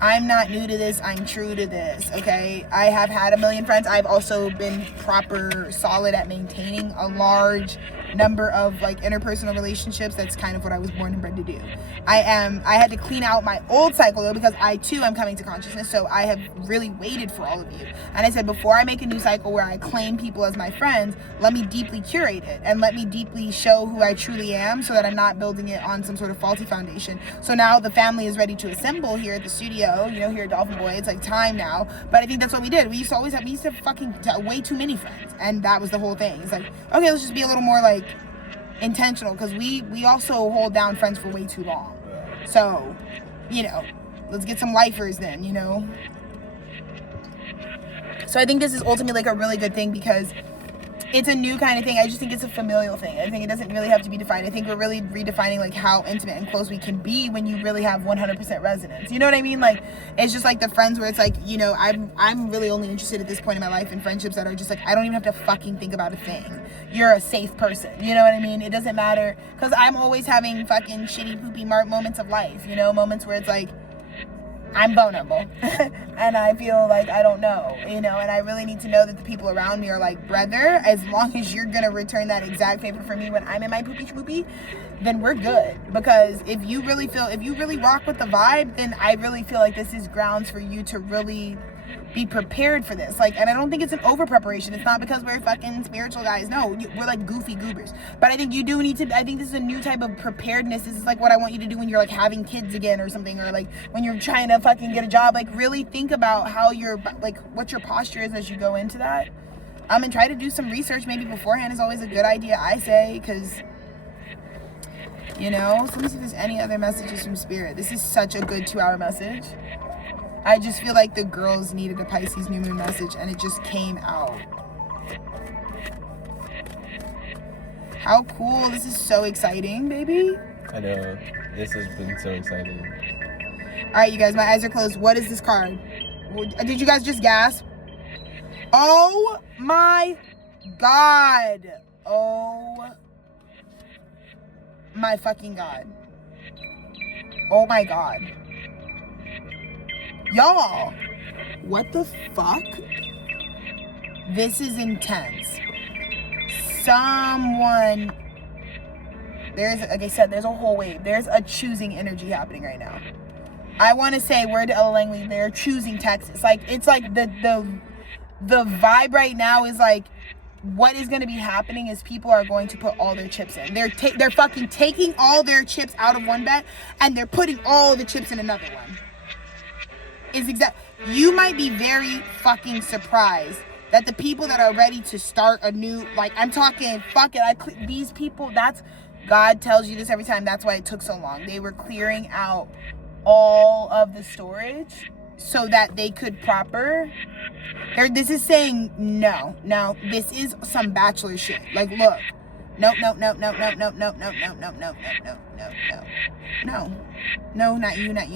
I'm not new to this, I'm true to this, okay? I have had a million friends. I've also been proper solid at maintaining a large number of like interpersonal relationships. That's kind of what I was born and bred to do. I had to clean out my old cycle though, because I too am coming to consciousness. So I have really waited for all of you. And I said, before I make a new cycle where I claim people as my friends, let me deeply curate it and let me deeply show who I truly am, so that I'm not building it on some sort of faulty foundation. So now the family is ready to assemble here at the studio, you know, here at Dolphin Boy. It's like time now. But I think that's what we did. We used to have fucking way too many friends. And that was the whole thing. It's like, okay, let's just be a little more like intentional, because we also hold down friends for way too long. So, you know, let's get some lifers then, you know. So I think this is ultimately like a really good thing, because it's a new kind of thing. I just think it's a familial thing. I think it doesn't really have to be defined. I think we're really redefining like how intimate and close we can be when you really have 100% resonance. You know what I mean? Like, it's just like the friends where it's like, you know, I'm really only interested at this point in my life in friendships that are just like, I don't even have to fucking think about a thing. You're a safe person. You know what I mean? It doesn't matter, because I'm always having fucking shitty poopy moments of life, you know, moments where it's like, I'm vulnerable and I feel like I don't know, you know, and I really need to know that the people around me are like, brother, as long as you're gonna return that exact favor for me when I'm in my poopy, then we're good. Because if you really rock with the vibe, then I really feel like this is grounds for you to really be prepared for this. Like, and I don't think it's an over preparation. It's not because we're fucking spiritual guys. No, we're like goofy goobers. But I think you do need to, I think this is a new type of preparedness. This is like what I want you to do when you're like having kids again or something, or like when you're trying to fucking get a job. Like, really think about how you're, like, what your posture is as you go into that. And try to do some research maybe beforehand is always a good idea, I say, because, you know. So let me see if there's any other messages from Spirit. This is such a good 2-hour message. I just feel like the girls needed a Pisces New Moon message, and it just came out. How cool. This is so exciting, baby. I know. This has been so exciting. All right, you guys, my eyes are closed. What is this card? Did you guys just gasp? Oh, my God. Oh, my fucking God. Oh, my God. Y'all, what the fuck? This is intense. Someone, like I said, there's a whole wave. There's a choosing energy happening right now. I want to say, word to Ella Langley, they're choosing Texas. Like, it's like the vibe right now is like, what is going to be happening is people are going to put all their chips in. They're fucking taking all their chips out of one bet, and they're putting all the chips in another one. You might be very fucking surprised that the people that are ready to start a new, like, I'm talking, fuck it, these people, that's, God tells you this every time, that's why it took so long. They were clearing out all of the storage so that they could this is saying, no, this is some bachelor shit. Like, look, no, not you, nope.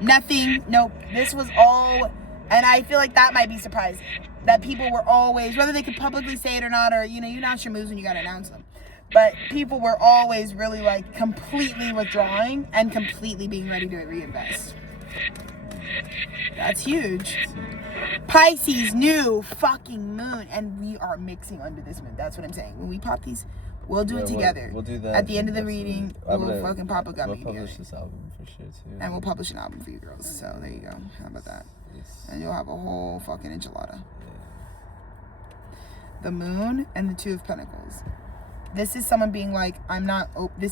Nothing, nope. This was all, and I feel like that might be surprising. That people were always, whether they could publicly say it or not, or, you know, you announce your moves when you gotta announce them. But people were always really, like, completely withdrawing and completely being ready to reinvest. That's huge. Pisces New fucking Moon, and we are mixing under this moon. That's what I'm saying. When we pop these, we'll do it together. We'll do that at the end of the reading. We'll fucking pop a gummy. We'll publish this album for sure too. And we'll publish an album for you girls. So there you go. How about that? Yes. And you'll have a whole fucking enchilada. Yeah. The Moon and the Two of Pentacles. This is someone being like, I'm not open for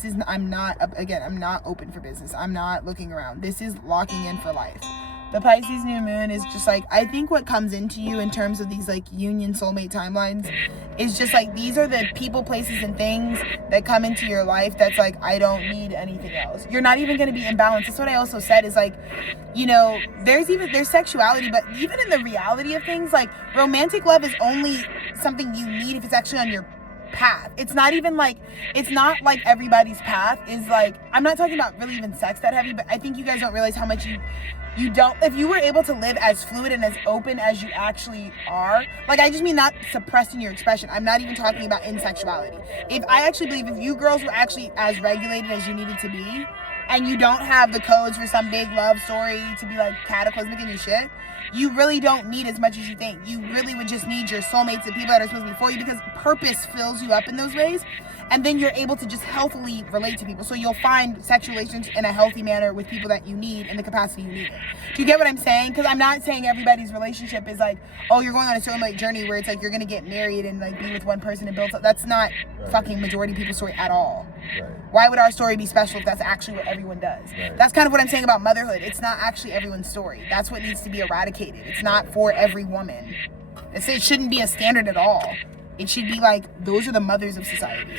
business. I'm not looking around. This is locking in for life. The Pisces New Moon is just like, I think what comes into you in terms of these like union soulmate timelines is just like, these are the people, places, and things that come into your life that's like, I don't need anything else. You're not even going to be imbalanced. That's what I also said is like, you know, there's sexuality, but even in the reality of things, like romantic love is only something you need if it's actually on your path. It's not like everybody's path is like, I'm not talking about really even sex that heavy, but I think you guys don't realize how much you don't, if you were able to live as fluid and as open as you actually are, like, I just mean not suppressing your expression. I'm not even talking about in sexuality. I actually believe if you girls were actually as regulated as you needed to be, and you don't have the codes for some big love story to be like cataclysmic in your shit, you really don't need as much as you think. You really would just need your soulmates, the people that are supposed to be for you, because purpose fills you up in those ways. And then you're able to just healthily relate to people. So you'll find sexual relations in a healthy manner with people that you need in the capacity you need it. Do you get what I'm saying? Because I'm not saying everybody's relationship is like, oh, you're going on a soulmate journey where it's like you're going to get married and like be with one person and build something. That's not fucking majority of people's story at all. Right. Why would our story be special if that's actually what everyone does? Right. That's kind of what I'm saying about motherhood. It's not actually everyone's story. That's what needs to be eradicated. It's not for every woman. It shouldn't be a standard at all. It should be like, those are the mothers of society.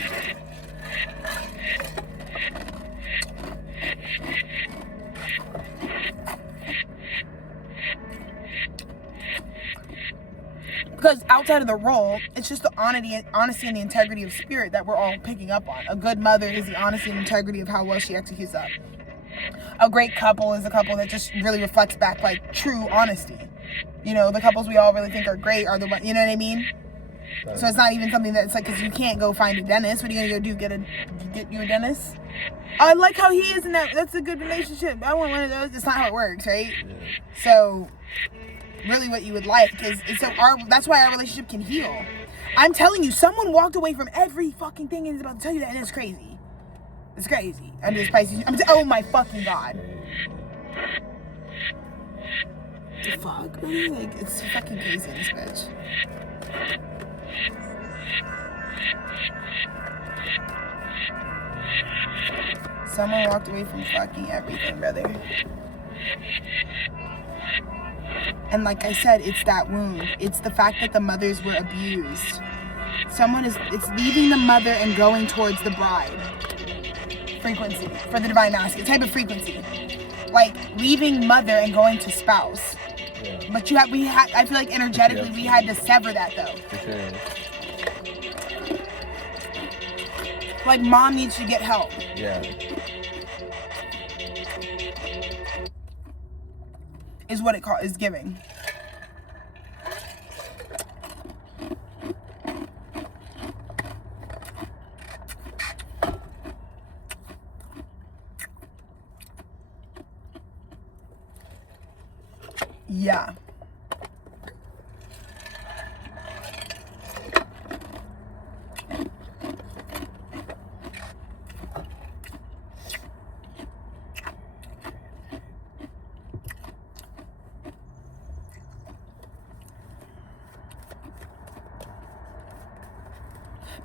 Because outside of the role, it's just the honesty and the integrity of spirit that we're all picking up on. A good mother is the honesty and integrity of how well she executes that. A great couple is a couple that just really reflects back like true honesty. You know, the couples we all really think are great are the ones, you know what I mean? Right. So it's not even something that's like, because you can't go find a dentist. What are you going to go do? Get you a dentist? Oh, I like how he is in that. That's a good relationship. I want one of those. It's not how it works, right? Yeah. So really what you would like is that's why our relationship can heal. I'm telling you, someone walked away from every fucking thing and is about to tell you that, and it's crazy. It's crazy. Under this Pisces. Oh my fucking God. The fuck, really? Like, it's fucking crazy in this bitch. Someone walked away from fucking everything, brother. And like I said, it's that wound. It's the fact that the mothers were abused. It's leaving the mother and going towards the bride. Frequency. For the divine masculine. Type of frequency. Like, leaving mother and going to spouse. Yeah. But I feel like energetically we had to sever that though. For sure. Like, mom needs to get help. Yeah. Is what it is giving. Yeah.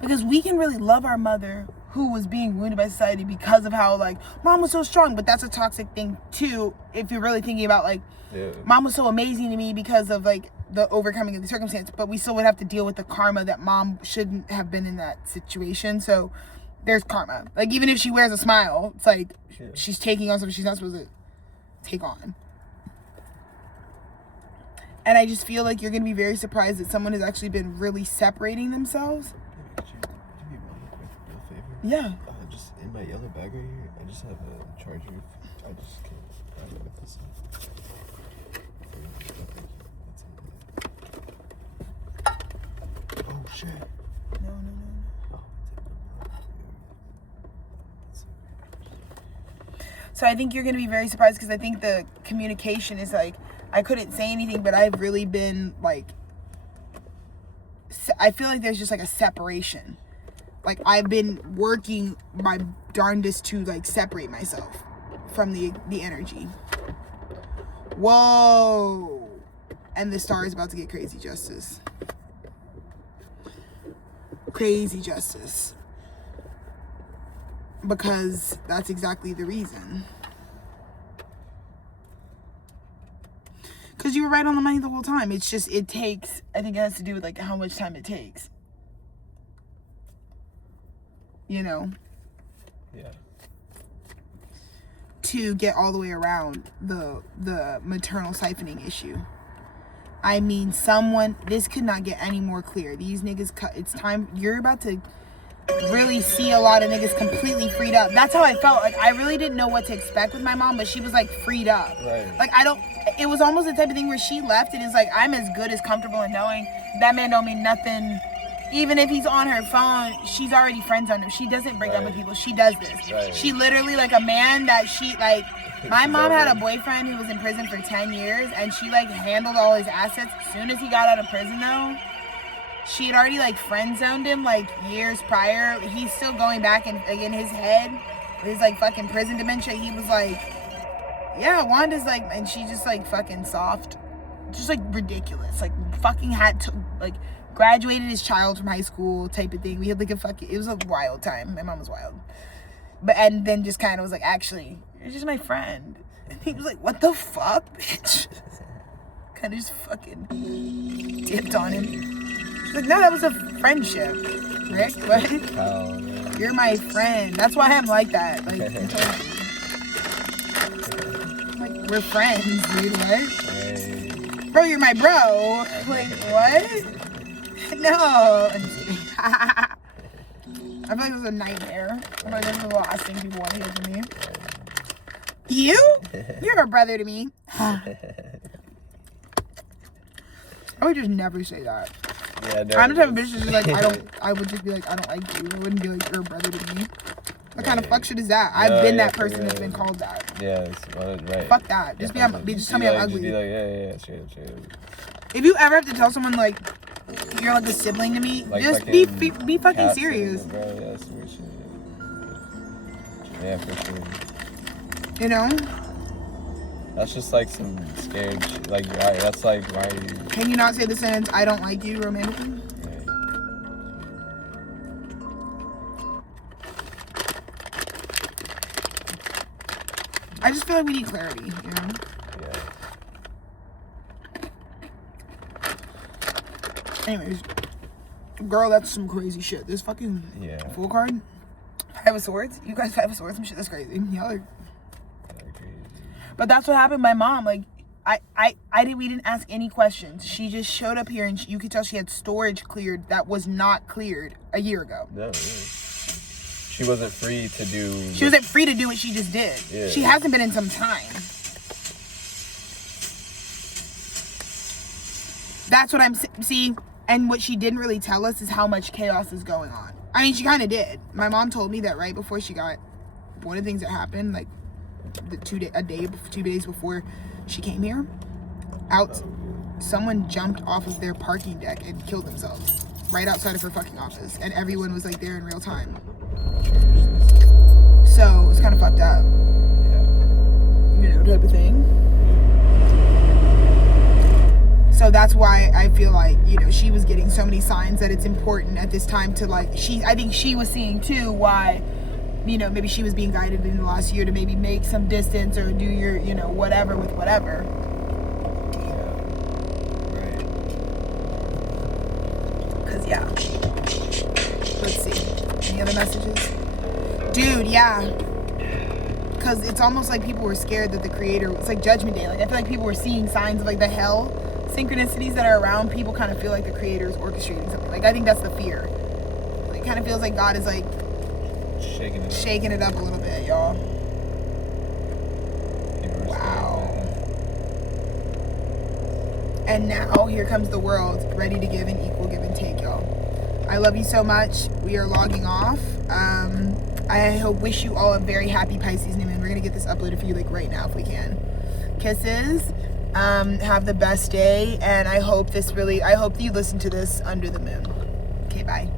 Because we can really love our mother who was being wounded by society because of how, like, mom was so strong, but that's a toxic thing too, if you're really thinking about, like, mom was so amazing to me because of, like, the overcoming of the circumstance, but we still would have to deal with the karma that mom shouldn't have been in that situation. So there's karma. Like, even if she wears a smile, it's like she's taking on something she's not supposed to take on. And I just feel like you're going to be very surprised that someone has actually been really separating themselves. Yeah. Just in my yellow bag right here, I just have a charger. I just can't grab it with this. Oh shit. No. So I think you're going to be very surprised because I think the communication is like, I couldn't say anything, but I've really been like, I feel like there's just like a separation. Like, I've been working my darndest to, like, separate myself from the energy. Whoa. And the star is about to get crazy justice. Crazy justice. Because that's exactly the reason. Because you were right on the money the whole time. It's just, it takes, I think it has to do with, like, how much time it takes. You know, to get all the way around the maternal siphoning issue. I mean, this could not get any more clear. These niggas, it's time, you're about to really see a lot of niggas completely freed up. That's how I felt. Like, I really didn't know what to expect with my mom, but she was, like, freed up. Right. Like, it was almost the type of thing where she left and it's like, I'm as good as comfortable in knowing that man don't mean nothing. Even if he's on her phone, she's already friends on him. She doesn't break up with people. She does this. Right. She literally, like, a man that she, like, my mom had a boyfriend who was in prison for 10 years, and she, like, handled all his assets. As soon as he got out of prison, though, she had already, like, friend-zoned him, like, years prior. He's still going back in his head, his, like, fucking prison dementia. He was like, yeah, Wanda's, like, and she just, like, fucking soft. Just, like, ridiculous. Like, fucking had to, like, graduated his child from high school type of thing. We had like it was a wild time. My mom was wild. And then just kind of was like, actually, you're just my friend. And he was like, what the fuck, bitch? Kind of just fucking dipped on him. She's like, no, that was a friendship, Rick. What? Oh, man. You're my friend. That's why I'm like that. Like, I'm like, we're friends, dude. What? Hey. Bro, you're my bro. Like, what? No, I'm just kidding. I feel like it was a nightmare. I'm like, this is the last thing people want to hear from me. You? You're a brother to me. I would just never say that. Yeah, no, I'm the type of bitch that's just like, I would just be like, I don't like you. I wouldn't be like, you're a brother to me. What kind of fuck shit is that? I've been that person that's been called that. Yeah, right. Fuck that. Just tell me I'm ugly. Just be like, yeah, straight up. If you ever have to tell someone, like, you're like a sibling to me, like, just be fucking serious. Bro, yeah, that's weird shit. Yeah, for sure. You know? That's just like some scared shit. Like, why? That's like, why are you... Can you not say the sentence, I don't like you, romantically? I just feel like we need clarity, you know? Yeah. Anyways, girl, that's some crazy shit. This fucking full card, Five of Swords. You guys, Five of Swords, some shit that's crazy. Y'all are crazy. But that's what happened. My mom, like, we didn't ask any questions. She just showed up here, and you could tell she had storage cleared that was not cleared a year ago. No, really. She wasn't free to do... She wasn't free to do what she just did. Yeah. She hasn't been in some time. That's what I'm seeing. And what she didn't really tell us is how much chaos is going on. I mean, she kind of did. My mom told me that right before she got... One of the things that happened, like, 2 days before she came here, someone jumped off of their parking deck and killed themselves right outside of her fucking office. And everyone was, like, there in real time. So it's kind of fucked up, you know, type of thing. So that's why I feel like, you know, she was getting so many signs that it's important at this time to, like, I think she was seeing too why, you know, maybe she was being guided in the last year to maybe make some distance or do your, you know, whatever with whatever. Because let's see, any other messages? Dude, yeah. Because it's almost like people were scared that the creator, it's like Judgment Day. Like, I feel like people were seeing signs of, like, the hell synchronicities that are around. People kind of feel like the creator is orchestrating something. Like, I think that's the fear. It kind of feels like God is, like, shaking it up a little bit, y'all. Wow. And now, here comes the world, ready to give an equal give and take, y'all. I love you so much. We are logging off. I wish you all a very happy Pisces New Moon. We're going to get this uploaded for you, like, right now if we can. Kisses. Have the best day. And I hope that you listen to this under the moon. Okay, bye.